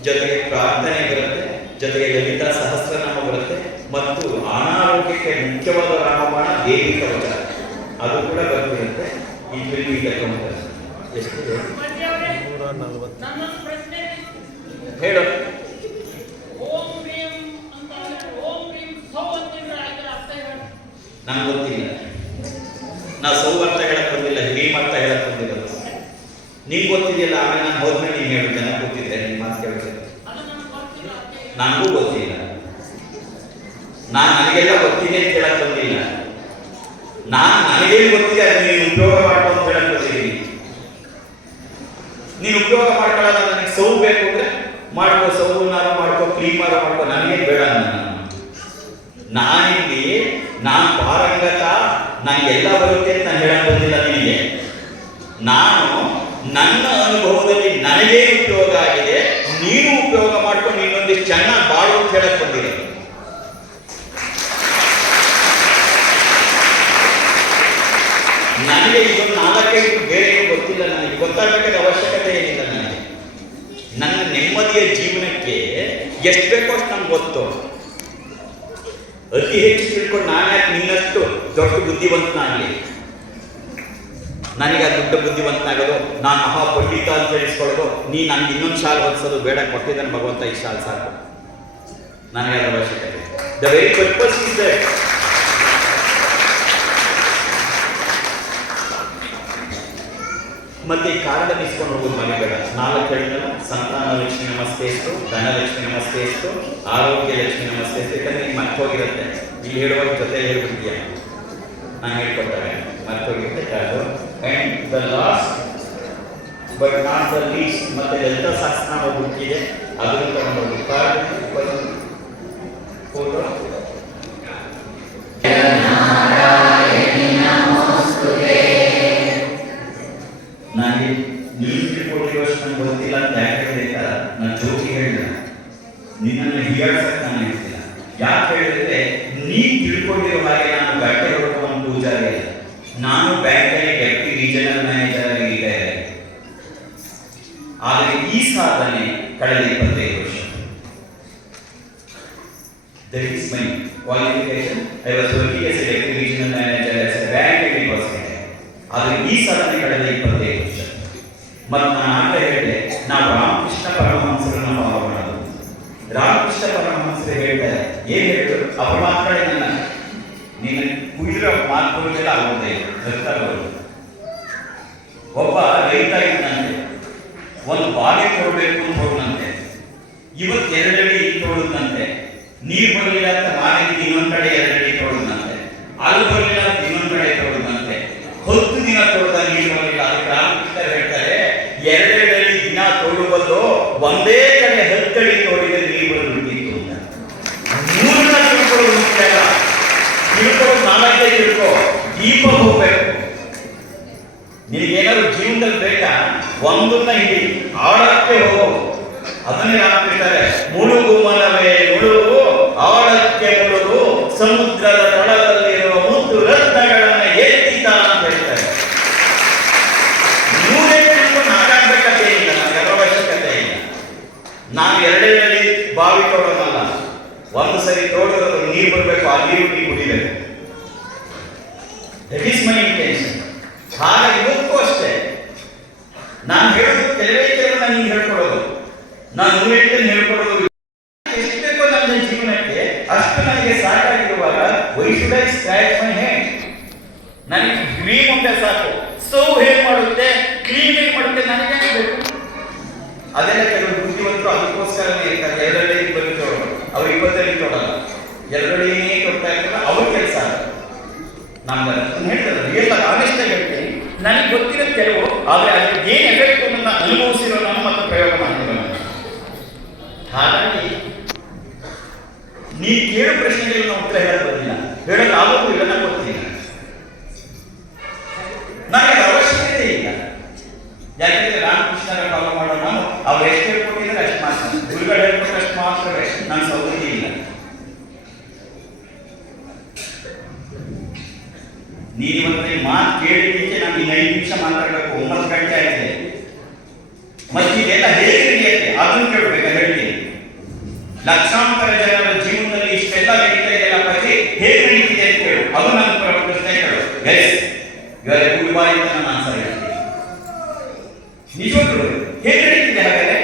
ಜೊತೆಗೆ ಪ್ರಾರ್ಥನೆ ಬರುತ್ತೆ, ಜೊತೆಗೆ ಲಲಿತಾ ಸಹಸ್ರನಾಮ ಬರುತ್ತೆ, ಮತ್ತು ಅನಾರೋಗ್ಯಕ್ಕೆ ಮುಖ್ಯವಾದ ರಾಮಬಾಣ ದೇವಿ ಕವಚ ಅದು ಕೂಡ ಬರ್ತಿರುತ್ತೆ. ಈಗ ಕೌಂಟರ್ ಎಷ್ಟಿದೆ ಹೇಳು. ನಂಗೆ ಗೊತ್ತಿಲ್ಲ, ನಾವು ಸೌವರ್ತ ಹೇಳಕ್ ಬಂದಿಲ್ಲ, ಹಿರೀಮರ್ತ ಹೇಳಕ್ ಬಂದಿಲ್ಲ. ನೀನ್ ಗೊತ್ತಿದೆಯಲ್ಲ, ಆಮೇಲೆ ನಾನು ಹೋದ್ಮೇಲೆ ನೀನು ಹೇಳು. ಜನ ಗೊತ್ತಿದ್ದೆ ನಿಮ್ಮ ಮಾತು ಕೇಳಿದ್ರೆ ನನಗೂ ಗೊತ್ತಿಲ್ಲ. ನನಗೆಲ್ಲ ಗೊತ್ತಿದೆ ಅಂತ ಹೇಳಕ್ ಬಂದಿಲ್ಲ. ನನಗೇನು ಗೊತ್ತಿದೆ ಅದು ನೀನು ಉಪಯೋಗ ಮಾಡ್ಕೊ ಅಂತ ಹೇಳಕ್ ಬಂದಿದ್ದೀನಿ. ನೀನು ಉಪಯೋಗ ಮಾಡ್ಕೊಳ್ಳೋದ, ನನಗೆ ಸೌ ಬೇಕು ಅಂದ್ರೆ ಮಾಡ್ಕೋ, ಸೌನಾರು ಮಾಡ್ಕೋ, ಕ್ರೀಮಾರು ಮಾಡ್ಕೋ, ನನಗೇನು ಬೇಡ. ನಾನಿಲ್ಲಿ ನಾನು ಪಾರಂಗತ, ನನಗೆಲ್ಲ ಬರುತ್ತೆ ಅಂತ ನಾನು ಹೇಳಕ್ ಬಂದಿಲ್ಲ ನಿನಗೆ. ನಾನು ನನ್ನ ಅನುಭವದಲ್ಲಿ ನನಗೇ ಉಪಯೋಗ ಆಗಿದೆ, ನೀನು ಉಪಯೋಗ ಮಾಡ್ಕೊಂಡು ಇನ್ನೊಂದಿಷ್ಟು ಚೆನ್ನಾಗಿ ಬಾಳು ಅಂತ ಹೇಳಕ್ ಬಂದಿಲ್ಲ. ನನಗೆ ಇದೊಂದು 4-5 ಬೇರೆ ಗೊತ್ತಿಲ್ಲ. ನನಗೆ ಗೊತ್ತಾಗಬೇಕಾದ ಅವಶ್ಯಕತೆ ಏನಿಲ್ಲ. ನನಗೆ ನನ್ನ ನೆಮ್ಮದಿಯ ಜೀವನಕ್ಕೆ ಎಷ್ಟು ಬೇಕೋ ಅಷ್ಟು ನಮ್ಗೆ ಗೊತ್ತು. ಅತಿ ಹೆಚ್ಚು ತಿಳ್ಕೊಂಡು ನಾನು ಯಾಕೆ ನಿನ್ನಷ್ಟು ದೊಡ್ಡ ಬುದ್ಧಿವಂತನಾಗಲಿ? ನನಗೆ ಅದು ದೊಡ್ಡ ಬುದ್ಧಿವಂತನಾಗೋದು, ನಾನು ಮಹಾಪಂಡಿತ ಅಂತ ಹೇಳಿಸ್ಕೊಳ್ಳೋದು, ನೀ ನನಗೆ ಇನ್ನೊಂದು ಶಾಲೆ ಹೊಲಿಸೋದು ಬೇಡ, ಕೊಟ್ಟಿದ್ದಾನೆ ಭಗವಂತ ಈ ಶಾಲೆ ಸಾಕು. ನನಗೆ ಅದರ ಅವಶ್ಯಕತೆ. The very purpose is that. ಮತ್ತೆ ಈ ಕಾರ್ಡ್ ಇಸ್ಕೊಂಡು ಹೋಗೋದು ಮನೆ ಬೇಡ. 4 ಹೇಳಿದ್ನಲ್ಲ, ಸಂತಾನ ಲಕ್ಷ್ಮಿ ನಮಸ್ತೆ ಎಷ್ಟು, ಧನಲಕ್ಷ್ಮಿ ನಮಸ್ತೆ ಎಷ್ಟು, ಆರೋಗ್ಯ ಲಕ್ಷ್ಮಿ ನಮಸ್ತೆ ಎಷ್ಟು. ಯಾಕಂದ್ರೆ ಈಗ ಮರ್ತೋಗಿರುತ್ತೆ, ಇಲ್ಲಿ ಹೇಳುವಾಗ ಜೊತೆ ಹೇಳ್ಬಿಡ್ತೀಯ, ನಾನು ಹೇಳ್ಕೊಡ್ತಾರೆ ಮರ್ತೋಗಿರುತ್ತೆ card. And the last but not the least, ಮತ್ತೆ ಲಲಿತಾ ಸಹಸ್ರನಾಮ ಬುಕ್ಕಿದೆ, ಅದನ್ನು ತಗೊಂಡು ಕಾರ್ಡ್ ಫೋಟೋ. ನನಗೆ ನೀನು ತಿಳ್ಕೊಂಡಿರೋಷ್ಟು ನನಗೆ ಗೊತ್ತಿಲ್ಲ ಅಂತ ಯಾಕೆ ಹೇಳಿದ, ನಾನು ಜೋಕಿ ಹೇಳಿಲ್ಲ, ನಿನ್ನನ್ನು ಹೀಯಾಡ್ಸಕ್ಕೆ ನಾನು ಹೇಳ್ತಿಲ್ಲ. ಯಾಕೆ ಹೇಳಿದ್ರೆ ನೀನು ತಿಳ್ಕೊಂಡಿರೋ ಹಾಗೆ ನಾನು ಗಟ್ಟೆ ಹೊಡ್ಕೊಂಡು ಪೂಜಾರಿ ಇಲ್ಲ. ನಾನು ಬ್ಯಾಂಕಲ್ಲಿ ಡೆಪ್ಟಿ ರೀಜನಲ್ ಮ್ಯಾನೇಜರ್ ಆಗಿ ರಿಟೈರ್ ಆಗಿದೆ. ಆದರೆ ಈ ಸಾಧನೆ ಕಳೆದ 25 ವರ್ಷ. That is my qualification. I was working as a deputy regional manager as a bank at university. ಆದರೆ ಈ ಸಾಧನೆ ಕಳೆದ 25 ವರ್ಷ. ಮತ್ತು ನಾನು ಆಗ ಹೇಳಿದೆ, ನಾವು ರಾಮಕೃಷ್ಣ ಪರಮಹಂಸರನ್ನ ಫಾಲೋ ಮಾಡೋದು. ರಾಮಕೃಷ್ಣ ಪರಮಹಂಸರು ಹೇಳ್ತಾರೆ, ಏನ್ ಹೇಳಿದ್ರು, ಅವ್ರ ಮಾತುಗಳೇ ನೀನು ಕುಯ್ದಿರೋ ಮಾತುಗಳಿಗೆಲ್ಲ ಆಗುತ್ತೆ, ಗೊತ್ತಾಗೋದು. ಒಬ್ಬ ರೈತ ಇದ್ದಂತೆ, ಒಂದು ಬಾವಿ ಕೊಡಬೇಕು ಅಂತ ಹೋದಂತೆ, ಇವತ್ತು 2 ಅಡಿ ತೋಡುದಂತೆ, ನೀರು ಬರಲಿಲ್ಲ ಅಂತ ಮಾರಿಗೆ ಇನ್ನೊಂದು ಕಡೆ 2 ಅಡಿ ತೋಡುದಂತೆ, ಅಲ್ಲಿ ಬರಲಿಲ್ಲ ಅಂತ ಇನ್ನೊಂದು ಕಡೆ ತೋಡುದಂತೆ, 10 ದಿನ ತೋಡ್ದ ನೀರು ಬರಲಿಲ್ಲ. ಅದಕ್ಕೆ ರಾಮಕೃಷ್ಣ ಹೇಳ್ತಾರೆ, 2 ಅಡಿ ದಿನ ತೋಡುವುದು ಒಂದೇ ಕಡೆ 10 ಅಡಿ ತೋಡಿದ್ರೆ ನೀರು ಬಂದ್ಬಿಟ್ಟಿತ್ತು ಅಂತ. 3 ತಿಳ್ಕೊಳ್ಳೋದು ಮುಖ್ಯ ಅಲ್ಲ, ತಿಳ್ಕೊಳ್ಳೋದು 4 ತಿಳ್ಕೊ. ದೀಪ ಹೋಗ್ಬೇಕು. ನಿನಗೇನಾದ್ರು ಜೀವನದಲ್ಲಿ ಬೇಕಾ, ಒಂದನ್ನ ಹಿಡಿ, ಆಳಕ್ಕೆ ಹೋಗು. ಅದನ್ನೇ ರಾಮಕೃಷ್ಣರೇ, ಮುಳುಗು ಮನವೇ ಮುಳುಗು, ಆಳಕ್ಕೆ ಮುಳುಗು, ಸಮುದ್ರದ ತಳದಲ್ಲಿರುವ ಮುತ್ತು ರತ್ನಗಳನ್ನ ಎತ್ತಿತ ಅಂತ ಹೇಳ್ತಾರೆ. 100 ತಿಳ್ಕೊಂಡು ನಾಗಾಗಬೇಕಂತೇನಿಲ್ಲ, ನನಗೆ ಅದರ ಅವಶ್ಯಕತೆ ಇಲ್ಲ. ನಾನು 2 ಅಡಿ ಬಾವಿ ತೋಡೋದಲ್ಲ, ಒಂದು ಸರಿ ತೋಡಿದ್ರೆ ನೀರು ಬರಬೇಕು, ಆ ನೀರು ನೀರು ಕುಡಿಬೇಕು. That is my intention. ಹಾಗೆ ಇವತ್ತು ಅಷ್ಟೇ ನಾನು ಹೇಳೋದು ಕೆಲವೇ ಕೆಲವು ನನಗೆ ಹೇಳ್ಕೊಡೋದು, ನಾನು ಹೇಳ್ತೇನೆ ಹೇಳ್ಕೊಡೋದು ಎಷ್ಟು ಬೇಕೋ ನನ್ನ ಜೀವನಕ್ಕೆ ಅಷ್ಟು ನನಗೆ ಸಾಕಾಗಿರುವಾಗ why should I scratch my hand? ನನಗೆ ಕ್ಲೀನ್ ಮುಂದೆ ಸಾಕು. ಸ್ಟವ್ ಹೇಗೆ ಮಾಡುತ್ತೆ, ಕ್ಲೀನ್ ಹೇಗೆ ಮಾಡುತ್ತೆ ನನಗೆ ಬೇಕು. ಅದೆಲ್ಲ ಕೆಲವು ಬುದ್ಧಿವಂತರು ಅದಕ್ಕೋಸ್ಕರನೇ ಇರ್ತಾರೆ. ಎರಡನೇ ಬರೀತೋರು ಅವ್ರು 20 ತೊಡಲ್ಲ, ಎರಡನೇ ಕೊಡ್ತಾ ಇರ್ತಾರೆ, ಅವ್ರ ಕೆಲಸ ನಮ್ಗೆ ಹೇಳ್ತಾರೆ. ಎಲ್ಲ ಆನೆಸ್ಟ್ ಆಗಿ ಹೇಳ್ತೀನಿ, ನನಗೆ ಗೊತ್ತಿರೋ ಕೆಲವು, ಆದರೆ ಅದಕ್ಕೆ ಏನು ಎಫೆಕ್ಟ್ ಅನ್ನ ಅನುಭವಿಸಿರೋ ನಾನು ಮತ್ತೆ ಪ್ರಯೋಗ ಮಾಡ್ತಿರೋ ನಾನು. ಹಾಗಾಗಿ ನೀವು ಕೇಳೋ ಪ್ರಶ್ನೆಗಳಿಗೆ ನಾವು ಉತ್ತರ ಹೇಳಕ್ ಬರಲಿಲ್ಲ, ಹೇಳೋದು ಆಗೋದು ಇಲ್ಲ, ನನಗೆ ಗೊತ್ತಿಲ್ಲ, ನನಗೆ ಅವಶ್ಯಕತೆ ಇಲ್ಲ. ಯಾಕೆಂದ್ರೆ ರಾಮಕೃಷ್ಣರ ಫಾಲೋ ಮಾಡೋ ನಾನು ಅವ್ರು ಎಷ್ಟು ಹೇಳ್ಕೊಟ್ಟಿದ್ರೆ ಅಷ್ಟು ಮಾತ್ರ, ಗುರುಗಳು ಹೇಳ್ಕೊಟ್ಟು ಅಷ್ಟು ಮಾತ್ರವೇ, ನನ್ನ ಸೌಕರ್ಯ ಇಲ್ಲ. ನೀನಿವತ್ತು ಮಾತು ಕೇಳಿದ್ದಕ್ಕೆ ನಾನು ಇನ್ನು 5 ನಿಮಿಷ ಮಾತಾಡಬೇಕು, 9 ಗಂಟೆ ಆಗಿದೆ. ಮತ್ತೆ ಇದೆಲ್ಲ ಹೇಗೆ ನಡೆಯುತ್ತೆ ಅದನ್ನು ಕೇಳಬೇಕು. ಹೇಳ್ತೀನಿ, ಲಕ್ಷಾಂತರ ಜನರ ಜೀವನದಲ್ಲಿ ಇಷ್ಟೆಲ್ಲ ನಡೀತಾ ಇದೆಯಲ್ಲ ಬಗ್ಗೆ ಹೇಗೆ ನಡೀತಿದೆ ಅಂತ ಕೇಳು, ಅದು ನನ್ನ ಪ್ರಶ್ನೆ ಕೇಳು. Yes you are a good boy ಅಂತ ನಾನು ಆನ್ಸರ್ ಹೇಳ್ತೀನಿ. ನಿಜವಾಗ್ಲೂ ಹೇಗೆ ನಡೀತಿದೆ ಹಾಗಾದ್ರೆ?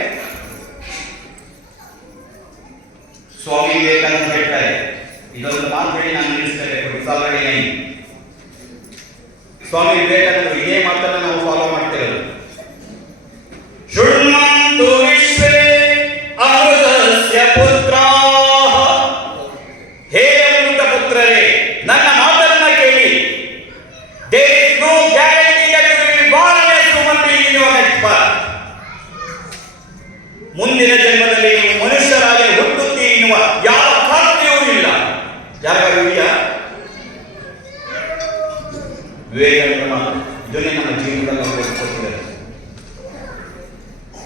ಸ್ವಾಮಿ ವಿವೇಕಾನಂದ ಹೇಳ್ತಾರೆ, ಇದೊಂದು ಮಾತು ಹೇಳಿ ನಾನು ನಿಲ್ಲಿಸ್ತೇನೆ. ಸ್ವಾಮಿ ವಿವೇಕಾನಂದರು ಇದೇ ಮಾತನ್ನ ನಾವು ಫಾಲೋ ಮಾಡ್ತೇವೆ. ಶೃಣ್ವಂತು ವಿಶ್ವೇ ಅಮೃತಸ್ಯ ಪುತ್ರಾಃ. ಹೇ ಅಮೃತ ಪುತ್ರರೇ, ನನ್ನ ಮಾತನ್ನ ಕೇಳಿ. There is no guarantee that you will be born as human being in your next birth. ಮುಂದಿನ ಜನ್ಮದಲ್ಲಿ ನೀವು ಮನುಷ್ಯರಾಗಿ ಹುಟ್ಟುತ್ತೀರಿ ಎನ್ನುವ ಯಾವ ಖಾತ್ರಿಯೂ ಇಲ್ಲ. ಯಾರಿಗಾರು ಇದೆಯಾ? ವಿವೇಕಾನಂದ ಮಾತು ಇದನ್ನೇ ನಮ್ಮ ಜೀವನದಲ್ಲಿ ನಾವು ಕೊಟ್ಟಿದ್ದಾರೆ.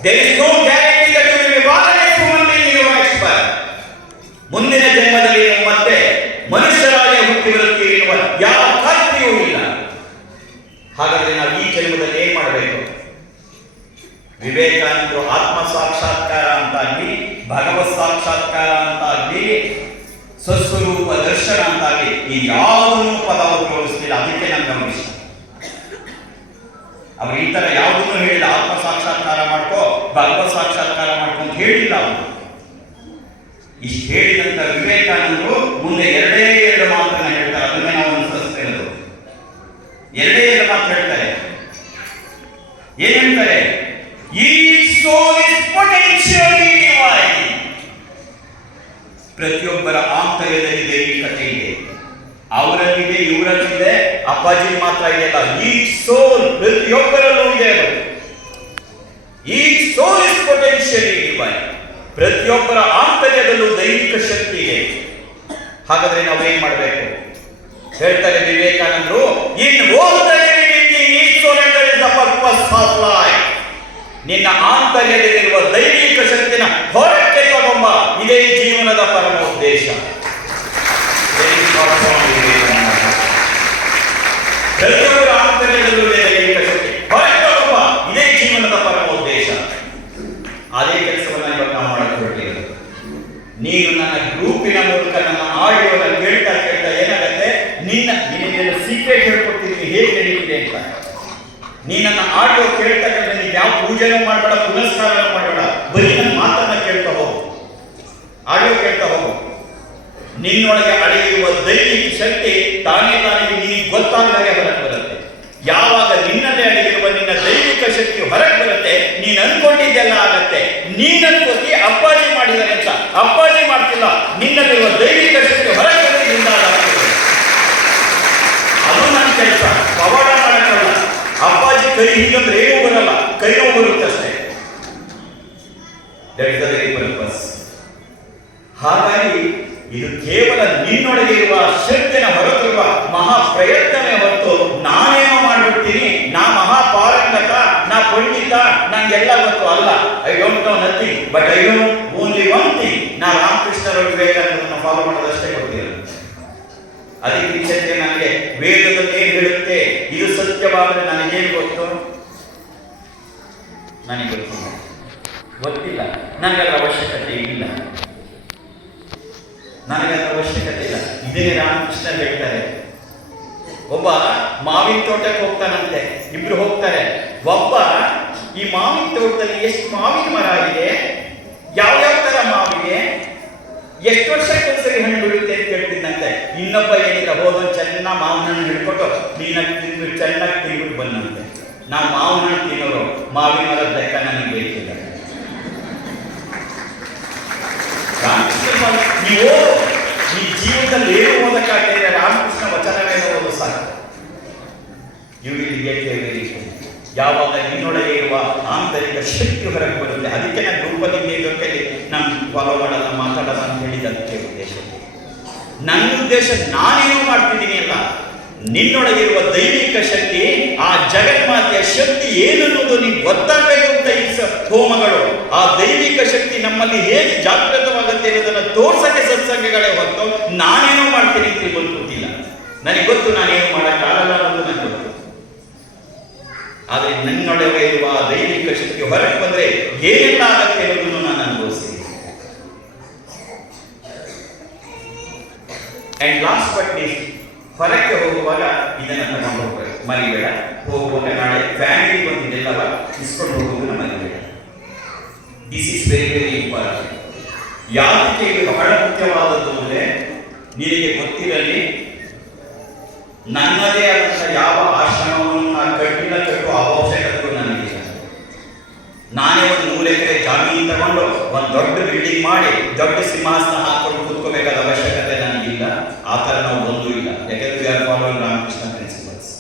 There is no guarantee that you will be born as human being in your next birth. ಮುಂದಿನ ಜನ್ಮದಲ್ಲಿ ನೀವು ಮತ್ತೆ ಮನುಷ್ಯರಾಗಿ ಹುಟ್ಟಿರುತ್ತೀರಿ ಎನ್ನುವ ಯಾವ ಖಾತ್ರಿಯೂ ಇಲ್ಲ. ಹಾಗಾದ್ರೆ ನಾವು ಈ ಜನ್ಮದಲ್ಲಿ ಏನ್ ಮಾಡಬೇಕು? ವಿವೇಕಾನಂದರು ಆತ್ಮ ಸಾಕ್ಷಾತ್ಕಾರ ಅಂತ ಆಗಲಿ, ಭಗವತ್ ಸಾಕ್ಷಾತ್ಕಾರ ಅಂತ ಆಗಲಿ, ಸ್ವಸ್ವರೂಪ ದರ್ಶನ ಅಂತಾಗಿ ಈ ಯಾವುದನ್ನು ಪದ ಉಪಯೋಗಿಸ್ತಿಲ್ಲ. ಅದಕ್ಕೆ ನಮ್ಗೆ ಗಮನಿಸ ಅವ್ರು ಈ ತರ ಯಾವುದನ್ನು ಹೇಳಿಲ್ಲ. ಆತ್ಮ ಸಾಕ್ಷಾತ್ಕಾರ ಮಾಡ್ಕೋ, ಭಗವತ್ ಸಾಕ್ಷಾತ್ಕಾರ ಮಾಡ್ಕೊ ಅಂತ ಹೇಳಿಲ್ಲ ಅವರು. ಇಷ್ಟು ಹೇಳಿದಂತ ವಿವೇಕಾನಂದರು ಮುಂದೆ ಎರಡೇ 2 ಮಾತನ್ನ ಹೇಳ್ತಾರೆ. ಅದನ್ನೇ ನಾವು ಅನುಸರಿಸ್ತಾ ಇರೋದು. ಎರಡೇ 2 ಮಾತು ಹೇಳ್ತಾರೆ. ಏನ್ ಹೇಳ್ತಾರೆ? Each soul is potentially divine. ಪ್ರತಿಯೊಬ್ಬರ ಆಂತರ್ಯದಲ್ಲಿ ದೈವಿಕತೆ ಇದೆ. ಅವರಲ್ಲಿದೆ, ಇವರಲ್ಲಿದೆ, ಅಪ್ಪಾಜಿ ಮಾತ್ರ ಇದೆಯಲ್ಲ. ಈಚ್ ಸೋಲ್ ಪ್ರತಿಯೊಬ್ಬರಲ್ಲೂ ಇದೆ. Each soul is potentially divine. ಪ್ರತಿಯೊಬ್ಬರ ಆಂತರ್ಯದಲ್ಲೂ ದೈವಿಕ ಶಕ್ತಿ ಇದೆ. ಹಾಗಾದ್ರೆ ನಾವೇನ್ ಮಾಡಬೇಕು? ಹೇಳ್ತಾರೆ ವಿವೇಕಾನಂದರು, in all the divinity each soul enter is the purpose of life. ನಿನ್ನ ಆಂತರ್ಯದಲ್ಲಿರುವ ದೈವಿಕ ಶಕ್ತಿನ ಹೊರಕ್ಕೆ ತಗೊಂಬ, ಇದೇ ಜೀವನದ ಪರಮ ಉದ್ದೇಶ. ಪ್ರತಿಯೊಬ್ಬರ ಆಂತರ್ಯದಲ್ಲಿರುವ ದೈವಿಕ ಶಕ್ತಿ ಹೊರಕ್ಕೆ ತಗೊಂಬ, ಇದೇ ಜೀವನದ ಪರಮ ಉದ್ದೇಶ. ಅದೇ ಕೆಲಸವನ್ನ ಇವತ್ತು ನಾವು ಮಾಡಕ್ಕೆ ಹೊರಟಿರೋದು. ನೀನು ನನ್ನ ಗ್ರೂಪಿನ ಮೂಲಕ ನನ್ನ ಆಡಿಯೋನ ಕೇಳ್ತಾ ಕೇಳ್ತಾ ಏನಾಗುತ್ತೆ, ನಿನ್ನ ಸೀಕ್ರೆಟ್ ಹೇಳ್ಕೊಡ್ತೀನಿ ಹೇಗೆ ನಡೀತಿದೆ ಅಂತ. ನೀ ನನ್ನ ಆಡಿಯೋ ಕೇಳ್ತಾ ಕೇಳ್ತಾ ನೀನು ಯಾವ ಪೂಜೆನೂ ಮಾಡಬೇಡ, ಪುನಸ್ಕಾರನೂ ಮಾಡಬೇಡ, ಬರೀ ನನ್ನ ಮಾತನ್ನ ಕೇಳ್ತಾ ಹೋಗು, ಆಡಿಯೋ ಕೇಳ್ತಾ ಹೋಗು. ನಿನ್ನೊಳಗೆ ಅಡಗಿರುವ ದೈವಿಕ ಶಕ್ತಿ ತಾನೇ ನಿನಗೆ ಗೊತ್ತಾಗದಾಗೆ ಹೊರಗೆ ಬರುತ್ತೆ. ಯಾವಾಗ ನಿನ್ನಲ್ಲೇ ಅಡಗಿರುವ ನಿನ್ನ ದೈವಿಕ ಶಕ್ತಿ ಹೊರಗೆ ಬರುತ್ತೆ, ನೀನು ಅನ್ಕೊಂಡಿದ್ದೆಲ್ಲ ಆಗತ್ತೆ. ನೀನು ಅನ್ಕೋತಿ ಅಪ್ಪಾಜಿ ಮಾಡಿದಾರೆ ಅಂತ, ಅಪ್ಪಾಜಿ ಮಾಡ್ತಿಲ್ಲ. ನಿನ್ನಲ್ಲಿರುವ ದೈವಿಕ ಶಕ್ತಿ ಹೊರಗೆ ಬರೋದ್ರಿಂದ ಅದು ನನ್ನ ಕೆಲಸ. ಪವಾಡ ಮಾಡಕ್ಕಲ್ಲ. ಅಪ್ಪಾಜಿ ಕೈ ಹೀಗಂದ್ರೆ ಏನೂ ಬರಲ್ಲ, ಕೈ ನೋವು ಬರುತ್ತೆ ಅಷ್ಟೇ. That is the very purpose. ಹಾಗಾಗಿ ಇದು ಕೇವಲ ನಿನ್ನೊಳಗೆ ಇರುವ ಶಕ್ತಿನ ಹೊರತಿರುವ ಮಹಾ ಪ್ರಯತ್ನವೇ ಹೊರತು ನಾನೇನೋ ಮಾಡ್ಬಿಡ್ತೀನಿ, ನಾ ಮಹಾಪಾರಂಗತ, ನಾ ಪಂಡಿತ, ನಂಗೆಲ್ಲ ಗೊತ್ತು ಅಲ್ಲ. I don't know nothing but I know only one thing. ನಾ ರಾಮಕೃಷ್ಣರ ವಿವೇಕಾನಂದರನ್ನು ಫಾಲೋ ಮಾಡೋದಷ್ಟೇ ಗೊತ್ತಿರೋದು. ಅದಕ್ಕೆ ನನಗೆ ವೇದದಲ್ಲಿ ಏನ್ ಹೇಳುತ್ತೆ, ಇದು ಸತ್ಯವಾದರೆ ನನಗೇನು ಗೊತ್ತು? ನನಗೆ ಗೊತ್ತಿಲ್ಲ. ನನಗದರ ಅವಶ್ಯಕತೆ ಇಲ್ಲ. ನನಗದರ ಅವಶ್ಯಕತೆ ಇಲ್ಲ. ಇದೇ ರಾಮಕೃಷ್ಣ ಹೇಳ್ತಾರೆ, ಒಬ್ಬ ಮಾವಿನ ತೋಟಕ್ಕೆ ಹೋಗ್ತಾನಂತೆ, ಇಬ್ರು ಹೋಗ್ತಾರೆ. ಒಬ್ಬ ಈ ಮಾವಿನ ತೋಟದಲ್ಲಿ ಎಷ್ಟು ಮಾವಿನ ಮರ ಇದೆ, ಯಾವ್ಯಾವ ತರ ಮಾವಿಗೆ, ಎಷ್ಟು ವರ್ಷಕ್ಕೊಂದ್ಸರಿ ಹಣ್ಣು ಬಿಡುತ್ತೆ ಅಂತ ಕೇಳ್ತಿದ್ದಂತೆ. ಇನ್ನೊಬ್ಬ ಏನಿಲ್ಲ, ಹೋದ ಚೆನ್ನಾಗಿ ಮಾವಿನ ಹಣ್ಣು ಹಿಡ್ಕೊಂಡು ಕ್ಲೀನಾಗಿ ತಿಂದು ಚೆನ್ನಾಗಿ ತಿಂದ್ಬಿಟ್ಟು ಬಂದಂತೆ. ನಾವು ಮಾವಿನ ಹಣ್ಣು ತಿನ್ನೋರು, ಮಾವಿನ ಮರದ ಲೆಕ್ಕ ನನಗೆ ಬೇಕಿಲ್ಲ. ನೀವು ಈ ಜೀವನದಲ್ಲಿ ಏನು ಓದಕ್ಕಾಗಲಿಲ್ಲ, ರಾಮಕೃಷ್ಣ ವಚನವೇನೋ ಓದು ಸಾಕು. ಯಾವಾಗ ನಿನ್ನೊಳಗೆ ಇರುವ ಆಂತರಿಕ ಶಕ್ತಿ ಹೊರಗೆ ಬರುತ್ತೆ. ಅದಕ್ಕೆ ನಾನು ಗ್ರೂಪಲ್ಲಿ ನಮ್ಮ ಫಾಲೋ ಮಾಡಲ್ಲ, ಮಾತಾಡಲ್ಲ ಅಂತ ಹೇಳಿದ ಅದಕ್ಕೆ ಉದ್ದೇಶ. ನನ್ನ ಉದ್ದೇಶ ನಾನೇನೋ ಮಾಡ್ತಿದ್ದೀನಿ ಅಲ್ಲ, ನಿನ್ನೊಳಗಿರುವ ದೈವಿಕ ಶಕ್ತಿ, ಆ ಜಗನ್ಮಾತೆಯ ಶಕ್ತಿ ಏನನ್ನೋದು ನಿಮ್ಗೆ ಗೊತ್ತಾಗಬೇಕು ಅಂತ ಈ ಹೋಮಗಳು. ಆ ದೈವಿಕ ಶಕ್ತಿ ನಮ್ಮಲ್ಲಿ ಹೇಗೆ ಜಾಗೃತವಾಗುತ್ತೆ ಅನ್ನೋದನ್ನು ತೋರ್ಸಕ್ಕೆ ಸತ್ಸಂಗಗಳೇ ಹೊತ್ತು ನಾನೇನೋ ಮಾಡ್ತೀನಿ ಅಂತ ಗೊತ್ತಿಲ್ಲ. ನನಗೆ ಗೊತ್ತು ನಾನೇನು ಮಾಡೋಕ್ಕಾಗಲ್ಲ ಅನ್ನೋದು ನನಗೆ ಗೊತ್ತು. ಆದರೆ ನನ್ನೊಳಗೆ ಇರುವ ದೈವಿಕ ಶಕ್ತಿ ಹೊರಗೆ ಬಂದ್ರೆ ಏನೆಲ್ಲ ಆಗತ್ತೆ ಅನ್ನೋದನ್ನು ನಾನು ಅನುಭವಿಸ್ತೀನಿ. ಅಂಡ್ ಲಾಸ್ಟ್ ಬಟ್ ಲೀಸ್ಟ್, ಹೊರಕ್ಕೆ ಹೋಗುವಾಗ ಇದನ್ನು ತಗೊಂಡು ಹೋಗ್ಬೇಕು, ಮರಿಬೇಡ. ಹೋಗುವಾಗ ನಾಳೆ ಫ್ಯಾಮಿಲಿ ಬಂದಿದ್ದೆಲ್ಲವ ಇಸ್ಕೊಂಡು ಹೋಗುವುದನ್ನು ಮರಿಬೇಡ. This is very very important. ಯಾಕೆ ಇದು ಬಹಳ ಮುಖ್ಯವಾದದ್ದು ಅಂದರೆ, ನಿನಗೆ ಗೊತ್ತಿರಲಿ, ನನ್ನದೇ ಆದಂಥ ಯಾವ ಆಶ್ರಮವನ್ನು ನಾನು ಕಟ್ಟುವ ಅವಶ್ಯಕತೆ ನನಗಿಲ್ಲ. ನಾನೇ ಒಂದು 100 ಎಕರೆ ಜಾಮೀನು ತಗೊಂಡು ಒಂದು ದೊಡ್ಡ ಬಿಲ್ಡಿಂಗ್ ಮಾಡಿ ದೊಡ್ಡ ಸಿಂಹಾಸನ ಹಾಕೊಂಡು ಕೂತ್ಕೋಬೇಕಾದ ಅವಶ್ಯಕತೆ ನನಗಿಲ್ಲ. ಆ ಥರ ನಾವು ಒಂದೂ ಇಲ್ಲ. ಯಾಕೆಂದ್ರೆ we are following Ramakrishna principles.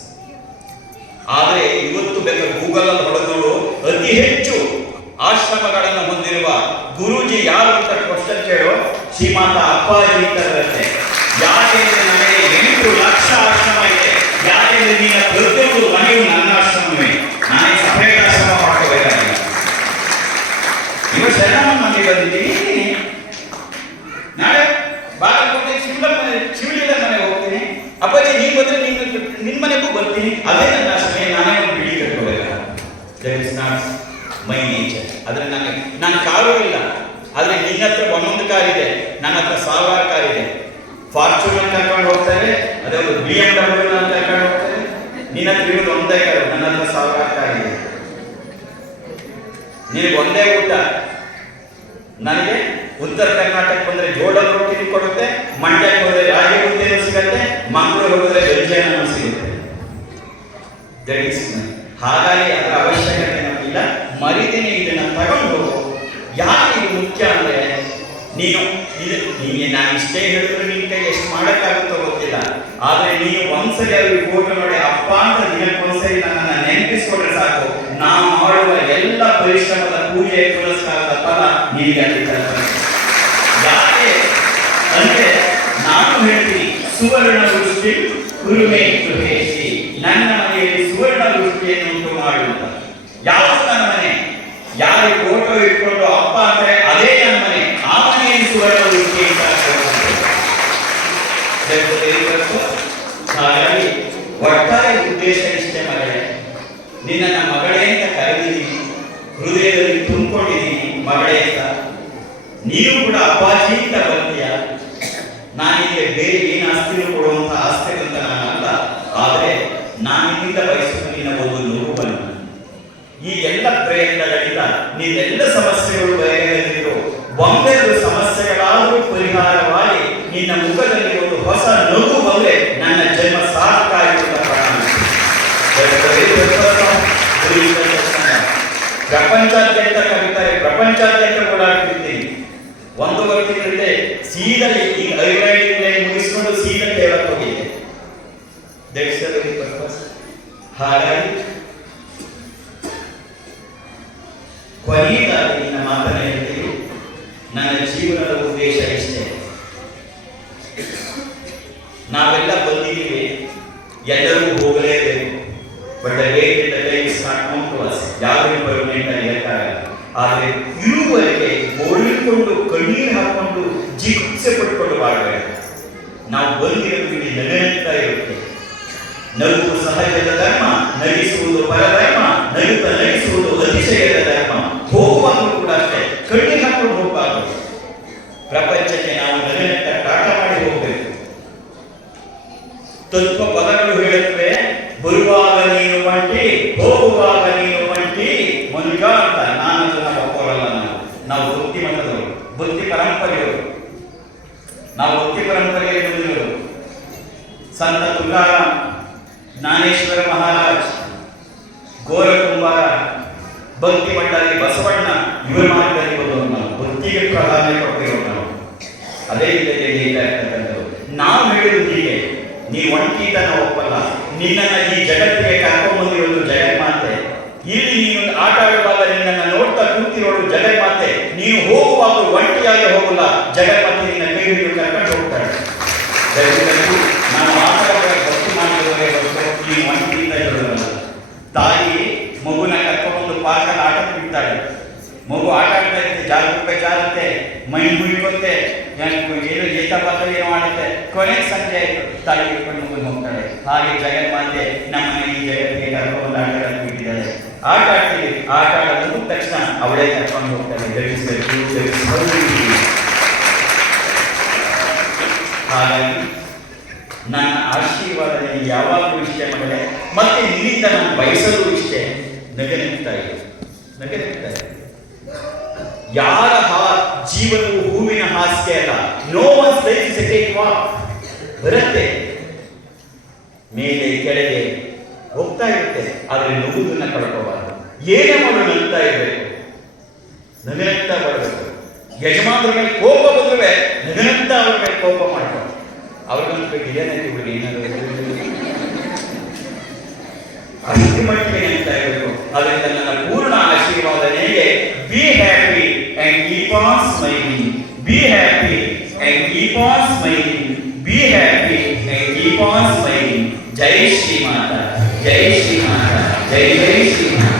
ಆದರೆ ಇವತ್ತು ಬೇಕಾದ್ರೆ ಗೂಗಲಲ್ಲಿ ಹೊಡೆದೋಡು ಅತಿ ಹೆಚ್ಚು ಆಶ್ರಮಗಳನ್ನು ಹೊಂದಿರುವ ಗುರೂಜಿ ಯಾರು ಅಂತ ಕ್ವಶನ್ ಕೇಳೋ ಶ್ರೀಮಾತ ಅಪ್ಪಾಜಿ ಅಂತ ಬರುತ್ತೆ. ಯಾಕೆಂದ್ರೆ ನನಗೆ 8 ಲಕ್ಷ ಆಶ್ರಮ ಇದೆ. ಯಾಕೆಂದ್ರೆ ನಿನ್ನ ಪ್ರತಿಯೊಂದು ಮನೆಯು ನನ್ನ ಆಶ್ರಮವೇ. ನಾನೇ ಸಪರೇಟ್ ಆಶ್ರಮ ಮಾಡ್ಕೋಬೇಕಾಗಿಲ್ಲ. ಇವತ್ತು ಶರಣಮ್ಮ ಮನೆಗೆ ಬಂದಿದ್ದೀನಿ, ನಾಳೆ ಬಾಗಲಕೋಟೆ ಶಿವಲಿಂಗ ಮನೆಗೆ ಹೋಗ್ತೀನಿ. ಅಪ್ಪಾಜಿ ನೀವು ಬಂದ್ರೆ ನಿನ್ನ ಮನೆಗೂ ಬರ್ತೀನಿ. ಅದೇ ನನ್ನ ಆಶ್ರಮ. ನಾನೇ ಒಂದು ಬಿಡಿ ಕಟ್ಕೋಬೇಕಲ್ಲ. That is not my nature. ಆದರೆ ನಾನು ಕಾರು ಇಲ್ಲ. ಆದರೆ ನಿನ್ನ ಹತ್ರ ಒಂದೊಂದು ಕಾರ್ ಇದೆ, ನನ್ನ ಹತ್ರ 1000 ಕಾರ್ ಇದೆ. ಫಾರ್ಚೂನರ್ ಕರ್ಕೊಂಡು ಹೋಗ್ತಾರೆ, ಅದೇ ಒಂದು BMW ಕರ್ಕೊಂಡು ಹೋಗ್ತಾರೆ. ನಿನ್ನ ಹತ್ರ ಇರೋದು ಒಂದೇ ಕಾರು, ನನ್ನ ಹತ್ರ 1000 ಕಾರ್ ಇದೆ. ನಿನಗೆ ಒಂದೇ ಊಟ. ನನಗೆ ಉತ್ತರ ಕರ್ನಾಟಕ ಬಂದರೆ ಜೋಳದ ರೊಟ್ಟಿ ಕೊಡುತ್ತೆ, ಮಂಡ್ಯಕ್ಕೆ ಹೋದರೆ ರಾಗಿ ಮುದ್ದೆನೂ ಸಿಗುತ್ತೆ, ಮಂಗಳೂರು ಹೋದರೆ ವೆಜ್ಜಾನೂ ಸಿಗುತ್ತೆ. ಹಾಗಾಗಿ ಅದರ ಅವಶ್ಯಕತೆ ನಮಗಿಲ್ಲ. ಮರಿದೇನೆ ಇದನ್ನು ತಗೊಂಡು ಹೋಗು. ಯಾಕೆ ಇದು ಮುಖ್ಯ ಅಂದರೆ, ನೀನು ನಾನು ಇಷ್ಟೇ ಹೇಳಿದ್ರೆ ನಿನ್ನ ಕೈ ಎಷ್ಟು ಮಾಡೋಕ್ಕಾಗುತ್ತೋ ಗೊತ್ತಿಲ್ಲ. ಆದರೆ ನೀನು ಒಂದ್ಸರಿ ಅವ್ರಿಗೆ ಫೋಟೋ ನೋಡಿ ಅಪ್ಪ ಅಂತ ದಿನಕ್ಕೊಂದ್ಸರಿ ನನ್ನನ್ನು ನೆನಪಿಸ್ಕೊಂಡ್ರೆ ಸಾಕು. ನಾವು ಮಾಡುವ ಎಲ್ಲ ಪರಿಶ್ರಮದ ಪೂಜೆ ಪುರಸ್ಕಾರದ ಫಲ ನಿನಗೆ ಅಲ್ಲಿ. ಯಾಕೆ ಅಂದ್ರೆ ನಾನು ಹೇಳ್ತೀನಿ, ಸುವರ್ಣ ದೃಷ್ಟಿ ಕುರುಮೆ ಗೃಹೇಶಿ. ನನ್ನ ಮನೆಯಲ್ಲಿ ಸುವರ್ಣ ದೃಷ್ಟಿಯನ್ನು ಉಂಟು ಮಾಡುವಂತ. ಯಾವುದು ನನ್ನ ಮನೆ? ಯಾರು ಫೋಟೋ ಇಟ್ಕೊಂಡು ಅಪ್ಪ ಅಂದ್ರೆ ಅದೇ ನನ್ನ ಮನೆ. ಆ ಮನೆಯಲ್ಲಿ ಸುವರ್ಣ ದೃಷ್ಟಿ ಅಂತ. ಹಾಗಾಗಿ ಒಟ್ಟಾರೆ ಉದ್ದೇಶ ಇಷ್ಟೇ ಮಗಳೇ, ನಿನ್ನ ಮಗಳೇ ಅಂತ ಕರೆದಿದ್ದೀನಿ, ಹೃದಯದಲ್ಲಿ ತುಂಬಿಕೊಂಡಿದ್ದೀನಿ ಮಗಳೇ ಅಂತ. ನೀನು ಕೂಡ ಅಪ್ಪಾಜಿ ಅಂತ ಬರ್ತೀಯ. ನಾನಿಗೆ ಬೇರೆ ಏನು ಆಸ್ತಿನೂ ಕೊಡುವಂತ ಆಸ್ತಿ ಅಂತ ನಾನಲ್ಲ. ಆದರೆ ನಾನಿಂದ ಬಯಸುವ ನಿನ್ನ ಒಂದು ನೋವನ್ನು, ಈ ಎಲ್ಲ ಪ್ರಯತ್ನಗಳಿಂದ ನೀನೆಲ್ಲ ಸಮಸ್ಯೆಗಳು ಬಗೆಹರಿದಿರೋ ಒಂದೆರಡು ಸಮಸ್ಯೆಗಳಾದರೂ ಪರಿಹಾರವಾಗಿ ನಿನ್ನ ಮುಖದಲ್ಲಿ ಒಂದು ಹೊಸ ನಗು ಬಂದರೆ ನನ್ನ ಜನ್ಮ ಸಾರ್ಥಕ ಆಯಿತು. ಪ್ರಪಂಚಾದ್ಯಂತ ಕರೀತಾರೆ, ಪ್ರಪಂಚಾದ್ಯಂತ ಓಡಾಡ್ತಿದ್ದೀನಿ. 1 ವರ್ಷದಿಂದ ಸೀದಾ ಈ ಐರ್ಲೆಂಡ್ ಮುಗಿಸ್ಕೊಂಡು ಸೀದಾ ಹೇಳಕ್ ಹೋಗಿದ್ದೆ. ಹಾಗಾಗಿ ಕೊನೆಯದಾಗಿ ನಿನ್ನ ಮಾತನ್ನ ಹೇಳ್ತೀವಿ. ನನ್ನ ಜೀವನದ ಉದ್ದೇಶ ಇಷ್ಟೇ. ನಾವೆಲ್ಲ ಬಂದಿದ್ದೀವಿ, ಎಲ್ಲರೂ ಹೋಗಲೇಬೇಕು. ಬಟ್ ಯಾರು ಪರ್ಮನೆಂಟ್ ಆಗಿ ಹೇಳ್ತಾರಲ್ಲ. ಆದರೆ ಇರುವವರೆಗೆ ಓಡಿಕೊಂಡು ಕಣ್ಣೀರು ಹಾಕೊಂಡು ಜಿಗುಪ್ಸೆ ಪಟ್ಕೊಂಡು ಮಾಡಬೇಕು. ನಾವು ಬಂದಿರೋದು ಇಲ್ಲಿ ನಗನಗ್ತಾ ಇರುತ್ತೆ. ನಗುವುದು ಸಹಜದ ಧರ್ಮ, ನಗಿಸುವುದು ಪರಧರ್ಮ, ನಗುತ್ತ ನಗಿಸುವುದು ಅತಿಶಯದ ಧರ್ಮ. ಹೋಗುವಾಗಲೂ ಕೂಡ ಅಷ್ಟೇ, ಕಣ್ಣೀರು ಹಾಕೊಂಡು ಹೋಗಬಾರ್ದು. ಪ್ರಪಂಚಕ್ಕೆ ನಾವು ನಗನಗ್ತಾ ಟಾಟ ಮಾಡಿ ಹೋಗಬೇಕು. ತತ್ವ ಪದಗಳು ಹೇಳ ಮನುಜ ಅಂತ ನಾನು ಅದನ್ನ ಒಪ್ಪೋರಲ್ಲ. ನಾವು ಭಕ್ತಿ ಮತದವರು, ಭಕ್ತಿ ಪರಂಪರೆಯವರು, ನಾವು ಭಕ್ತಿ ಪರಂಪರೆಗೆ ಬಂದಿರೋರು. ಸಂತ ತುಕಾರಾಮ್, ಜ್ಞಾನೇಶ್ವರ ಮಹಾರಾಜ್, ಗೋರಕುಂಬಾರ, ಭಕ್ತಿ ಭಂಡಾರಿ ಬಸವಣ್ಣ, ಇವರ ಮಾರ್ಗದಲ್ಲಿ ಬಂದವರು. ನಾವು ಭಕ್ತಿಗೆ ಪ್ರಾಧಾನ್ಯ ಕೊಡ್ತಿರೋರು. ನಾವು ಅದೇ ರೀತಿಯಲ್ಲಿ ಹೇಳ್ತಾ ಇರ್ತಕ್ಕಂಥದ್ದು. ನಾವು ಹೇಳುವುದು ಹೀಗೆ, ನೀವು ಒಂಟಿತನ ಒಪ್ಪಲ್ಲ. ನಿನ್ನನ್ನು ಈ ಜಗತ್ತಿಗೆ ಕರ್ಕೊಂಡ್ಬಂದಿರೋದು ಜಗನ್ಮಾತೆ. ಇಲ್ಲಿ ನೀನು ಆಟ ಆಡುವಾಗ ನಿನ್ನನ್ನು ನೋಡ್ತಾ ಕೂತಿರೋಳು ಜಗನ್ಮಾತೆ. ನೀನು ಹೋಗುವಾಗ ಒಂಟಿಯಾಗಿ ಹೋಗಲ್ಲ, ಜಗನ್ಮಾತೆ ನಿನ್ನ ಕೈ ಹಿಡಿದು ಕರ್ಕೊಂಡು ಹೋಗ್ತಾಳೆ. ದಯವಿಟ್ಟು ನಾವು ಆಟಗಳ ಭಕ್ತಿ ಮಾಡಿದವರೇ ಹೊರತು ನೀನು ಒಂಟಿಯಿಂದ ಇರೋದಲ್ಲ. ತಾಯಿ ಮಗುನ ಕರ್ಕೊಂಡ್ಬಂದು ಪಾರ್ಕಲ್ಲಿ ಆಟ ಬಿಡ್ತಾಳೆ. ಮಗು ಆಟ ಆಡ್ತಾ ಇರುತ್ತೆ, ಜಾರುತ್ತೆ, ಮೈ ಮುಯ್ಕೊತ್ತೆ, ಏನು ಏತಪಾತ ಏನೋ ಮಾಡುತ್ತೆ. ಕೊನೆಗೆ ಸಂಜೆ ತಾಯಿ ಇಟ್ಕೊಂಡು ಮಗು ಹೋಗ್ತಾಳೆ. ಹಾಗೆ ಜಗನ್ಮಾತೆ ನಮ್ಮನ್ನ ಈ ಜಗತ್ತಿಗೆ ಕರ್ಕೊಂಡು ಆಟ ಬಿಟ್ಟಿದ್ದಾಳೆ. ಆಟ ಆಡ್ತೀವಿ, ಆಟ ಆಡೋದು ತಕ್ಷಣ ಅವಳೇ ಕರ್ಕೊಂಡು ಹೋಗ್ತಾಳೆ. ಹಾಗಾಗಿ ನನ್ನ ಆಶೀರ್ವಾದದಲ್ಲಿ ಯಾವಾಗಲೂ ಇಷ್ಟೇ ಮಗಳೇ. ಮತ್ತೆ ನಿನ್ನಿಂದ ನಾನು ಬಯಸಲು ಇಷ್ಟೇ. ನಗನಗ್ತಾ ಇದೆ. ಯಾರ ಜೀವನವು ಹೂವಿನ ಹಾಸಿಗೆ ಅಲ್ಲ. No one's life is a cake walk. ಬರುತ್ತೆ, ಮೇಲೆ ಕೆಳಗೆ ಹೋಗ್ತಾ ಇರುತ್ತೆ, ಆದರೆ ನೋವುದನ್ನ ಕಳ್ಕೋಬಾರದು. ಏನೇ ಮಾಡೋಣ ನಗ್ತಾ ಇರಬೇಕು, ನಗನಗ್ತಾ ಬರಬೇಕು. ಯಜಮಾನ್ರ ಮೇಲೆ ಕೋಪ ಬಂದ್ರೆ ನಗನಗ್ತಾ ಅವ್ರ ಮೇಲೆ ಕೋಪ ಮಾಡ್ತಾರೆ. ಅವ್ರಿಗಂತ ಏನಾಯ್ತು ಬಿಡಿ, ಏನಾದ್ರು ಅಷ್ಟು ಮಟ್ಟಿಗೆ ನಗ್ತಾ ಇರಬೇಕು. ಅದರಿಂದ ನನ್ನ ಪೂರ್ಣ ಆಶೀರ್ವಾದ ನಿಮಗೆ. Be happy and keep on smiling. Be happy and keep on smiling. Be happy and keep on smiling. Jai Shri Mata, Jai Shri Mata, Jai Jai Shri Mata.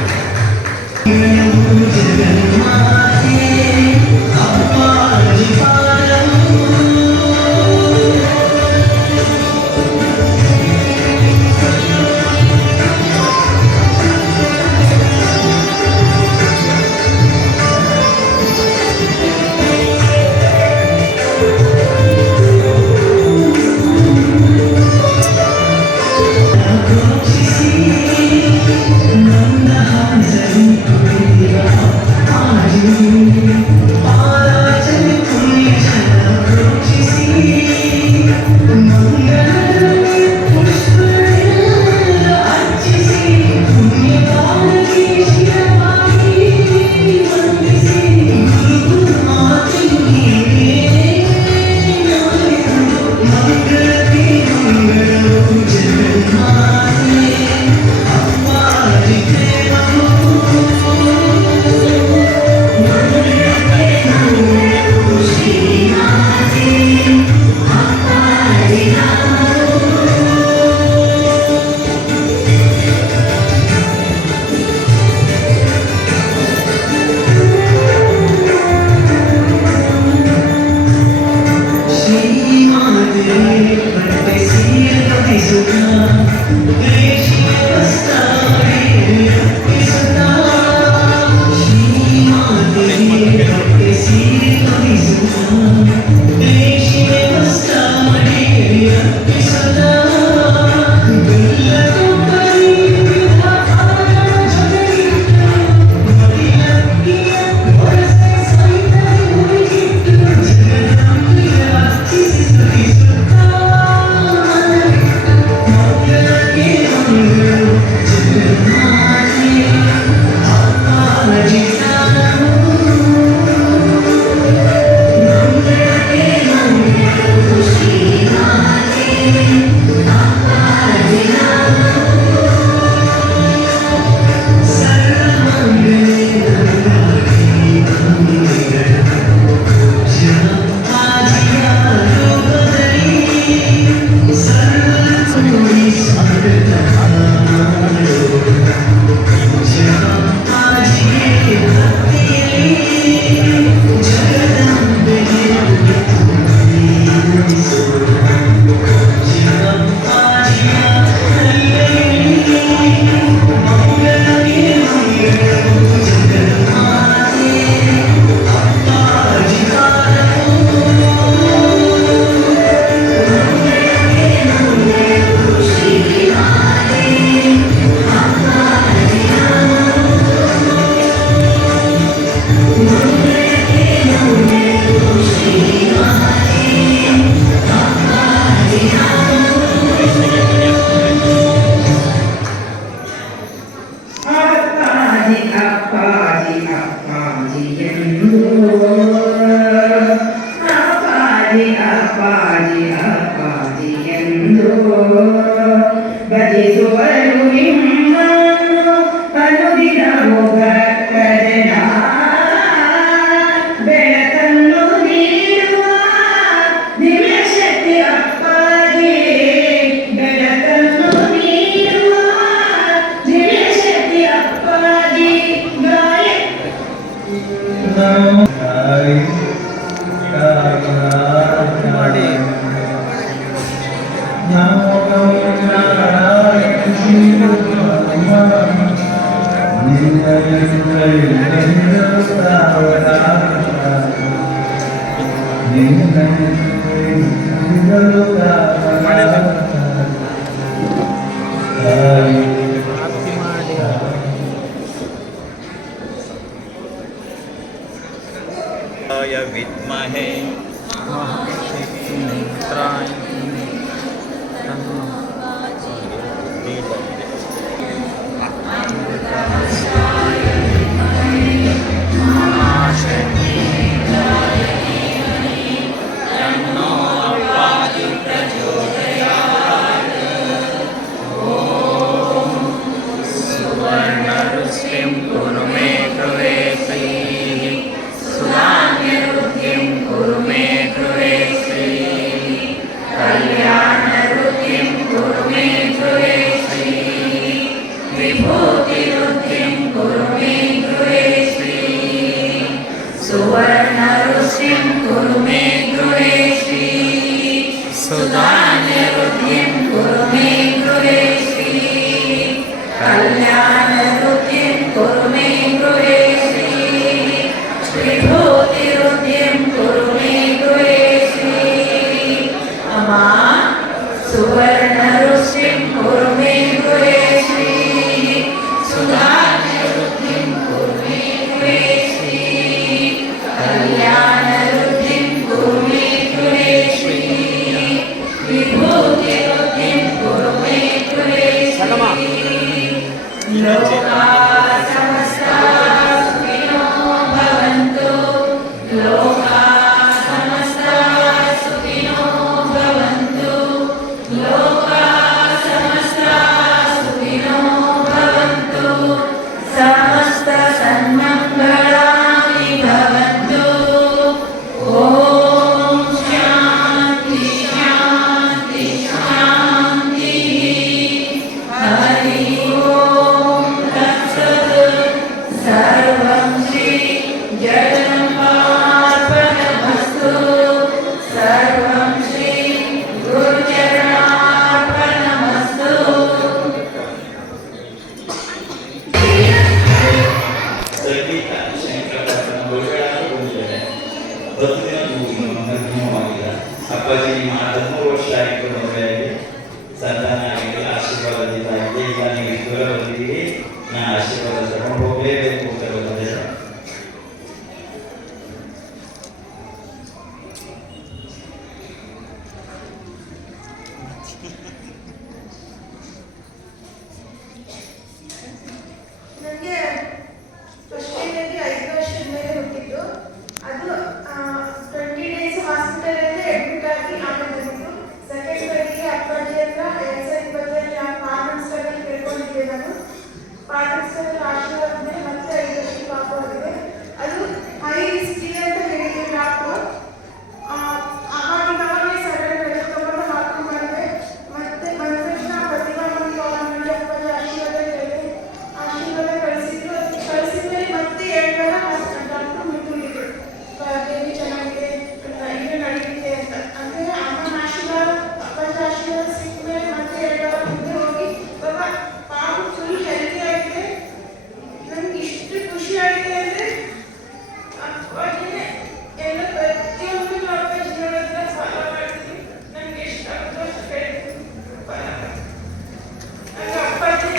Yeah. ವಿದ್ಮಹೇ ಅಪ್ಪಾಜಿ ನಿಮ್ಮ 13 ವರ್ಷ ಆಯಿತು ಮದುವೆಯಾಗಿ ಸಂತಾನ ಆಗಿಲ್ಲ ಆಶೀರ್ವಾದದಿಂದ ಆಗಿದೆ. ಈಗ ನೀವು ದೂರ ಬಂದಿದ್ದೀರಿ, ನಾನು ಆಶೀರ್ವಾದ ತಗೊಂಡು ಹೋಗಲೇಬೇಕು ಅಂತ ಬಂದಿದೆ. ನನಗೆ ಫಸ್ಟ್ ಇಯರ್ಗೆ 5 ವರ್ಷದ ಮೇಲೆ ಹುಟ್ಟಿದ್ದು. ಅದು 20 ಡೇಸ್ ಹಾಸ್ಪಿಟಲಲ್ಲಿ ಅಡ್ಮಿಟ್ ಆಗಿ ಆಮೇಲೆ ಬಂದಿದ್ದು. ಸೆಕೆಂಡ್ ಬರಿಗೆ ಅಪ್ಪಾಜಿ ಹತ್ರ 2020 ಪಾರ್ಟ್ನರ್ಸ್ಗಳಲ್ಲಿ ಕೇಳ್ಕೊಂಡಿದ್ದೆ ನಾನು. ಪಾರ್ಟ್ನರ್ಸ್ಗಳಲ್ಲಿ ಆಶೀರ್ವಾದ ಮೇಲೆ ಮತ್ತೆ 5 ವರ್ಷ ಪಾಪ ಆಗಿದೆ. ಅದು ಹೈ ರಿಸ್ಕಿ ಅಂತ ಹೇಳಿದ್ರು ಡಾಕ್ಟರ್. ಆವಾಗಿನವಾಗಲೇ ಸಡನ್ ಬೆಲೆ ತಗೊಂಡು ಹಾಕೊಂಡು ಬಂದೆ. ಮತ್ತೆ ಬಂದ ತಕ್ಷಣ ಪ್ರತಿಭಾ ಮಾಡಿ ಅಪ್ಪಾಜಿ ಆಶೀರ್ವಾದ ಕೇಳಿದೆ. ಆಶೀರ್ವಾದ ಕಳಿಸಿದ್ಮೇಲೆ ಮತ್ತೆ 2 ವಾರ ಡಾಕ್ಟರ್ ಮಿಟ್ಟುಳಿದ್ರು. ಬೇಬಿ ಚೆನ್ನಾಗಿದೆ, ಈಗ ನಡೀತಿದೆ ಅಂತ. ಅಂದರೆ ಅಮ್ಮನ ಆಶೀರ್ವಾದ ಅಪ್ಪಾಜಿ ಆಶೀರ್ವಾದ ಸಿಕ್ಕ ಮೇಲೆ ಮತ್ತೆ 2 ವಾರ ಮುಂದೆ ಹೋಗಿ ಬಾಬಾ ಪಾಪು ಫುಲ್ ಹೆಲ್ತಿ ಆಗಿದೆ. ನನಗೆ ಇಷ್ಟು ಖುಷಿ ಆಗಿದೆ ಅಂದರೆ ಅಪ್ಪಾಜಿನೇ ಎಲ್ಲ ಪ್ರತಿಯೊಂದು ಅಪ್ಪಾಜಿಗಳ ಹತ್ರ ಫಾಲೋ ಮಾಡ್ತೀನಿ. ನನಗೆ ಎಷ್ಟು ಸಂತೋಷ ಹೇಳ್ತೀನಿ. ನನಗೆ ಅಪ್ಪಾಜಿ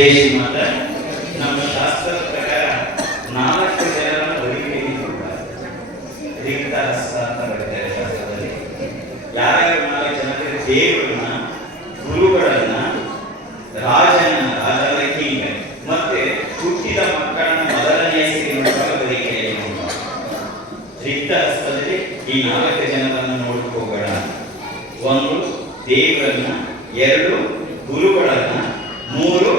ಜಯ ಶ್ರೀಮಾತ. ನಮ್ಮ ಶಾಸ್ತ್ರದ ಪ್ರಕಾರ 4 ಜನರನ್ನು ಬದುಕಿಗೆ ರಿಕ್ತ ಹಸ್ತ ಅಂತ ಬರೀತಾರೆ ಶಾಸ್ತ್ರದಲ್ಲಿ. ಯಾರ್ಯಾರು 4 ಜನ? ದೇವರನ್ನ, ಗುರುಗಳನ್ನ, ರಾಜನ ಕಿಂಗ್, ಮತ್ತೆ ಹುಟ್ಟಿದ ಮಕ್ಕಳನ್ನ ಮೊದಲನೆಯ ಹೆಸರಿನ ಬದುಕಿಗೆ ರಿಕ್ತ ಹಸ್ತದಲ್ಲಿ ಈ 4 ಜನರನ್ನು ನೋಡ್ಕೋಬೇಡ. 1 ದೇವರನ್ನ, 2 ಗುರುಗಳನ್ನ, 3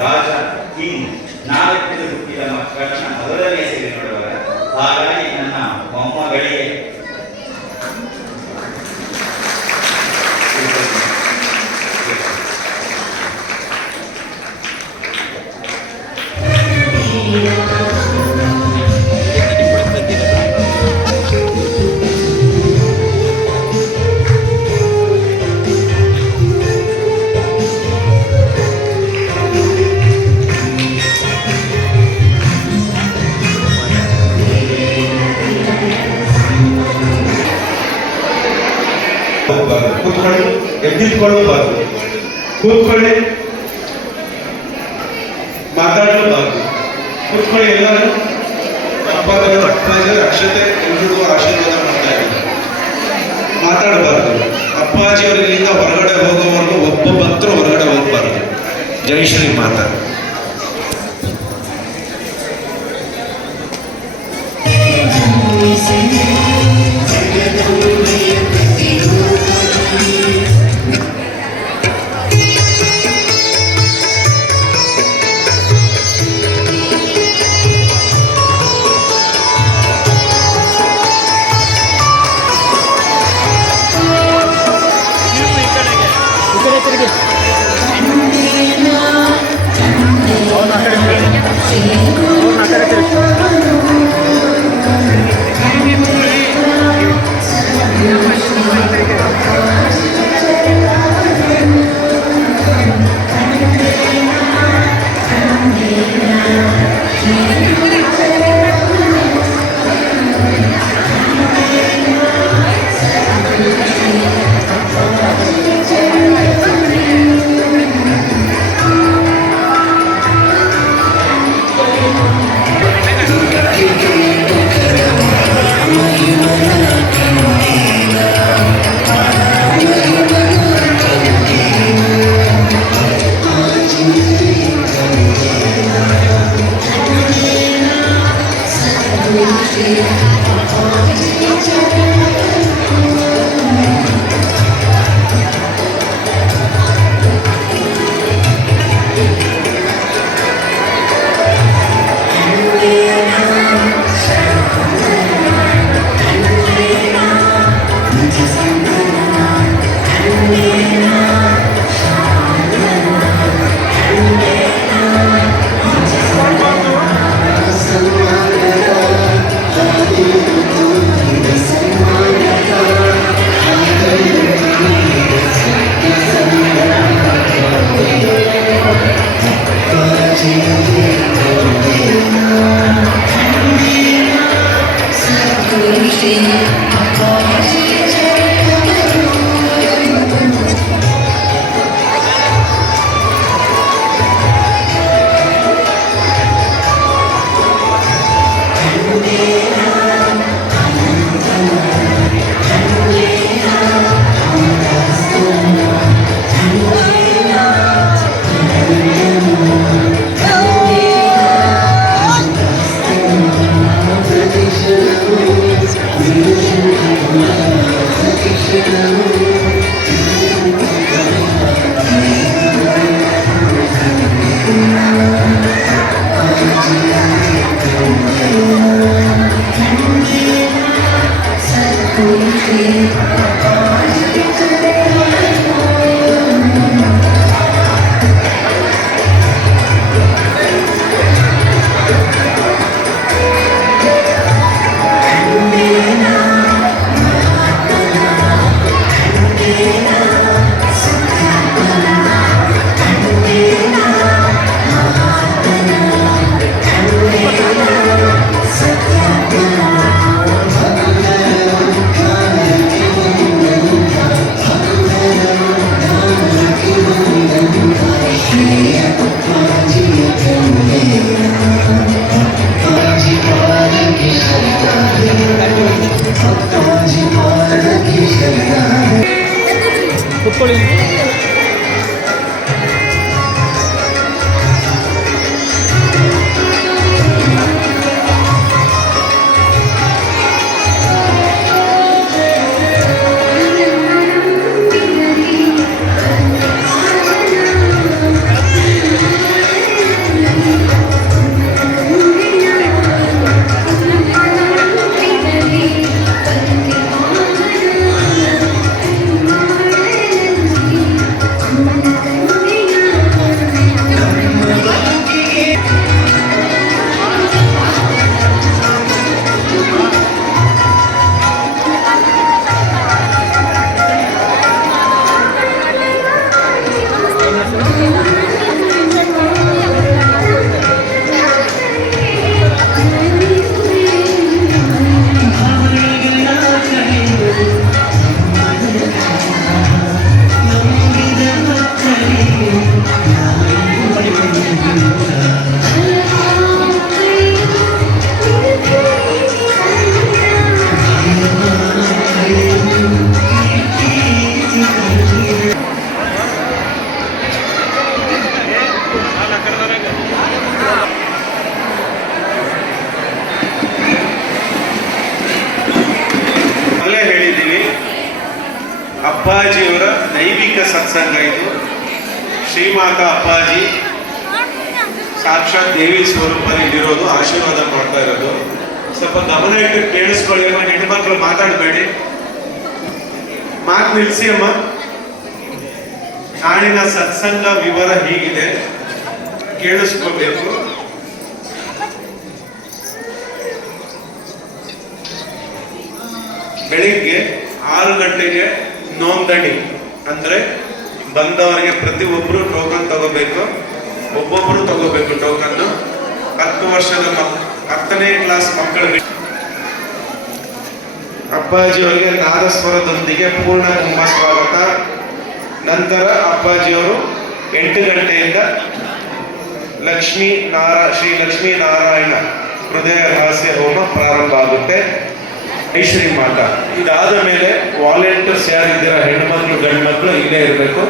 ರಾಜ ಕಿಂಗ್, 4 ಹುಟ್ಟಿದ ಮಕ್ಕಳನ್ನ ಮೊದಲನೇ ಹೆಸರು ನೋಡುವಾಗ. ಹಾಗಾಗಿ ನನ್ನ ಮೊಮ್ಮಗಳಿಗೆ ಕೂತ್ಕೊಳ್ಳಿ, ಎದ್ದಿಟ್ಕೊಳ್ಳಬಾರ್ದು, ಕೂತ್ಕೊಳ್ಳಿ, ಮಾತಾಡಬಾರ್ದು, ಕೂತ್ಕೊಳ್ಳಿ. ಎಲ್ಲರೂ ಅಪ್ಪಾಜಿಯವರು ಅಕ್ಷತೆ ಎಲ್ರಿಗೂ ಆಶೀರ್ವಾದ ಮಾಡ್ತಾ ಇದ್ದಾರೆ. ಮಾತಾಡಬಾರ್ದು. ಅಪ್ಪಾಜಿಯವರು ಇಲ್ಲಿಂದ ಹೊರಗಡೆ ಹೋಗೋವರೆಗೂ ಒಬ್ಬ ಭಕ್ತರು ಹೊರಗಡೆ ಹೋಗ್ಬಾರ್ದು. ಜೈ ಶ್ರೀ ಮಾತಾ. ಕೂತ್ಕೊಳ್ಳಿ. ಅಲ್ಲೇ ಹೇಳಿದ್ದೀನಿ, ಅಪ್ಪಾಜಿಯವರ ದೈವಿಕ ಸತ್ಸಂಗ ಇದು. ಶ್ರೀಮಾತಾ ಅಪ್ಪಾಜಿ ಸಾಕ್ಷಾತ್ ದೇವಿ ಸ್ವರೂಪದಲ್ಲಿರೋದು, ಆಶೀರ್ವಾದ ಮಾಡ್ತಾ ಇರೋದು. ಸ್ವಲ್ಪ ಗಮನ ಇಟ್ಟು ಕೇಳಿಸ್ಕೊಳ್ಳಿ ಅಮ್ಮ. ಹೆಣ್ಮಕ್ಳು ಮಾತಾಡಬೇಡಿ, ಮಾತು ನಿಲ್ಲಿಸಿ ಅಮ್ಮ. ನಾಳಿನ ಸತ್ಸಂಗ ವಿವರ ಹೀಗಿದೆ, ಕೇಳಿಸ್ಕೋಬೇಕು. ಬೆಳಿಗ್ಗೆ 6 ಗಂಟೆಗೆ ನೋಂದಣಿ, ಅಂದ್ರೆ ಬಂದವರಿಗೆ ಪ್ರತಿಯೊಬ್ಬರು ಟೋಕನ್ ತಗೋಬೇಕು, ಒಬ್ಬೊಬ್ಬರು ತಗೋಬೇಕು ಟೋಕನ್. 10 ವರ್ಷದ 10ನೇ ಕ್ಲಾಸ್ ಮಕ್ಕಳಿಗೆ ಅಪ್ಪಾಜಿಯವರಿಗೆ ನಾದಸ್ವರದೊಂದಿಗೆ ಪೂರ್ಣ ಕುಂಭ ಸ್ವಾಗತ. ನಂತರ ಅಪ್ಪಾಜಿಯವರು 8 ಗಂಟೆಯಿಂದ ಶ್ರೀ ಲಕ್ಷ್ಮೀ ನಾರಾಯಣ ಹೃದಯ ರಹಸ್ಯ ಹೋಮ ಪ್ರಾರಂಭ ಆಗುತ್ತೆ. ಶ್ರೀ ಮಾತಾ. ಇದಾದ ಮೇಲೆ ವಾಲಂಟಿಯರ್ಸ್ ಯಾರಿದ್ದೀರಾ, ಹೆಣ್ಮಕ್ಳು ಗಂಡು ಮಕ್ಕಳು ಇಲ್ಲೇ ಇರಬೇಕು.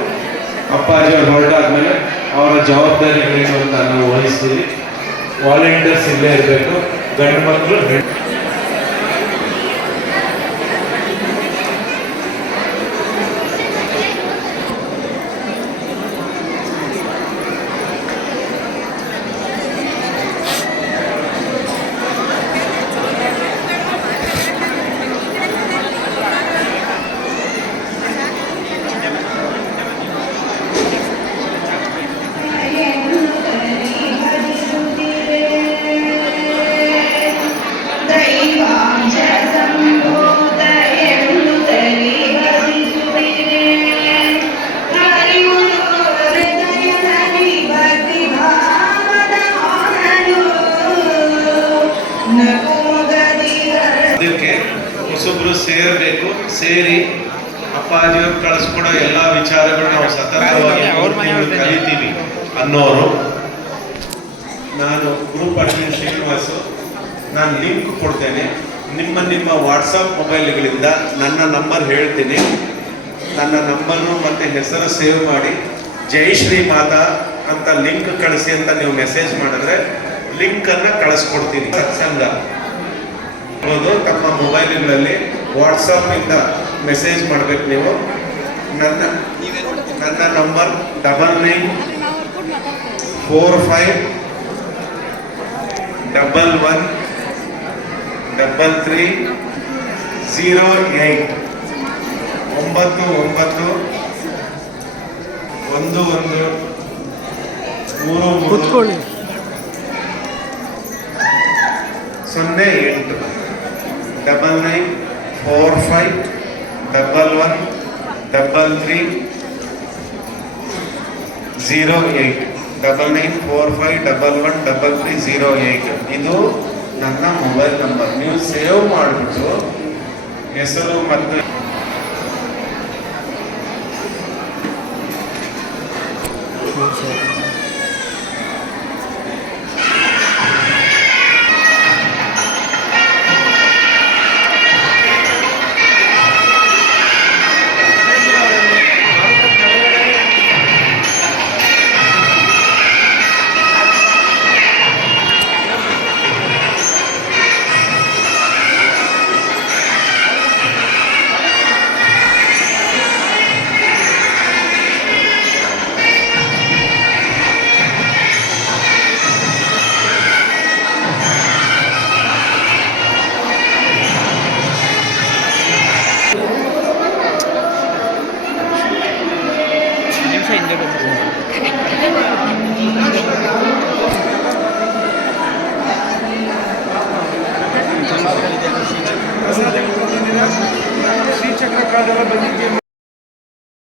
ಅಪ್ಪಾಜಿಯವ್ರು ಹೊರಟಾದ್ಮೇಲೆ ಅವರ ಜವಾಬ್ದಾರಿಗಳೇನು ಅಂತ ನಾವು ವಹಿಸ್ತೀವಿ. ವಾಲಂಟಿಯರ್ಸ್ ಇಲ್ಲೇ ಇರಬೇಕು, ಗಂಡು ಮಕ್ಕಳು ಹೊಸೊಬ್ರು ಸೇರಬೇಕು. ಸೇರಿ ಅಪ್ಪಾಜಿಯವ್ರು ಕಳಿಸ್ಕೊಡೋ ಎಲ್ಲ ವಿಚಾರಗಳು ನಾವು ಸತತವಾಗಿ ಕಲಿತೀವಿ ಅನ್ನೋರು. ನಾನು ಗ್ರೂಪ್ ಅಡ್ಮಿನ್ ಶ್ರೀನಿವಾಸು. ನಾನು ಲಿಂಕ್ ಕೊಡ್ತೇನೆ. ನಿಮ್ಮ ವಾಟ್ಸಪ್ ಮೊಬೈಲ್ಗಳಿಂದ ನನ್ನ ನಂಬರ್ ಹೇಳ್ತೀನಿ. ನನ್ನ ನಂಬರು ಮತ್ತು ಹೆಸರು ಸೇವ್ ಮಾಡಿ ಜೈ ಶ್ರೀ ಮಾತಾ ಅಂತ ಲಿಂಕ್ ಕಳಿಸಿ ಅಂತ ನೀವು ಮೆಸೇಜ್ ಮಾಡಿದ್ರೆ ಲಿಂಕನ್ನು ಕಳಿಸ್ಕೊಡ್ತೀನಿ. ಸತ್ಸಂಗ ತಮ್ಮ ಮೊಬೈಲ್ಗಳಲ್ಲಿ ವಾಟ್ಸಪ್ನಿಂದ ಮೆಸೇಜ್ ಮಾಡಬೇಕು ನೀವು. ನನ್ನ ನಂಬರ್ 9945113308 99113308 9945113308 ಇದು ನನ್ನ ಮೊಬೈಲ್ ನಂಬರ್. ನೀವು ಸೇವ್ ಮಾಡಿಬಿಟ್ಟು ಹೆಸರು ಮತ್ತು ನಿಮಿಷ ಹಿಂದೆ ಬಂದು ಶ್ರೀಚಕ್ರ ಕಾರ್ಡ್ ಎಲ್ಲ ಬಂದಿದೆ.